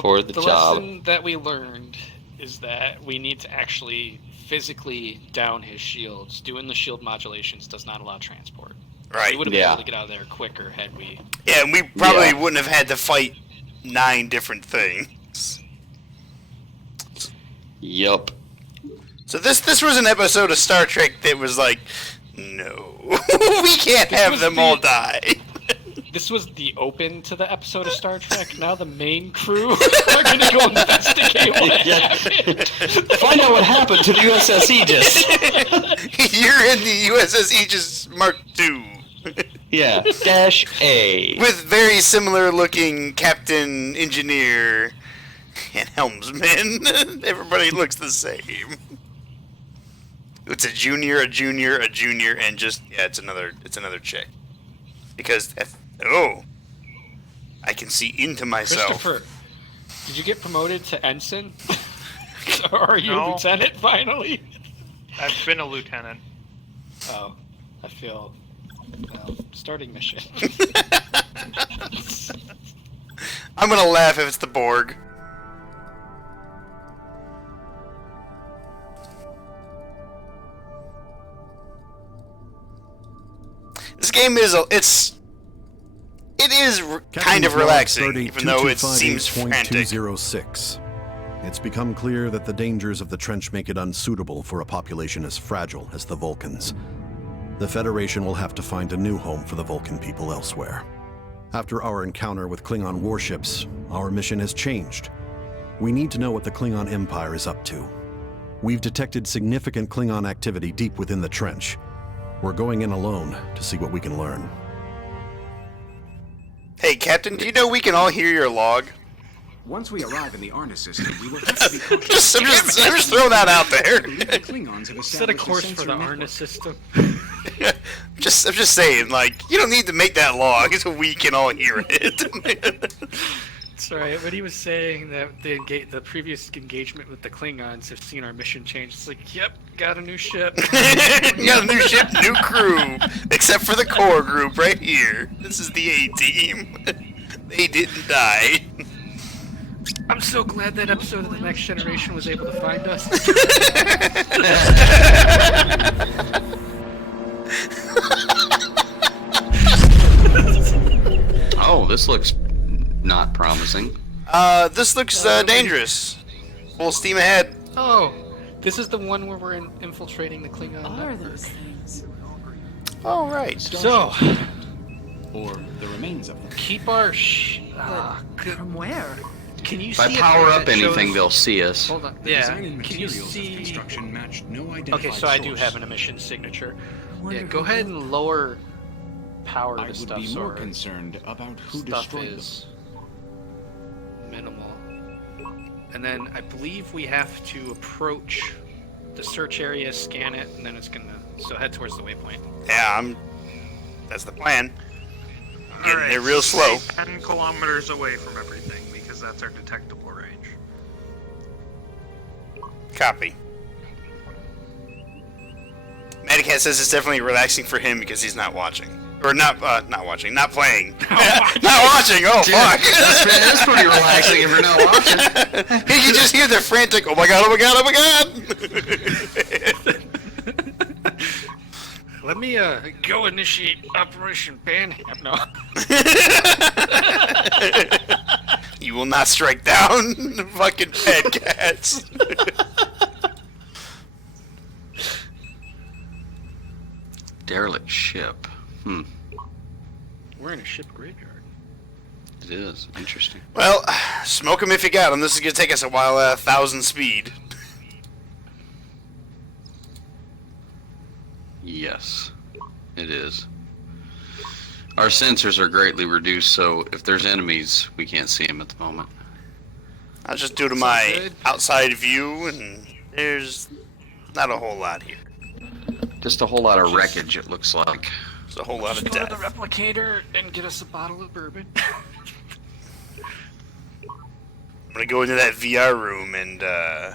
for the job. The lesson that we learned is that we need to actually physically down his shields. Doing the shield modulations does not allow transport. Right. We would have been able to get out of there quicker had we... Yeah, and we probably wouldn't have had to fight 9 different things. Yup. So this was an episode of Star Trek that was like, no, we can't have them all die. This was the open to the episode of Star Trek. Now the main crew are going to go investigate what happened. Find out what happened to the USS Aegis. You're in the USS Aegis Mark II. Yeah, Dash A. With very similar looking captain, engineer, and helmsman. Everybody looks the same. It's a junior, and just it's another chick. Because I can see into myself. Christopher, did you get promoted to ensign? Or are you a lieutenant finally? I've been a lieutenant. Oh, I feel starting mission. I'm gonna laugh if it's the Borg. This game is kind of relaxing, even though it seems frantic. 205.206. It's become clear that the dangers of the trench make it unsuitable for a population as fragile as the Vulcans. The Federation will have to find a new home for the Vulcan people elsewhere. After our encounter with Klingon warships, our mission has changed. We need to know what the Klingon Empire is up to. We've detected significant Klingon activity deep within the trench. We're going in alone to see what we can learn. Hey, Captain, do you know we can all hear your log? Once we arrive in the Arna system, we will have to be cautious. I'm just throwing that out there. The Klingons have Set a established course for sensor the network. Arna system. I'm just saying, like, you don't need to make that long so we can all hear it. That's right. When he was saying that the previous engagement with the Klingons have seen our mission change, it's like, yep, got a new ship. Got a new ship, new crew. Except for the core group right here. This is the A-Team. They didn't die. I'm so glad that episode of The Next Generation was able to find us. Oh, this looks not promising. This looks dangerous. Full steam ahead. Oh, this is the one where we're infiltrating the Klingon Are network. those things? All right. So, Or the remains of them. keep our From where? Can you If I see a power map up that anything, shows- they'll see us. Hold on. The Yeah. design and Can you materials of see? construction matched no identified Okay, so I do source. have an emission signature. Wonder Yeah, go who ahead built and lower power to I would stuff be so more our concerned about who stuff destroyed them. is minimal. And then I believe we have to approach the search area, scan it, and then it's gonna head towards the waypoint. Yeah, that's the plan. Getting Alright, there real slow. stay 10 kilometers away from everything because that's our detectable range. Copy. Medicat says it's definitely relaxing for him because he's not watching. Or not watching, not playing. Not watching, oh Dude, fuck! that's pretty relaxing if you're not watching. You can just hear the frantic, oh my god, oh my god, oh my god! Let me go initiate Operation Banham. No. You will not strike down fucking pet cats. Derelict ship. We're in a ship graveyard. It is. Interesting. Well, smoke him if you got him. This is gonna take us a while, 1,000 speed. Yes, it is. Our sensors are greatly reduced, so if there's enemies, we can't see them at the moment. I'll just do to my outside view, and there's not a whole lot here. Just a whole lot of wreckage, it looks like. There's a whole lot of Just go to death. the replicator and get us a bottle of bourbon. I'm gonna go into that VR room and, yeah.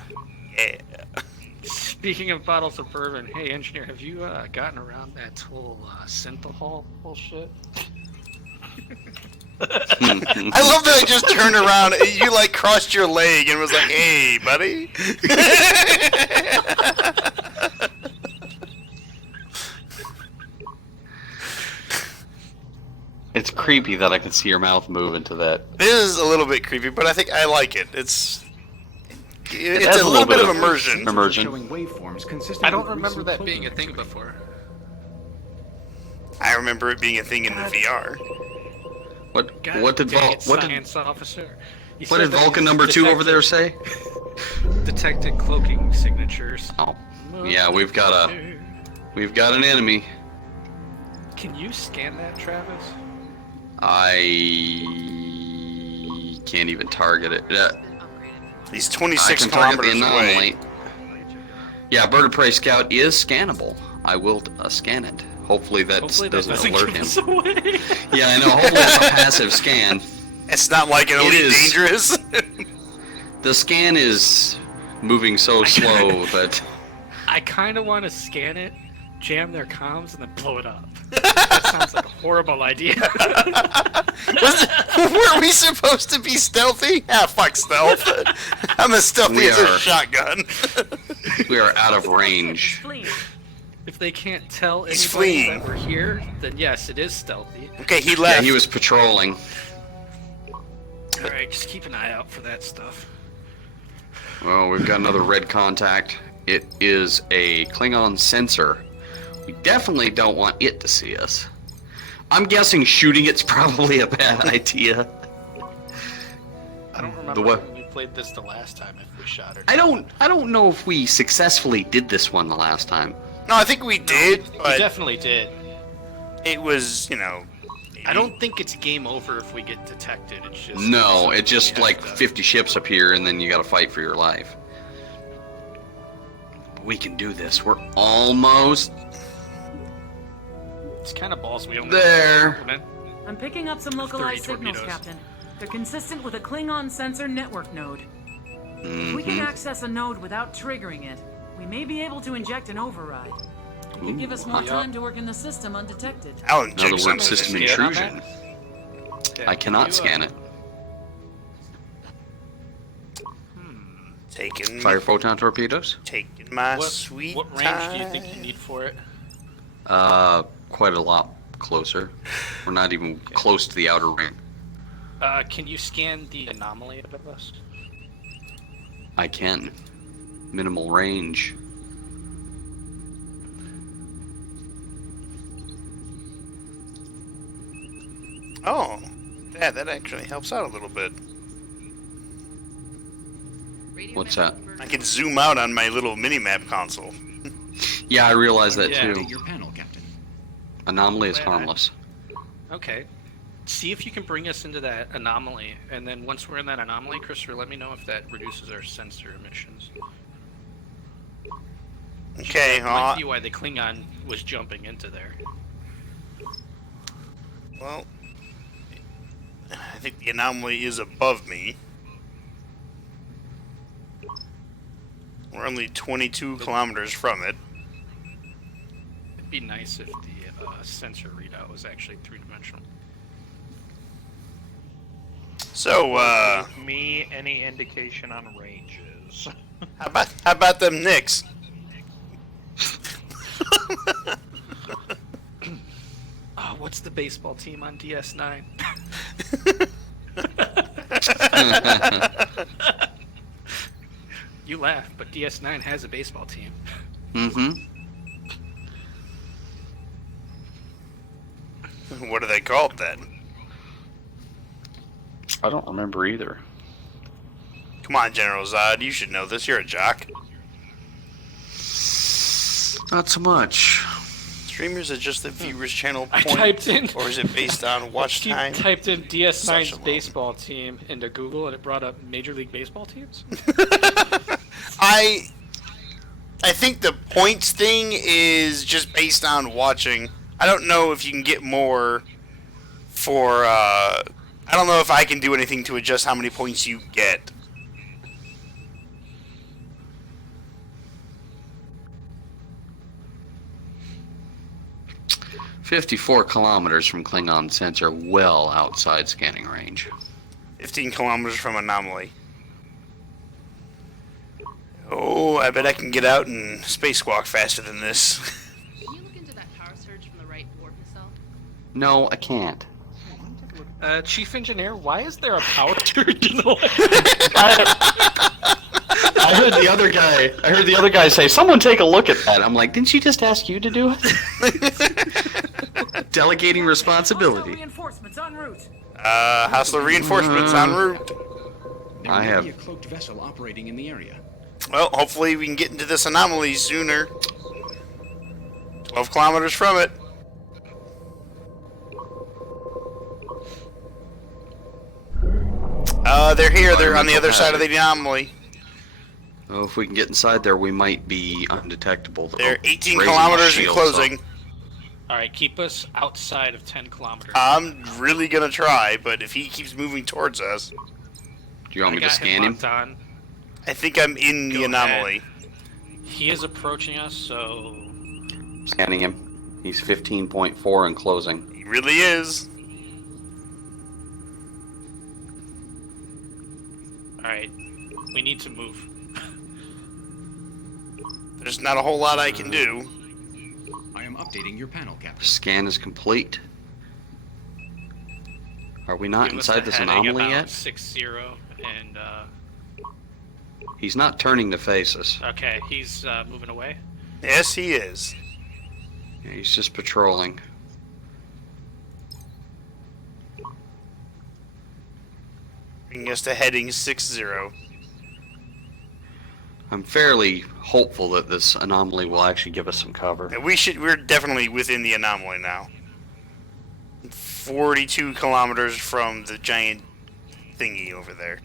Speaking of bottles of bourbon, hey engineer, have you gotten around that whole synthahol bullshit? I love that I just turned around, and you like crossed your leg and was like, hey, buddy. It's creepy that I can see your mouth move into that. This is a little bit creepy, but I think I like it. It's has a little bit of immersion. Showing waveforms consistent I don't with remember recent that being a program thing before. I remember it being a thing in the VR. What God did dang it, what did science officer? He what said did that Vulcan he number 2 over there say? Detected cloaking signatures. Oh, yeah, we've got an enemy. Can you scan that, Travis? I can't even target it. He's I 26 can target the kilometers away. anomaly. Yeah, Bird of Prey Scout is scannable. I will scan it. Hopefully that doesn't alert give him. us away. Yeah, I know. Hopefully it's a passive scan. It's not like an It elite is. dangerous. The scan is moving so slow that I kind of want to scan it, jam their comms, and then blow it up. That sounds like a horrible idea. Were we supposed to be stealthy? Ah, fuck stealth. I'm as stealthy We as a are. shotgun. we are out of range. If they can't tell He's anybody fleeing. that we're here, then yes, it is stealthy. Okay, he Yeah, left. he was patrolling. Alright, just keep an eye out for that stuff. Well, we've got another red contact. It is a Klingon sensor. We definitely don't want it to see us. I'm guessing shooting it's probably a bad idea. I don't remember what- when we played this the last time if we shot it. I don't know if we successfully did this one the last time. No, I think we did, We but definitely did. it was, you know, I don't think it's game over if we get detected. It's just No, it just we like have to- 50 ships appear and then you gotta fight for your life. We can do this. We're almost It's kind of balls. We only there. I'm picking up some localized 30 signals, torpedoes. Captain. They're consistent with a Klingon sensor network node. If we can access a node without triggering it, we may be able to inject an override. It could give us more time to work in the system undetected. I'll In inject other something. words, system Scan on intrusion. Yeah, I can cannot you, scan it. Taking Fire photon torpedoes? taking my What, sweet what range time. do you think you need for it? Quite a lot closer. We're not even close to the outer ring. Can you scan the anomaly above us? I can. Minimal range. Oh, yeah, that actually helps out a little bit. What's that? I can zoom out on my little mini-map console. Yeah, I realize that Yeah. too. Update your panel, Captain. Anomaly is Wait, harmless. Okay. See if you can bring us into that anomaly, and then once we're in that anomaly, Christopher, let me know if that reduces our sensor emissions. Okay, That might be why the Klingon was jumping into there. well, I think the anomaly is above me. We're only 22 kilometers from it. It'd be nice if the sensor readout was actually three-dimensional. So, Give me any indication on ranges. how about them Knicks? Oh, what's the baseball team on DS9? You laugh, but DS9 has a baseball team. Mm-hmm. What are they called then? I don't remember either. Come on, General Zod, you should know this. You're a jock. Not so much. Streamers adjust the viewers channel I point, typed in- or is it based on watch Steve time? typed in DS9's Such a low. baseball team into Google, and it brought up Major League Baseball teams. I think the points thing is just based on watching. I don't know if you can get more for. I don't know if I can do anything to adjust how many points you get. "54 kilometers from Klingon sensor, well outside scanning range." 15 kilometers from anomaly. Oh, I bet I can get out and spacewalk faster than this. Can you look into that power surge from the right warp nacelle? No, I can't. Chief Engineer, why is there a power surge in the I heard the other guy. I heard the other guy say, "Someone take a look at that." I'm like, "Didn't she just ask you to do it?" Delegating responsibility. Reinforcements en route. Hostile reinforcements en route. There I may have- be a cloaked vessel operating in the area. Well, hopefully we can get into this anomaly sooner. 12 kilometers from it. They're here. They're on the other side of the anomaly. Oh, if we can get inside there, we might be undetectable. Though. They're 18 Raising kilometers and shields closing. up. Alright, keep us outside of 10 kilometers. I'm really gonna try, but if he keeps moving towards us, Do you want I me to got scan him? locked on. I think I'm in the Go anomaly. He is approaching us, so Scanning him. He's 15.4 and closing. He really is. alright. We need to move. There's not a whole lot I can do. I am updating your panel, Captain. Scan is complete. Are we not Give us inside a this heading anomaly about yet? 6-0, and He's not turning to face us. okay, he's moving away. Yes, he is. Yeah, he's just patrolling. Bringing us to heading 6-0. I'm fairly hopeful that this anomaly will actually give us some cover. And we're definitely within the anomaly now. 42 kilometers from the giant thingy over there.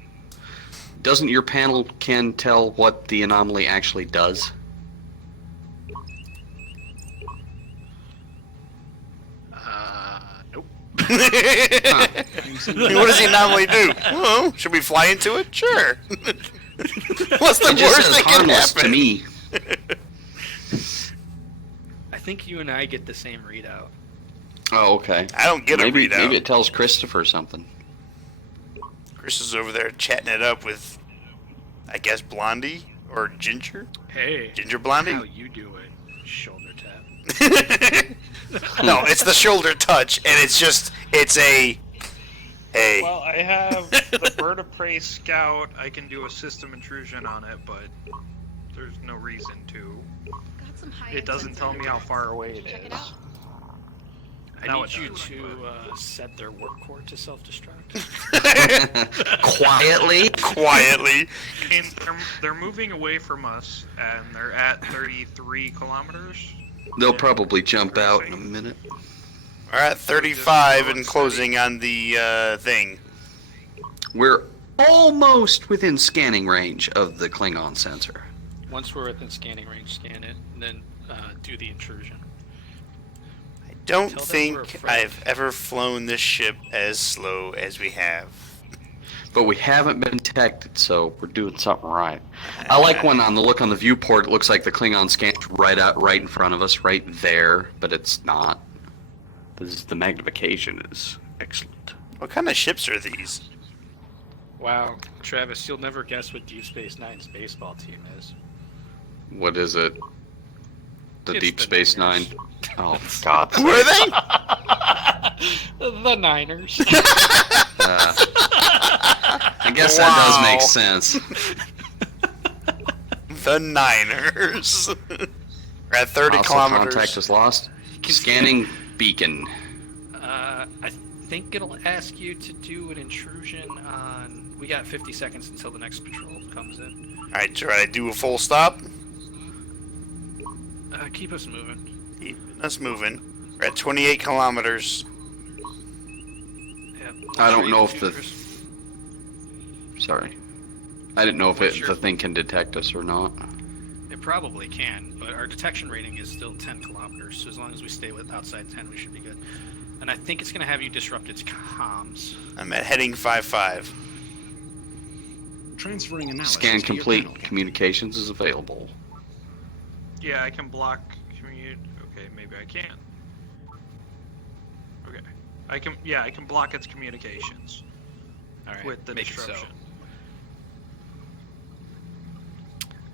Doesn't your panel, Ken, tell what the anomaly actually does? Nope. What does the anomaly do? Oh, should we fly into it? Sure. What's the It just worst says that can harmless happen? to me. I think you and I get the same readout. Oh, okay. I don't get a maybe, readout. Maybe it tells Christopher something. Chris is over there chatting it up with, I guess, Blondie or Ginger. Hey. Ginger Blondie? How you do it? Shoulder tap. No, it's the shoulder touch, and it's a. Hey. Well, I have the Bird of Prey Scout. I can do a system intrusion on it, but there's no reason to. It doesn't tell me how far away it is. I Now need it you does, to set their work core to self-destruct. Quietly? Quietly. I mean, they're moving away from us, and they're at 33 kilometers. They'll probably jump out in a minute. We're at 35 and closing on the thing. We're almost within scanning range of the Klingon sensor. Once we're within scanning range, scan it, and then do the intrusion. Don't Tell them we're think afraid. I've ever flown this ship as slow as we have. But we haven't been detected, so we're doing something right. I like when on the look on the viewport, it looks like the Klingon scan's right in front of us, right there, but it's not. The magnification is excellent. What kind of ships are these? Wow, Travis, you'll never guess what Deep Space Nine's baseball team is. What is it? The It's Deep the Space Niners. Nine? Oh, God. Who are they? The Niners. I guess that does make sense. The Niners. We're at 30 Also, kilometers. contact is lost. Scanning beacon. I think it'll ask you to do an intrusion on... We got 50 seconds until the next patrol comes in. Alright, try to do a full stop. Keep us moving. Keep us moving. We're at 28 kilometers. Yeah, I don't know if the... Sorry. I didn't know if the thing can detect us or not. It probably can, but our detection rating is still 10 kilometers, so as long as we stay outside 10, we should be good. And I think it's going to have you disrupt its comms. I'm at heading 5-5. Transferring analysis Scan to your complete. panel. Communications is available. Yeah, I can block commute. Okay, maybe I can. Okay, I can. Yeah, I can block its communications. All right, with the make it so. disruption.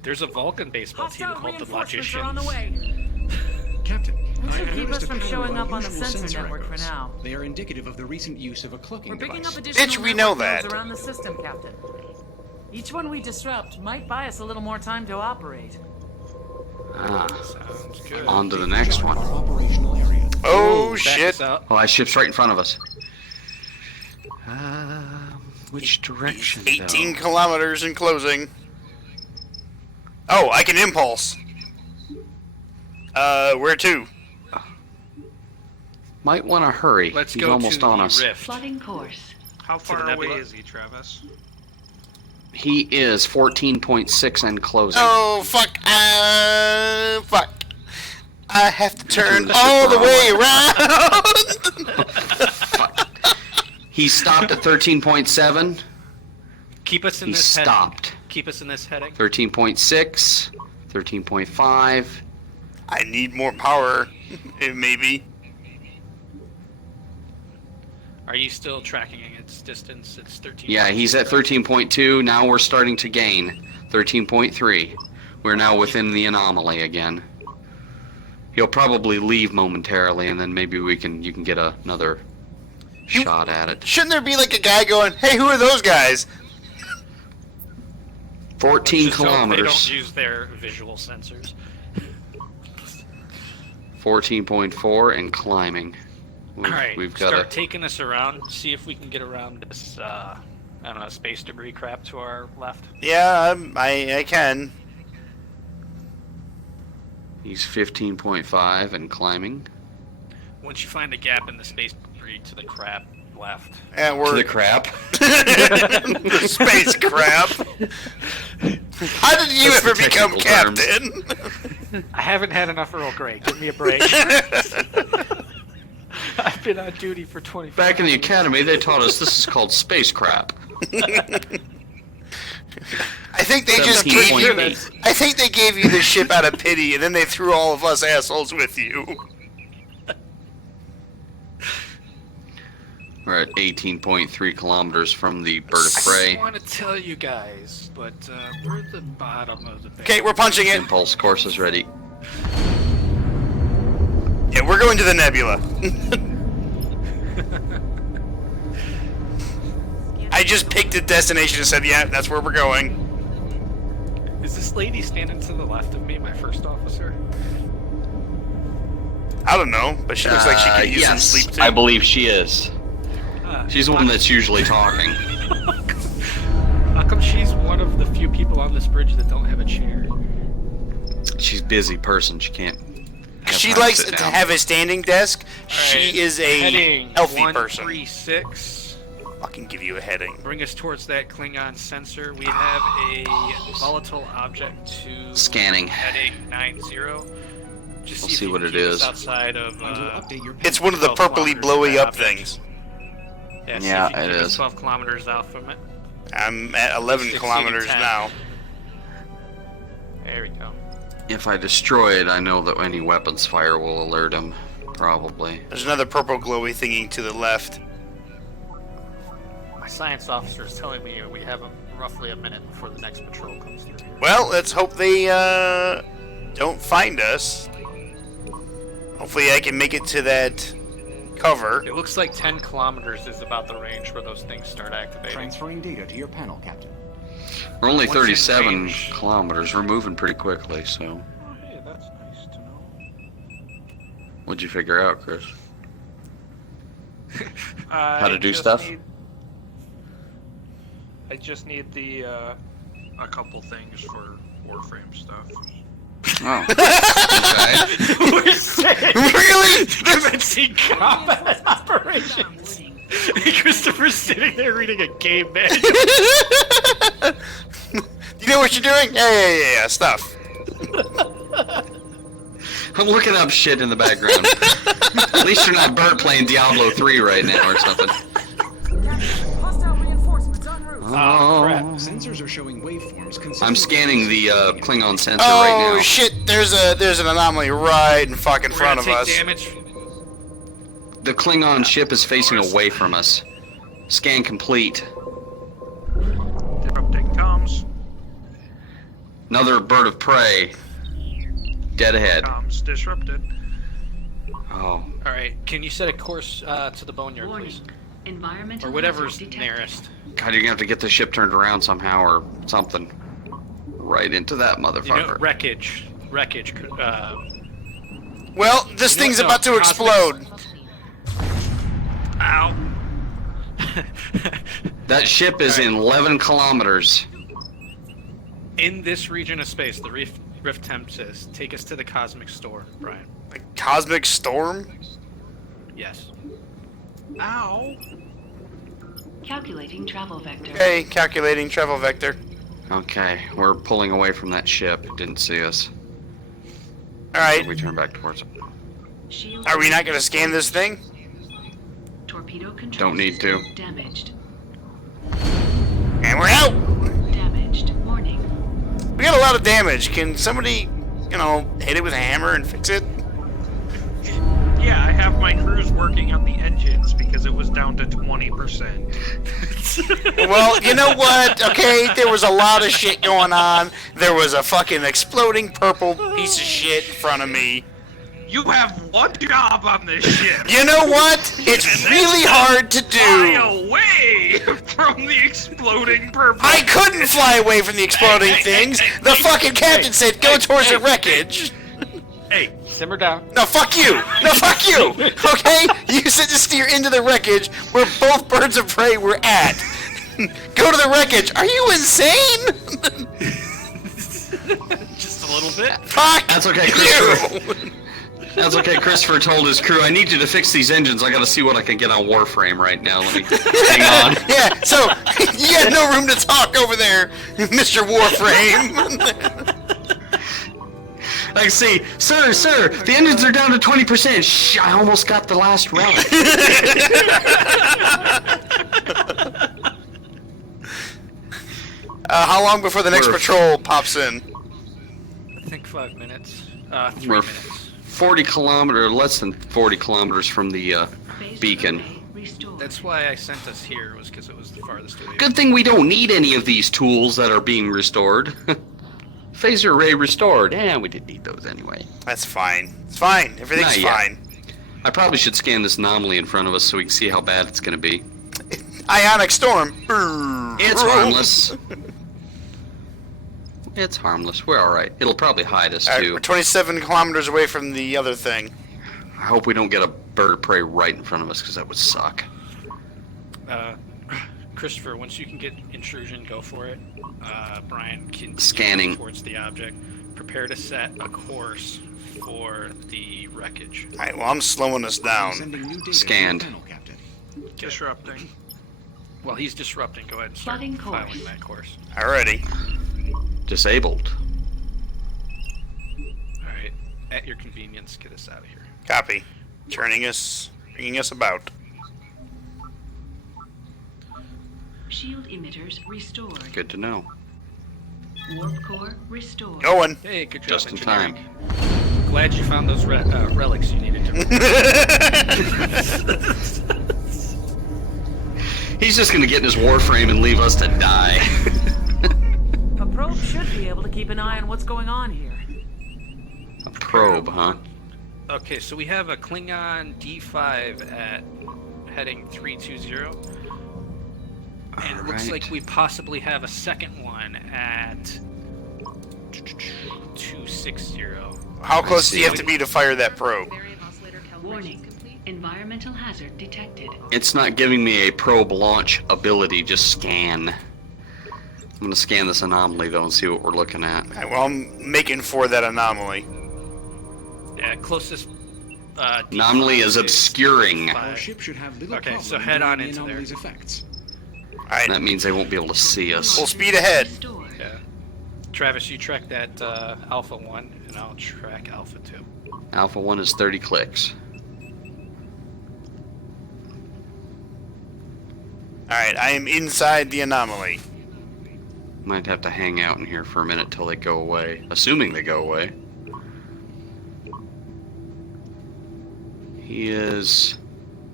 There's a Vulcan baseball team Hostile called the reinforcements are on Logicians. the way. Captain, This I should have keep noticed us a from pattern showing of up on the unusual sensor network for echoes. now. They are indicative of the recent use of a cloaking We're picking device. up additional Bitch, we know network nodes that. around the system, Captain. Each one we disrupt might buy us a little more time to operate. Sounds good. On to the next one. Operational area. Oh, Back shit. us up. Oh, that ship's right in front of us. Which direction, 18 though? kilometers and closing. Oh, I can impulse. Where to? Might want to hurry. Let's He's go almost to on the us. Rift. Plotting course. How the far away nebula. is he, Travis? He is 14.6 and closing. Oh, fuck. Fuck. I have to turn the all the ship way around. He stopped at 13.7. Keep us in He this stopped. heading. Keep us in this heading. 13.6. 13.5. I need more power, maybe. Are you still tracking its distance? It's 13. Yeah, he's at 13.2. Now we're starting to gain. 13.3. We're now within the anomaly again. He'll probably leave momentarily, and then maybe you can get another shot at it. Shouldn't there be like a guy going, hey, who are those guys? 14 Just hope they kilometers. don't use their visual sensors. 14.4 and climbing. All right, We've got start to. taking us around. See if we can get around this, I don't know, space debris crap to our left. Yeah, I can. He's 15.5 and climbing. Once you find a gap in the space 18.3 to the crap left. And we're To the crap. the space crap. How did you That's ever the become technical captain? I haven't had enough Earl Grey. Give me a break. I've been on duty for 25 Back in the academy, they taught us this is called space crap. I think they just gave you. I think they gave you the ship out of pity, and then they threw all of us assholes with you. We're at 18.3 kilometers from the bird of I prey. want to tell you guys, but we're at the bottom of the bay. Okay, we're punching it. Impulse course is ready. Yeah, we're going to the nebula. I just picked a destination and said, yeah, that's where we're going. Is this lady standing to the left of me, my first officer? I don't know, but she looks like she could use some yes, sleep too. I believe she is. She's the one that's usually talking. How come she's one of the few people on this bridge that don't have a chair? She's a busy person. She can't. She likes to have a standing desk. She is a Heading healthy person. 136. Fucking give you a heading. Bring us towards that Klingon sensor. We have a volatile object to Scanning. heading 90. Just We'll if see you what can it keep us is. Outside of, It's one of the 12 purpley kilometers blowy of that up object. things. Yeah, see Yeah, if you can it keep us is. 12 kilometers out from it. I'm at 11 Exceeding kilometers 10. now. There we go. If I destroy it, I know that any weapons fire will alert him. Probably. There's another purple glowy thingy to the left. My science officer is telling me we have roughly a minute before the next patrol comes through. Well, let's hope they don't find us. Hopefully I can make it to that cover. It looks like 10 kilometers is about the range where those things start activating. Transferring data to your panel, Captain. We're only What's in 37 range? kilometers. We're moving pretty quickly, so. Hey, that's nice to know. What'd you figure out, Chris? How to do stuff? I just need the A couple things for Warframe stuff. Oh. Okay. We're saying Really? commencing combat operations. Christopher's sitting there reading a game manual. You know what you're doing? Yeah, stuff. I'm looking up shit in the background. At least you're not bird playing Diablo 3 right now or something. Hostile reinforcements en route. Oh, crap. Sensors are showing waveforms consistent. I'm scanning the Klingon sensor Oh right now. shit! There's an anomaly right in fucking We're front gonna of take us. damage. The Klingon ship is facing away from us. Scan complete. Disrupting comms. Another bird of prey. Dead ahead. Comms disrupted. Oh. All right, can you set a course to the boneyard, Warning. please? Environmental Or whatever's hazard detected. nearest. God, you're gonna have to get the ship turned around somehow or something. Right into that You know, motherfucker. wreckage. Well, this thing's about to explode. Ow. That ship is in 11 kilometers. In this region of space, the Rift Tempest, take us to the Cosmic Store, Brian. The cosmic storm? Yes. Ow! Calculating travel vector. Okay, calculating travel vector. Okay, we're pulling away from that ship. It didn't see us. Alright, We turn back towards it. Shield are we not gonna scan this thing? Torpedo control Don't need to. system damaged. And we're out! Damaged. Warning. We got a lot of damage. Can somebody, hit it with a hammer and fix it? Yeah, I have my crews working on the engines because it was down to 20%. Well, you know what? Okay, there was a lot of shit going on. There was a fucking exploding purple piece of shit in front of me. You have one job on this ship. You know what? It's really hard to Fly do. away from the exploding purple. I couldn't fly away from the exploding things. The fucking captain said go towards the wreckage. Hey, simmer down. No, fuck you! No, fuck you! Okay? You said to steer into the wreckage where both birds of prey were at. Go to the wreckage. Are you insane? Just a little bit. Fuck That's okay, you! Christopher. That's okay. Christopher told his crew, I need you to fix these engines. I gotta see what I can get on Warframe right now. Let me hang on. Yeah, so you had no room to talk over there, Mr. Warframe. I see. Sir, the engines are down to 20%. Shh, I almost got the last relic. How long before the next patrol pops in? I think 5 minutes. 3 We're minutes. 40 kilometers, less than 40 kilometers from the beacon. That's why I sent us here, was because it was the farthest away. Good thing we don't need any of these tools that are being restored. Phaser array restored. Yeah, we didn't need those anyway. That's fine. It's fine. Everything's fine. I probably should scan this anomaly in front of us so we can see how bad it's going to be. Ionic storm. It's harmless. It's harmless. We're alright. It'll probably hide us, too. We're 27 kilometers away from the other thing. I hope we don't get a bird of prey right in front of us, because that would suck. Christopher, once you can get intrusion, go for it. Brian can scanning towards the object. Prepare to set a course for the wreckage. Alright, well, I'm slowing us down. Scanned. Disrupting. Well, he's disrupting. Go ahead and start filing that course. Alrighty. Disabled. Alright. At your convenience, get us out of here. Copy. Bringing us about. Shield emitters restored. Good to know. Warp core restored. Going. Hey, good job. Just in time. Glad you found those relics you needed to. He's just gonna get in his Warframe and leave us to die. A probe should be able to keep an eye on what's going on here. A probe, huh? Okay, so we have a Klingon D5 at heading 320. And it looks like we possibly have a second one at 260. How close do you have to be to fire that probe? Warning. Environmental hazard detected. It's not giving me a probe launch ability, just scan. I'm gonna scan this anomaly though and see what we're looking at. Alright, well, I'm making for that anomaly. Yeah, closest anomaly is obscuring. Our ship should have little okay, problem so head on the into there. anomaly's effects. Alright. That means they won't be able to see us. Full speed ahead. Yeah. Travis, you track that Alpha 1, and I'll track Alpha 2. Alpha 1 is 30 clicks. Alright, I am inside the anomaly. Might have to hang out in here for a minute till they go away. Assuming they go away. He is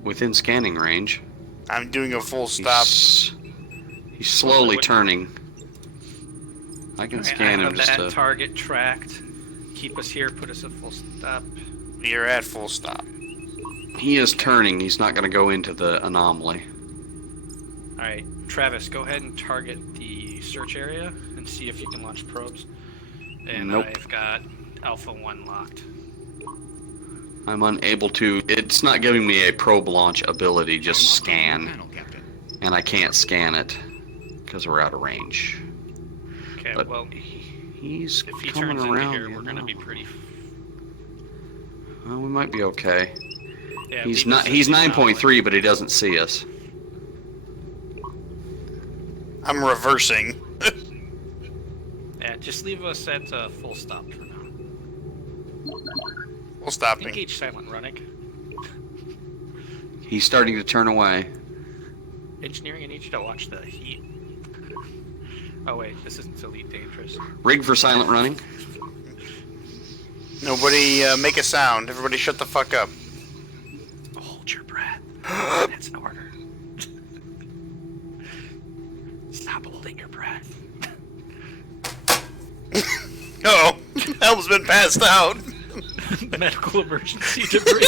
within scanning range. I'm doing a full stop. He's slowly turning. I can scan I him have just that to... target tracked. Keep us here, put us at full stop. You're at full stop. He is turning. He's not going to go into the anomaly. Alright, Travis, go ahead and target the search area and see if you can launch probes. And Nope. I've got Alpha 1 locked. I'm unable to... It's not giving me a probe launch ability, just scan. And I can't scan it because we're out of range. Okay, But well, he's if he coming turns around. into here, we're going to be pretty... Well, we might be okay. Yeah, He's leave not. us at He's the 9.3, but he doesn't see us. I'm reversing. Yeah, just leave us at full stop for now. Full stopping. Engage silent running. He's starting to turn away. Engineering, I need you to watch the heat. Oh wait, this isn't Elite Dangerous. Rig for silent running. Nobody make a sound. Everybody shut the fuck up. Hold your breath. That's an order. Stop holding your breath. Oh, Helm's been passed out. Medical emergency to bridge.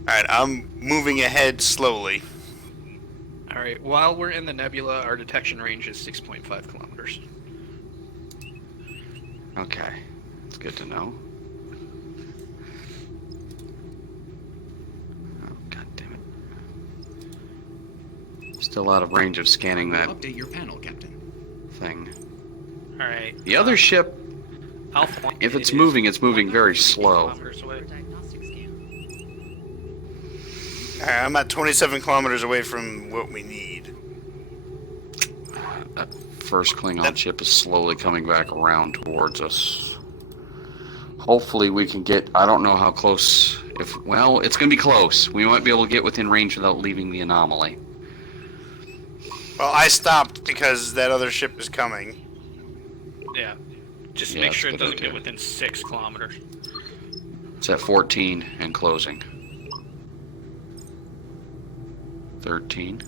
Alright, I'm moving ahead slowly. Alright, while we're in the nebula, our detection range is 6.5 kilometers. Okay, it's good to know. Oh, God damn it! Still out of range of scanning that Update your panel, Captain. thing. Alright. The other ship, Alpha 1, if it's moving very slow. kilometers away. Alright, I'm at 27 kilometers away from what we need. That first Klingon ship is slowly coming back around towards us. Hopefully we can get, I don't know how close, well, it's going to be close. We might be able to get within range without leaving the anomaly. Well, I stopped because that other ship is coming. Yeah. Just Yeah, make sure it that's a doesn't good get within 6 kilometers. It's at 14 and closing. 13.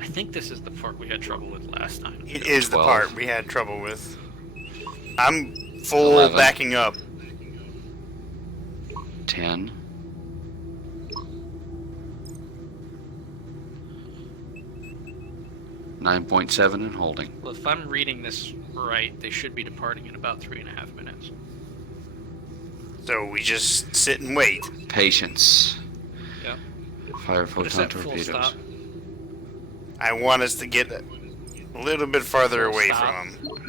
I think this is the part we had trouble with last time. It is the 12. part we had trouble with. I'm full 11. backing up. 10. 9.7 and holding. Well, if I'm reading this right, they should be departing in about 3.5 minutes. So we just sit and wait. Patience. Yep. Fire What is photon that full torpedoes. stop? I want us to get a little bit farther away Stop. from him.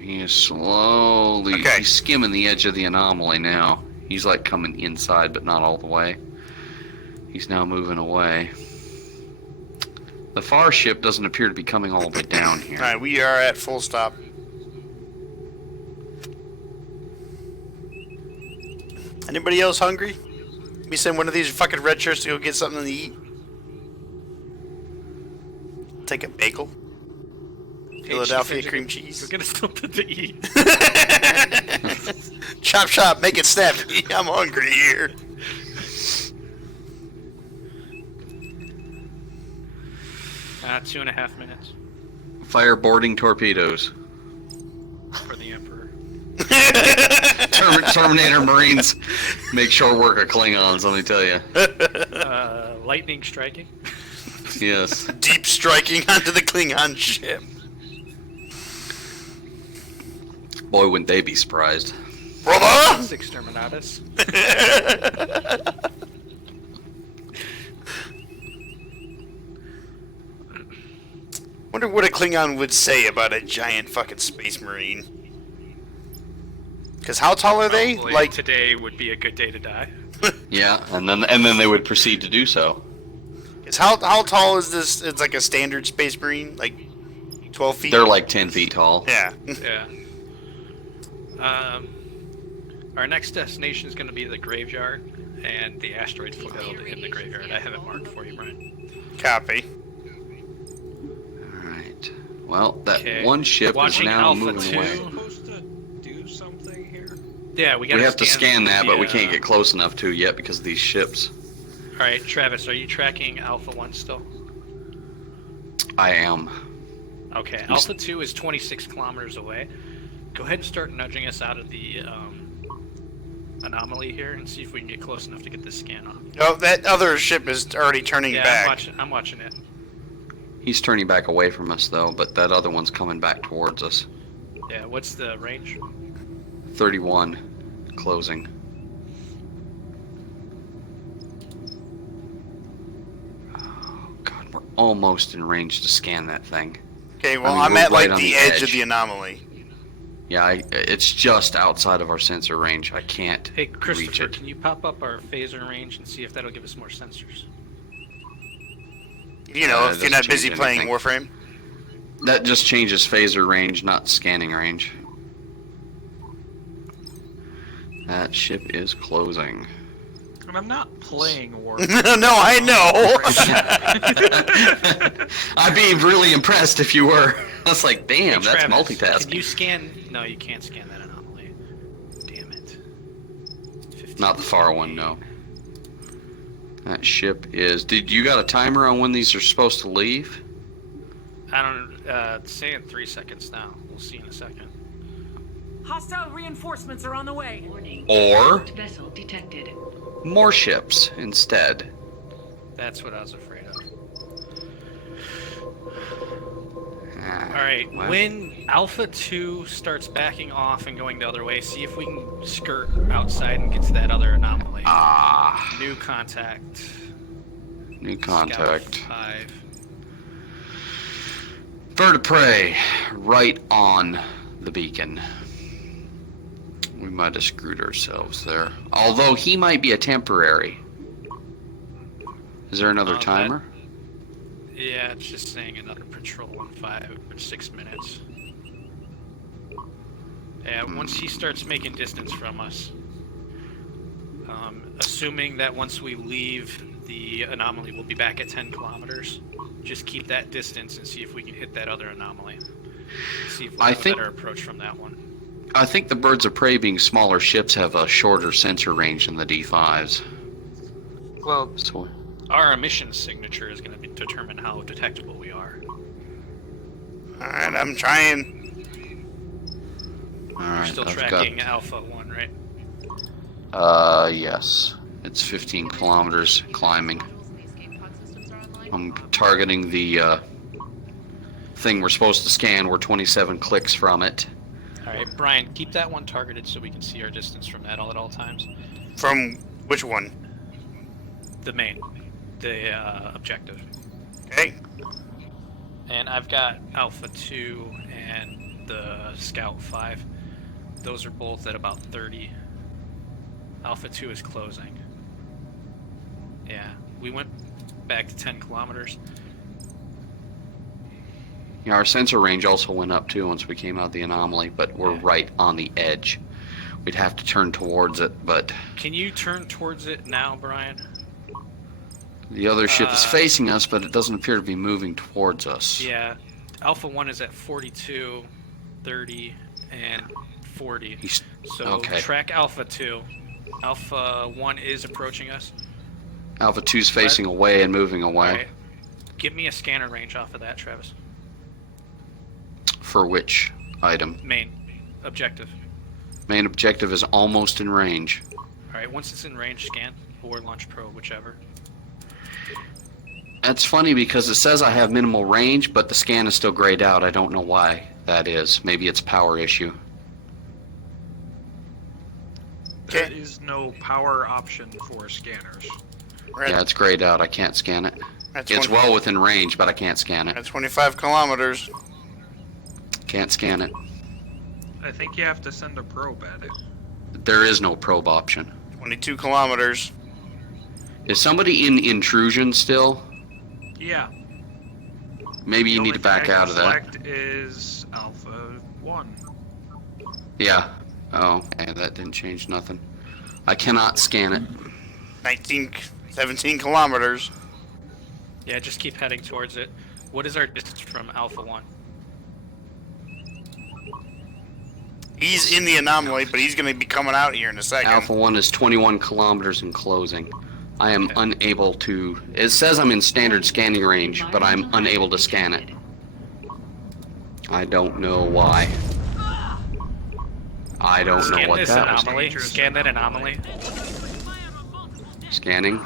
He is slowly he's skimming the edge of the anomaly now. He's like coming inside, but not all the way. He's now moving away. The far ship doesn't appear to be coming all the way down here. Alright, we are at full stop. Anybody else hungry? Let me send one of these fucking red shirts to go get something to eat. Take a bagel. Philadelphia cream cheese. We're gonna something to eat. Chop chop, make it snappy. I'm hungry here. Two 2.5 minutes Fire boarding torpedoes. for the Emperor. Terminator Marines make short work of Klingons, let me tell you. Lightning striking. Yes. Deep striking onto the Klingon ship. Boy, wouldn't they be surprised. Brother! Six Terminatus. Wonder what a Klingon would say about a giant fucking space marine. Because how tall are they? Probably Like today would be a good day to die. Yeah, and then they would proceed to do so. Is how tall is this? It's like a standard space marine, like 12 feet. They're like 10 feet tall. Yeah. Yeah. Our next destination is going to be the graveyard and the asteroid foothill in the graveyard. I have it marked for you, Brian. Copy. Alright. Well, that Okay. one ship Watching is now Alpha moving 2. away. Supposed to do something here? Yeah, we gotta We have to scan that, but we the, can't get close enough to yet because of these ships. Alright, Travis, are you tracking Alpha 1 still? I am. Okay, Alpha 2 is 26 kilometers away. Go ahead and start nudging us out of the anomaly here and see if we can get close enough to get this scan off. Oh, that other ship is already turning Yeah, back. I'm watching it. He's turning back away from us, though, but that other one's coming back towards us. Yeah, what's the range? 31. Closing. Oh, God, we're almost in range to scan that thing. Okay, well, I mean, I'm we're at like right on the the edge of edge. the anomaly. Yeah, it's just outside of our sensor range. I can't Hey, reach Christopher, it. can you pop up our phaser range and see if that'll give us more sensors? You know, It if you're not doesn't busy change playing anything. Warframe. That just changes phaser range, not scanning range. That ship is closing. And I'm not playing War. No, I know. I'd be really impressed if you were. I was like, damn, Hey, that's Travis, multitasking. Can you scan? No, you can't scan that anomaly. Damn it. Not the far one, no. That ship is... Did you got a timer on when these are supposed to leave? I don't. It's saying 3 seconds now. We'll see in a second. Hostile reinforcements are on the way. Or Vessel detected. more ships instead. That's what I was afraid of. Ah, All right, well. when Alpha 2 starts backing off and going the other way, see if we can skirt outside and get to that other anomaly. Ah. New contact. New contact. Scout 5. Bird of prey, right on the beacon. We might have screwed ourselves there. Although he might be a temporary. Is there another timer? Yeah, it's just saying another patrol in 5 or 6 minutes. Yeah, once he starts making distance from us, assuming that once we leave the anomaly, we'll be back at 10 kilometers. Just keep that distance and see if we can hit that other anomaly. See if we have a better approach from that one. I think the birds of prey, being smaller ships, have a shorter sensor range than the D5s. Well, our emission signature is going to determine how detectable we are. Alright, I'm trying. You're still tracking Alpha 1, right? Yes. It's 15 kilometers climbing. I'm targeting the thing we're supposed to scan. We're 27 clicks from it. Alright, Brian, keep that one targeted so we can see our distance from that at all times. From which one? The main. The objective. Okay. And I've got Alpha 2 and the Scout 5. Those are both at about 30. Alpha 2 is closing. Yeah, we went back to 10 kilometers. Yeah, our sensor range also went up too once we came out of the anomaly, but we're right on the edge. We'd have to turn towards it, but... Can you turn towards it now, Brian? The other ship is facing us, but it doesn't appear to be moving towards us. Yeah, Alpha 1 is at 42, 30, and 40. So track Alpha 2. Alpha 1 is approaching us. Alpha 2's facing away and moving away. Right. Give me a scanner range off of that, Travis. For which item? Main objective. Main objective is almost in range. Alright, once it's in range, scan or launch probe, whichever. That's funny because it says I have minimal range, but the scan is still grayed out. I don't know why that is. Maybe it's a power issue. There is no power option for scanners. Yeah, it's grayed out. I can't scan it. It's well within range, but I can't scan it. At 25 kilometers. Can't scan it. I think you have to send a probe at it. There is no probe option. 22 kilometers. Is somebody in intrusion still? Yeah. Maybe you need to back out of that. Select is Alpha 1. Yeah. Oh, okay, that didn't change nothing. I cannot scan it. 17 kilometers. Yeah, just keep heading towards it. What is our distance from Alpha 1? He's in the anomaly, but he's going to be coming out here in a second. Alpha 1 is 21 kilometers in closing. I am unable to... It says I'm in standard scanning range, but I'm unable to scan it. I don't know why. I don't know what that was. Scan that anomaly. Scanning.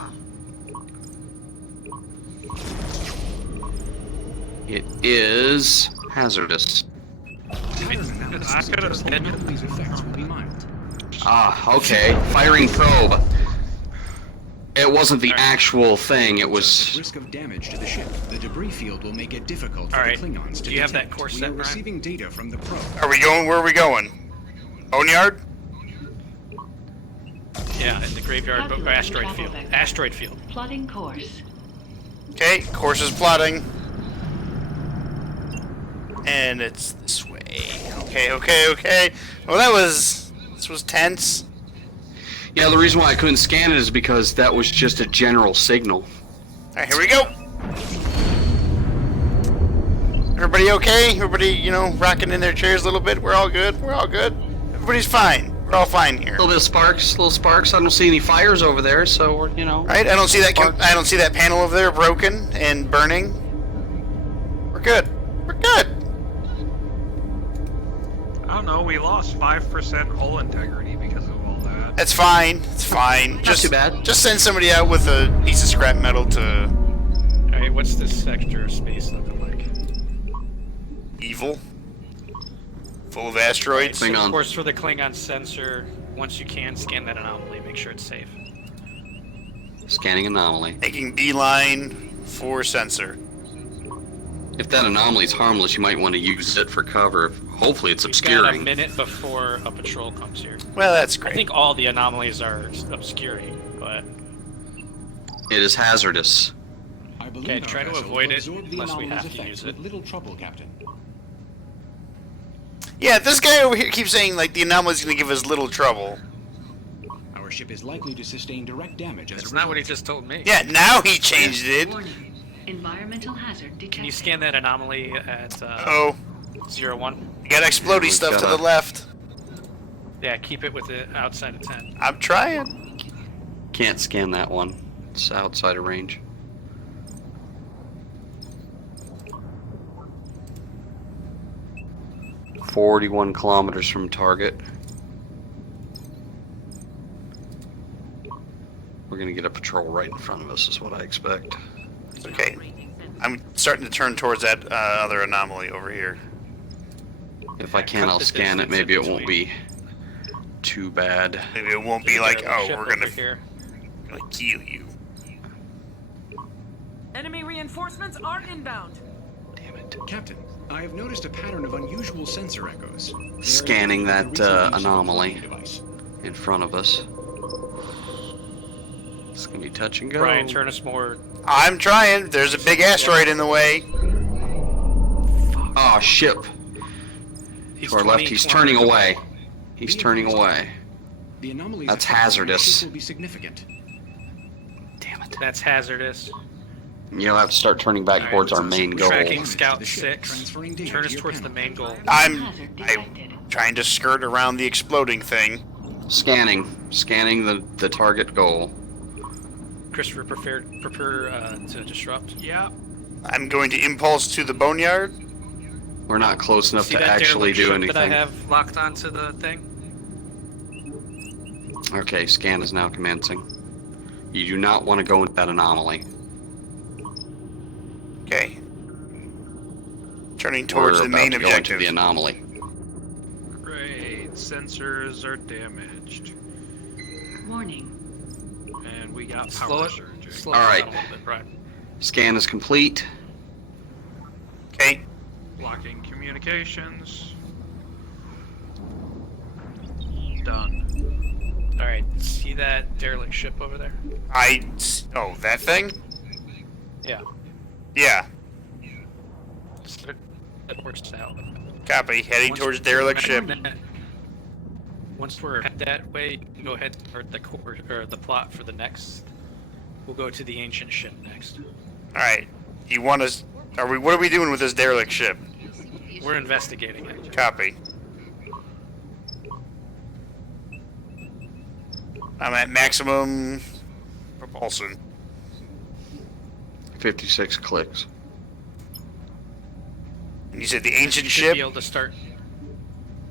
It is hazardous. Ah, okay. Firing probe. It wasn't the actual thing, it was... Risk of damage to the ship. The debris field will make it difficult for the Klingons to Do you have that detect. course We set, are Brian? receiving data from the probe. Are we going? Where are we going? Boneyard? Yeah, in the graveyard, but asteroid field. Asteroid field. Plotting course. Okay, course is plotting. And it's this way. Okay. Well, this was tense. Yeah, the reason why I couldn't scan it is because that was just a general signal. Alright, here we go. Everybody okay? Everybody, rocking in their chairs a little bit? We're all good? Everybody's fine. We're all fine here. A little bit of sparks, I don't see any fires over there, so we're, Right? I don't see that. I don't see that panel over there broken and burning. We're good. I don't know, we lost 5% hull integrity because of all that. That's fine. It's fine. Not too bad. Just send somebody out with a piece of scrap metal to... Alright, what's this sector of space looking like? Evil. Full of asteroids. So of course, for the Klingon sensor, once you can, scan that anomaly, make sure it's safe. Scanning anomaly. Making beeline for sensor. If that anomaly's harmless, you might want to use it for cover. Hopefully it's We've got obscuring. a minute before a patrol comes here. Well, that's great. I think all the anomalies are obscuring, but... It is hazardous. Okay, try to avoid it unless we have to use it. Little trouble, Captain. Yeah, this guy over here keeps saying, like, the anomaly's gonna give us little trouble. Our ship is likely to sustain direct damage as That's a not result. what he just told me. Yeah, now he changed it. Environmental hazard detected. Can you scan that anomaly at, Oh. 01? You got explodey stuff to the left. Yeah, keep it with it outside of 10. I'm trying. Can't scan that one. It's outside of range. "41 kilometers from target." We're gonna get a patrol right in front of us, is what I expect. Okay. I'm starting to turn towards that other anomaly over here. If I can, I'll scan it. Maybe it won't be too bad. Maybe it won't be like, oh, Ship we're gonna over here. kill you. Enemy reinforcements are inbound. Captain, I have noticed a pattern of unusual sensor echoes. Scanning that anomaly in front of us. It's gonna be touch and go. Brian, turn us more. I'm trying. There's a big asteroid in the way. Oh, ship. He's To our left, he's turning away. He's turning away. The anomalies That's affecting our ship hazardous. will be significant. That's hazardous. You'll have to start turning back towards our main goal. Tracking Scout 6. Turn us towards the main goal. I'm trying to skirt around the exploding thing. Scanning the target goal. Christopher, prepare to disrupt. Yeah. I'm going to impulse to the boneyard. We're not close enough See to that actually derelict do ship anything. that I have locked onto the thing? Okay, scan is now commencing. You do not want to go into that anomaly. Okay. Turning towards We're the about main to go into objective. the anomaly. Great. Sensors are damaged. Warning. And we got Slow power it. surge. Slow All it right. down a little bit, Brian. Scan is complete. Okay. Blocking communications. Done. Alright, see that derelict ship over there? Oh, that thing? Yeah. Yeah. That works out. Copy. Heading towards derelict ship. Once we're that way, you can go ahead and start the course or the plot for the next. We'll go to the ancient ship next. All right. You want us? What are we doing with this derelict ship? We're investigating it. Copy. I'm at maximum propulsion. 56 clicks. And you said the ancient You should ship? be able to start.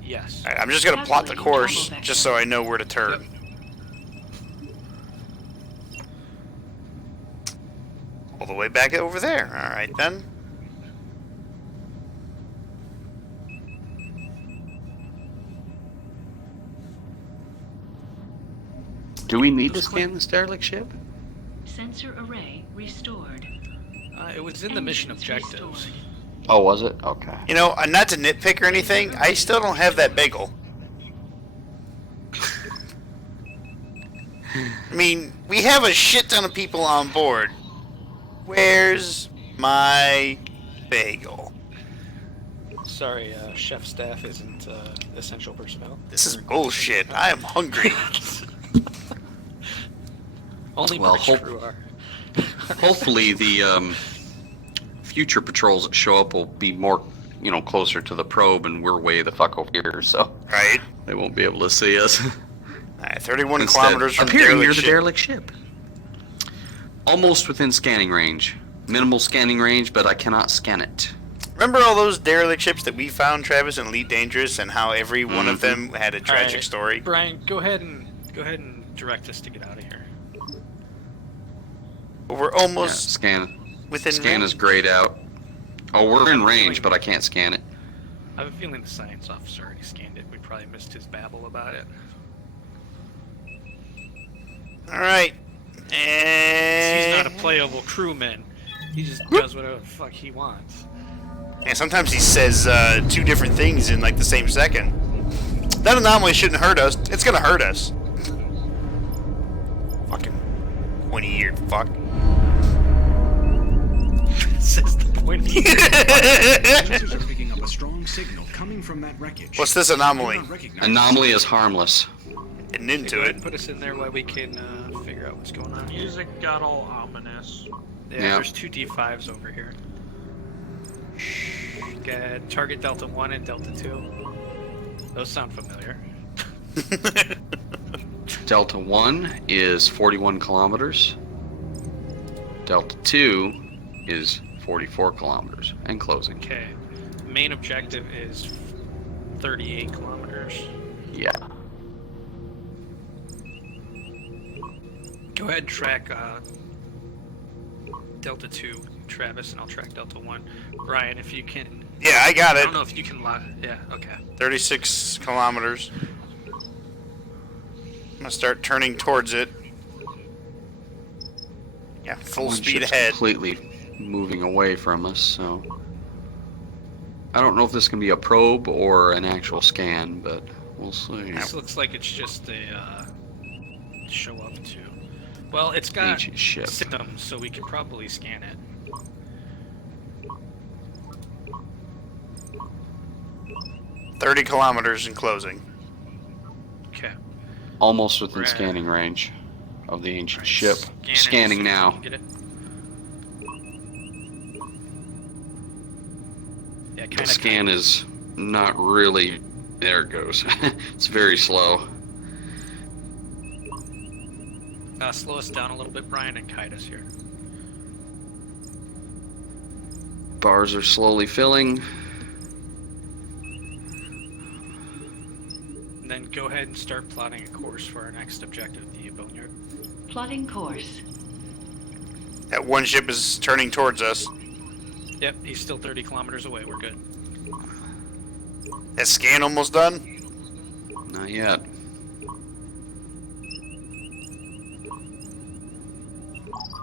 Yes. All right, I'm just gonna plot the course just so I know where to turn. All the way back over there. All right then. Do we need to scan this derelict ship? Sensor array restored. It was in the mission objectives. Oh, was it? Okay. You know, not to nitpick or anything, I still don't have that bagel. I mean, we have a shit ton of people on board. Where's my bagel? Sorry, chef staff isn't essential personnel. This is bullshit. I am hungry. Only Well, bridge crew are. Hopefully the future patrols that show up will be more, closer to the probe, and we're way the fuck over here, so right. They won't be able to see us. Alright, 31 Instead, kilometers from appearing near derelict the ship. derelict ship. Almost within scanning range. Minimal scanning range, but I cannot scan it. Remember all those derelict ships that we found, Travis, in Elite Dangerous, and how every one of them had a tragic story? Brian, go ahead and direct us to get out of here. But we're almost scan. within Scan range. is grayed out. Oh, we're in range, but I can't scan it. I have a feeling the science officer already scanned it. We probably missed his babble about it. Alright. He's not a playable crewman. He just does whatever the fuck he wants. And sometimes he says 2 different things in like the same second. That anomaly shouldn't hurt us. It's gonna hurt us. Fucking pointy-eared fuck. Says the pointy-eared Sensors are picking up a strong signal coming from that wreckage. What's this anomaly? Anomaly is harmless. Getting into it. Put us in there while we can figure out what's going on here. Music got all ominous. Yeah, there's 2 D5s over here. Got target Delta 1 and Delta 2. Those sound familiar. Delta 1 is 41 kilometers. Delta 2 is 44 kilometers and closing. Okay. Main objective is 38 kilometers. Yeah. Go ahead and track Delta 2, Travis, and I'll track Delta 1. Brian, if you can... Yeah, I got it. I don't know if you can... Yeah, okay. 36 kilometers. I'm gonna start turning towards it. Yeah, full One speed ship's ahead. Completely moving away from us, so... I don't know if this can be a probe or an actual scan, but we'll see. This looks like it's just a show up to... Well, it's got Ancient ship. systems, so we could probably scan it. $30 kilometers in closing. Okay. Almost within Right. scanning range of the ancient ship. Scanning now. Get it? Yeah, The scan is not really... There it goes. It's very slow. Slow us down a little bit, Brian, and kite us here. Bars are slowly filling. And then go ahead and start plotting a course for our next objective, the Boneyard. Plotting course. That one ship is turning towards us. Yep, he's still 30 kilometers away. We're good. That scan almost done? Not yet.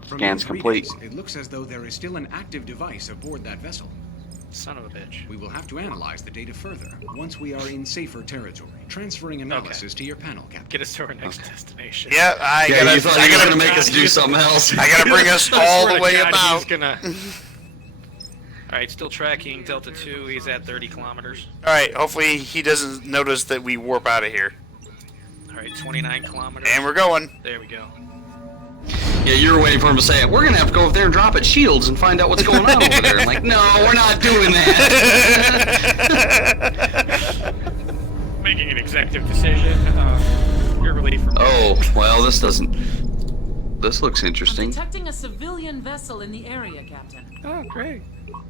From Scan's these complete. readings, it looks as though there is still an active device aboard that vessel. Son of a bitch. We will have to analyze the data further once we are in safer territory. Transferring analysis to your panel, Captain. Get us to our next destination. Yeah, I gotta. You thought you were gonna make us do something else. I gotta bring us all the way about. He's gonna... Alright, still tracking Delta 2. He's at 30 kilometers. Alright, hopefully he doesn't notice that we warp out of here. Alright, 29 kilometers. And we're going. There we go. Yeah, you were waiting for him to say, we're gonna have to go over there and drop at Shields and find out what's going on over there. I'm like, no, we're not doing that. Making an executive decision. You're relieved from... Oh, well, this doesn't... This looks interesting. Detecting a civilian vessel in the area, Captain. Oh, great.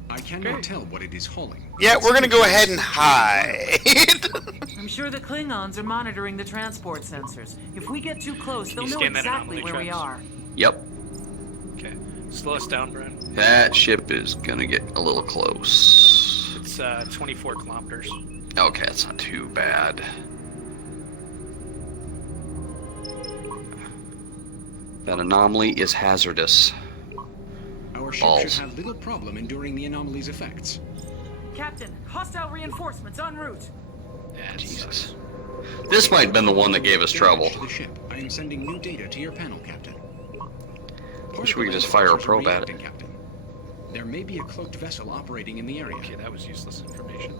I cannot tell what it is hauling. Yeah, we're gonna go ahead and hide. I'm sure the Klingons are monitoring the transport sensors. If we get too close, they'll know scan that exactly anomaly, where we Travis? are. Yep. Okay. Slow us down, Brian. That ship is gonna get a little close. It's 24 kilometers. Okay, that's not too bad. That anomaly is hazardous. Our ship Balls. should have little problem enduring the anomaly's effects. Captain, hostile reinforcements en route. Yeah, Jesus. This might have been the one that gave us trouble. Damage to the ship. I am sending new data to your panel, Captain. Wish we could just fire a probe at it. Captain. There may be a cloaked vessel operating in the area. Okay, that was useless information.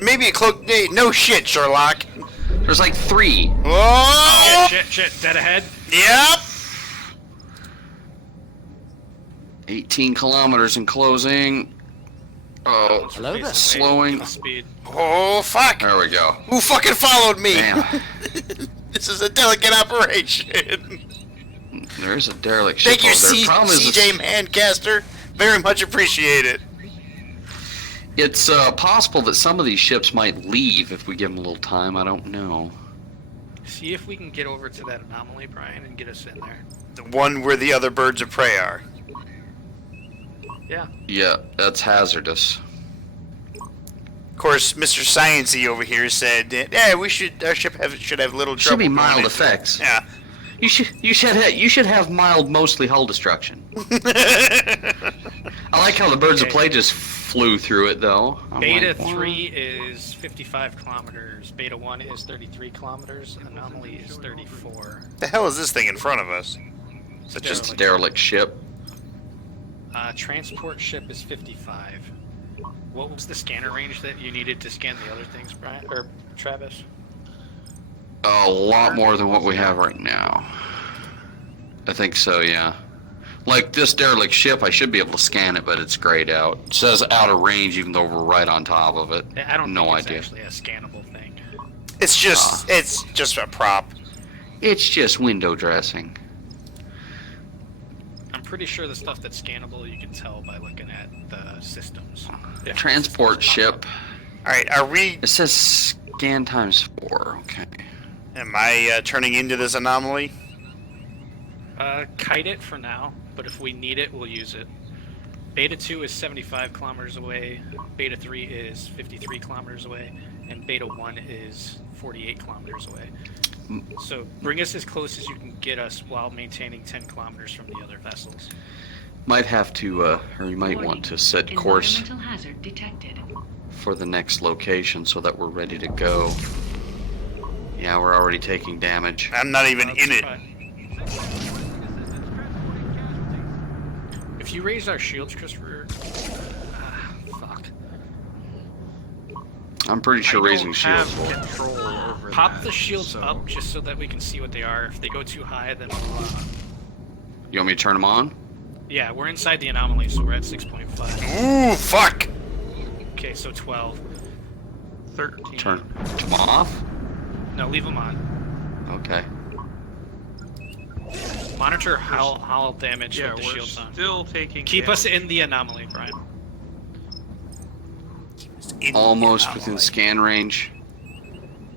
Maybe a cloak. Hey, no shit, Sherlock. There's like 3. Oh! Shit, dead ahead. Yep. 18 kilometers in closing. Oh, hello there. Slowing. Speed. Oh, fuck. There we go. Who fucking followed me? Damn. This is a delicate operation. There's a derelict ship Thank you, over there. Problem is CJ Mancaster. Very much appreciate it. it's possible that some of these ships might leave if we give them a little time. I don't know. See if we can get over to that anomaly, Brian, and get us in there. The one where the other birds of prey are. Yeah. Yeah, that's hazardous. Of course, Mr. Sciencey over here said, "Yeah, our ship should have little trouble." Should be mild going effects. Yeah. You should have mild, mostly hull destruction. I like how the birds of prey just flew through it though. Beta 3 is 55 kilometers. Beta 1 is 33 kilometers. Anomaly is 34. The hell is this thing in front of us? Is it just a derelict ship? Transport ship is 55. What was the scanner range that you needed to scan the other things, Brian or Travis? A lot more than what we have right now. I think so, yeah. Like this derelict ship, I should be able to scan it, but it's grayed out. It says out of range, even though we're right on top of it. I don't no think it's idea. actually a scannable thing. It's just a prop. It's just window dressing. I'm pretty sure the stuff that's scannable you can tell by looking at the systems. Yeah. Transport ship. Alright, are we... It says scan times 4, okay. Am I turning into this anomaly? Kite it for now, but if we need it, we'll use it. Beta 2 is 75 kilometers away, Beta 3 is 53 kilometers away, and Beta 1 is 48 kilometers away. So bring us as close as you can get us while maintaining 10 kilometers from the other vessels. Might have to, or you might want to set course Environmental hazard detected. for the next location so that we're ready to go. Yeah, we're already taking damage. I'm not even in it. If you raise our shields, Christopher... fuck. I'm pretty sure raising shields have will... control over Pop that, the shields so- up just so that we can see what they are. If they go too high, then we'll, You want me to turn them on? yeah, we're inside the anomaly, so we're at 6.5. Ooh, fuck! Okay, so 12. 13. Turn them off? No, leave them on. Okay. Monitor how damage Yeah, with the we're shields on. still taking Keep us damage. in the anomaly, Brian. Almost within scan range.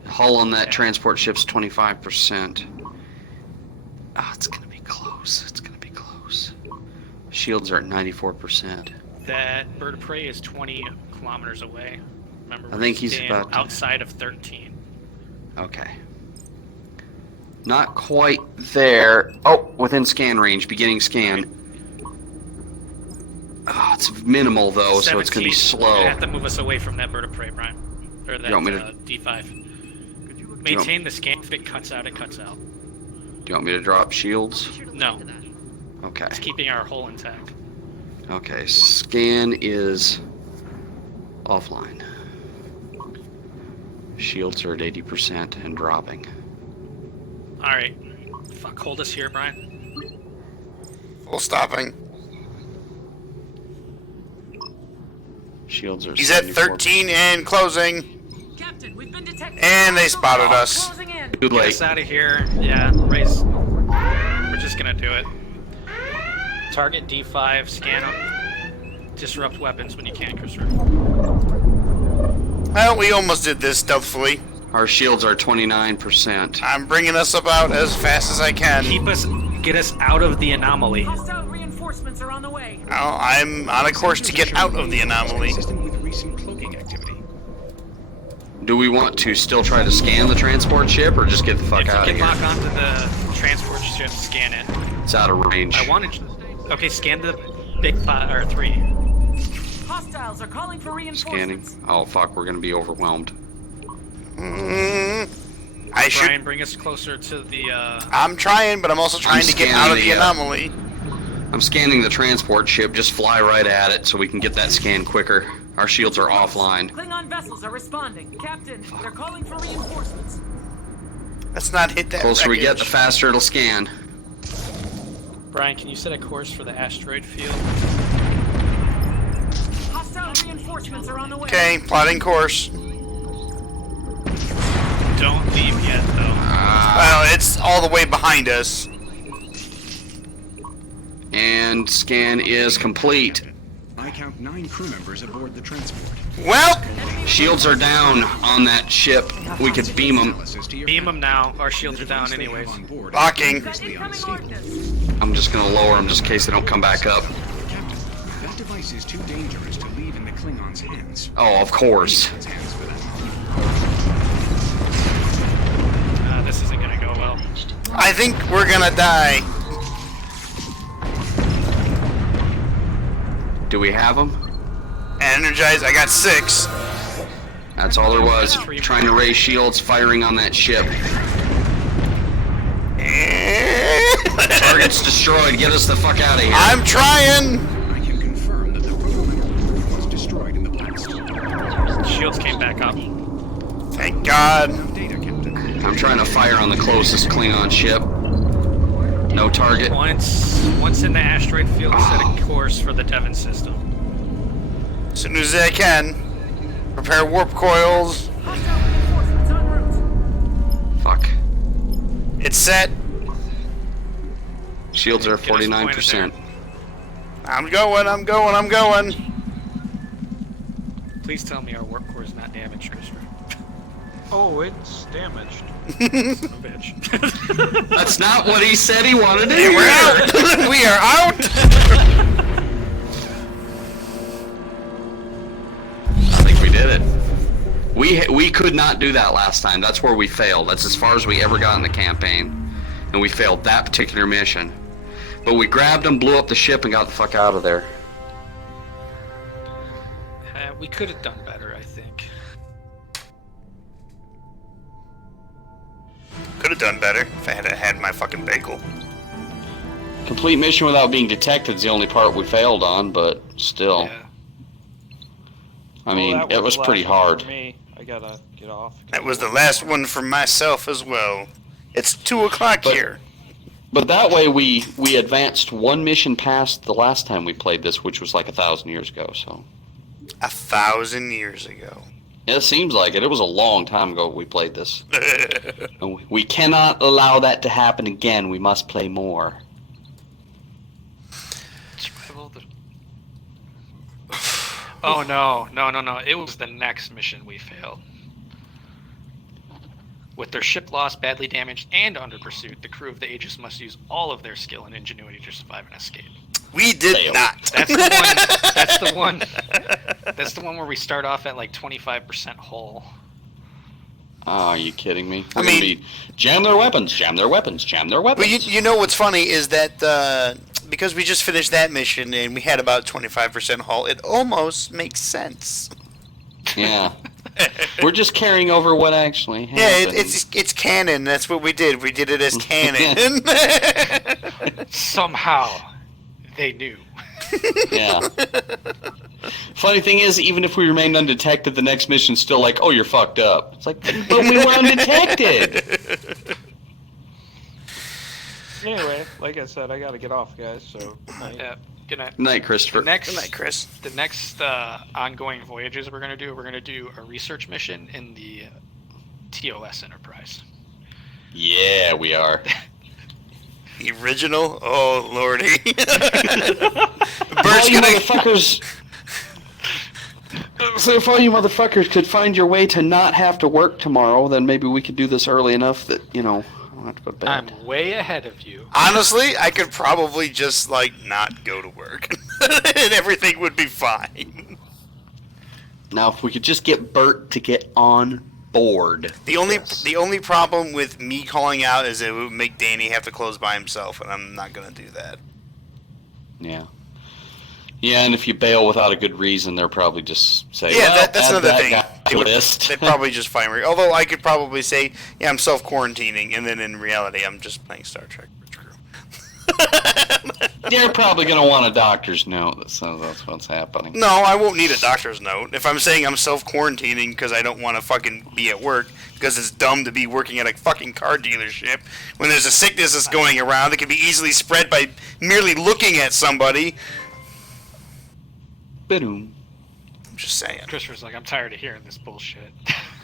Hull on that transport ship's 25%. Ah, it's gonna be close. It's gonna be close. Shields are at 94%. That bird of prey is 20 kilometers away. Remember, I think he's staying about to- outside of 13. Okay. Not quite there. Oh, within scan range, beginning scan. Oh, it's minimal though, so it's gonna be 17. slow. You have to move us away from that bird of prey, Brian. Or that You want me to- D5. Maintain the scan. If it cuts out, it cuts out. Do you want me to drop shields? No. Okay. It's keeping our hull intact. Okay, scan is offline. Shields are at 80% and dropping. Alright. Fuck, hold us here, Brian. Full stopping. Shields are He's at 74. 13 and closing. Captain, we've been detected. And they spotted us. Closing in. Too Get late. us out of here. Yeah, raise. We're just gonna do it. Target D5, scan them. Disrupt weapons when you can, Christopher. Well, we almost did this stealthily. Our shields are 29%. I'm bringing us about as fast as I can. Get us out of the anomaly. Hostile reinforcements are on the way. Oh, I'm on a course to get out of the anomaly. Consistent with recent cloaking activity. Do we want to still try to scan the transport ship or just get the fuck If out you of can here? lock onto the transport ship, scan it. It's out of range. I wanted. Okay, scan the big 3. Hostiles are calling for reinforcements. Scanning. Oh fuck, we're gonna be overwhelmed. I should. Brian, bring us closer to the. I'm trying, but I'm also trying to get out of the anomaly. I'm scanning the transport ship. Just fly right at it so we can get that scan quicker. Our shields are offline. Klingon vessels are responding. Captain, they're calling for reinforcements. Let's not hit that. Closer we get, wreckage. the faster it'll scan. Brian, can you set a course for the asteroid field? Hostile reinforcements are on the way. Okay, plotting course. Don't leave yet, though. Well, it's all the way behind us. And scan is complete. I count 9 crew members aboard the transport. Well, shields are down on that ship. We could beam them. Beam them now. Our shields are down anyways. Locking. I'm just gonna lower them just in case they don't come back up. Captain, that device is too dangerous to leave in the Klingons' hands. Oh, of course. This isn't gonna go well. I think we're gonna die. Do we have them? Energize. I got 6. That's all there was. Trying to raise shields, firing on that ship. Target's destroyed. Get us the fuck out of here. I'm trying. I can confirm that the proto-metal was destroyed in the past. Shields came back up. Thank God. I'm trying to fire on the closest Klingon ship. No target. Once in the asteroid field, set a course for the Devon system. As soon as I can. Prepare warp coils. Fuck. It's set. Shields are 49%. I'm going. Please tell me our warp core is not damaged, Christopher. Oh, it's damaged. Son of a bitch. That's not what he said he wanted to Hey, hear. we're out. We are out. I think we did it. We could not do that last time. That's where we failed. That's as far as we ever got in the campaign. And we failed that particular mission. But we grabbed them, blew up the ship, and got the fuck out of there. We could have done better, I think. Could have done better if I had my fucking bagel. Complete mission without being detected is the only part we failed on, but still. Yeah. I mean, it was pretty hard. For me. I gotta get off. That was the last one for myself as well. It's 2 o'clock here. But that way we advanced one mission past the last time we played this, which was like 1,000 years ago, so. 1,000 years ago. It seems like it. It was a long time ago we played this. And we cannot allow that to happen again. We must play more. Oh no. It was the next mission we failed. With their ship lost, badly damaged, and under pursuit, the crew of the Aegis must use all of their skill and ingenuity to survive and escape. We did not. That's the one. That's the one where we start off at like 25% hull. Oh, are you kidding me? We're gonna be jam their weapons, jam their weapons, jam their weapons. Well, you know what's funny is that because we just finished that mission and we had about 25% hull, it almost makes sense. Yeah. We're just carrying over what actually happened. Yeah, it's canon. That's what we did. We did it as canon. Somehow, they knew. Yeah. Funny thing is, even if we remained undetected, the next mission's still like, oh, you're fucked up. It's like, but we were undetected. Anyway, like I said, I gotta get off, guys. So. Yeah. Good night. Night, Christopher. Good night, Chris. The next ongoing voyages we're gonna do a research mission in the TOS Enterprise. Yeah, we are. The original? Oh, lordy. All you motherfuckers. So if all you motherfuckers could find your way to not have to work tomorrow, then maybe we could do this early enough that, I don't have to go to bed. I'm way ahead of you. Honestly, I could probably just, not go to work. And everything would be fine. Now, if we could just get Bert to get on board. The only problem with me calling out is it would make Danny have to close by himself, and I'm not going to do that. Yeah. Yeah, and if you bail without a good reason, they'll probably just say, yeah, well, that's another thing. They'd probably just fire me. Although I could probably say, yeah, I'm self-quarantining, and then in reality, I'm just playing Star Trek Bridge Crew. They're probably going to want a doctor's note, so that's what's happening. No, I won't need a doctor's note. If I'm saying I'm self-quarantining because I don't want to fucking be at work, because it's dumb to be working at a fucking car dealership, when there's a sickness that's going around that can be easily spread by merely looking at somebody. Ba-doom. I'm just saying. Christopher's like, I'm tired of hearing this bullshit.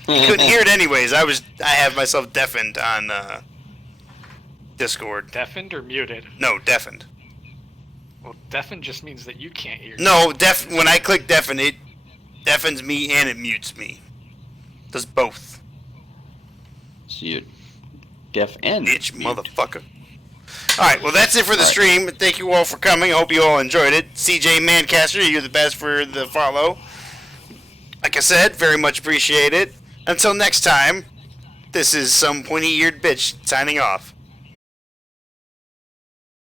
You couldn't hear it anyways. I have myself deafened on Discord. Deafened or muted? No, deafened. Well, deafened just means that you can't hear. No, when I click deafen, it deafens me and it mutes me. Does both. So you deaf and bitch, motherfucker. Alright, well that's it for the stream. Thank you all for coming. I hope you all enjoyed it. CJ Mancaster, you're the best for the follow. Like I said, very much appreciate it. Until next time, this is some pointy-eared bitch signing off.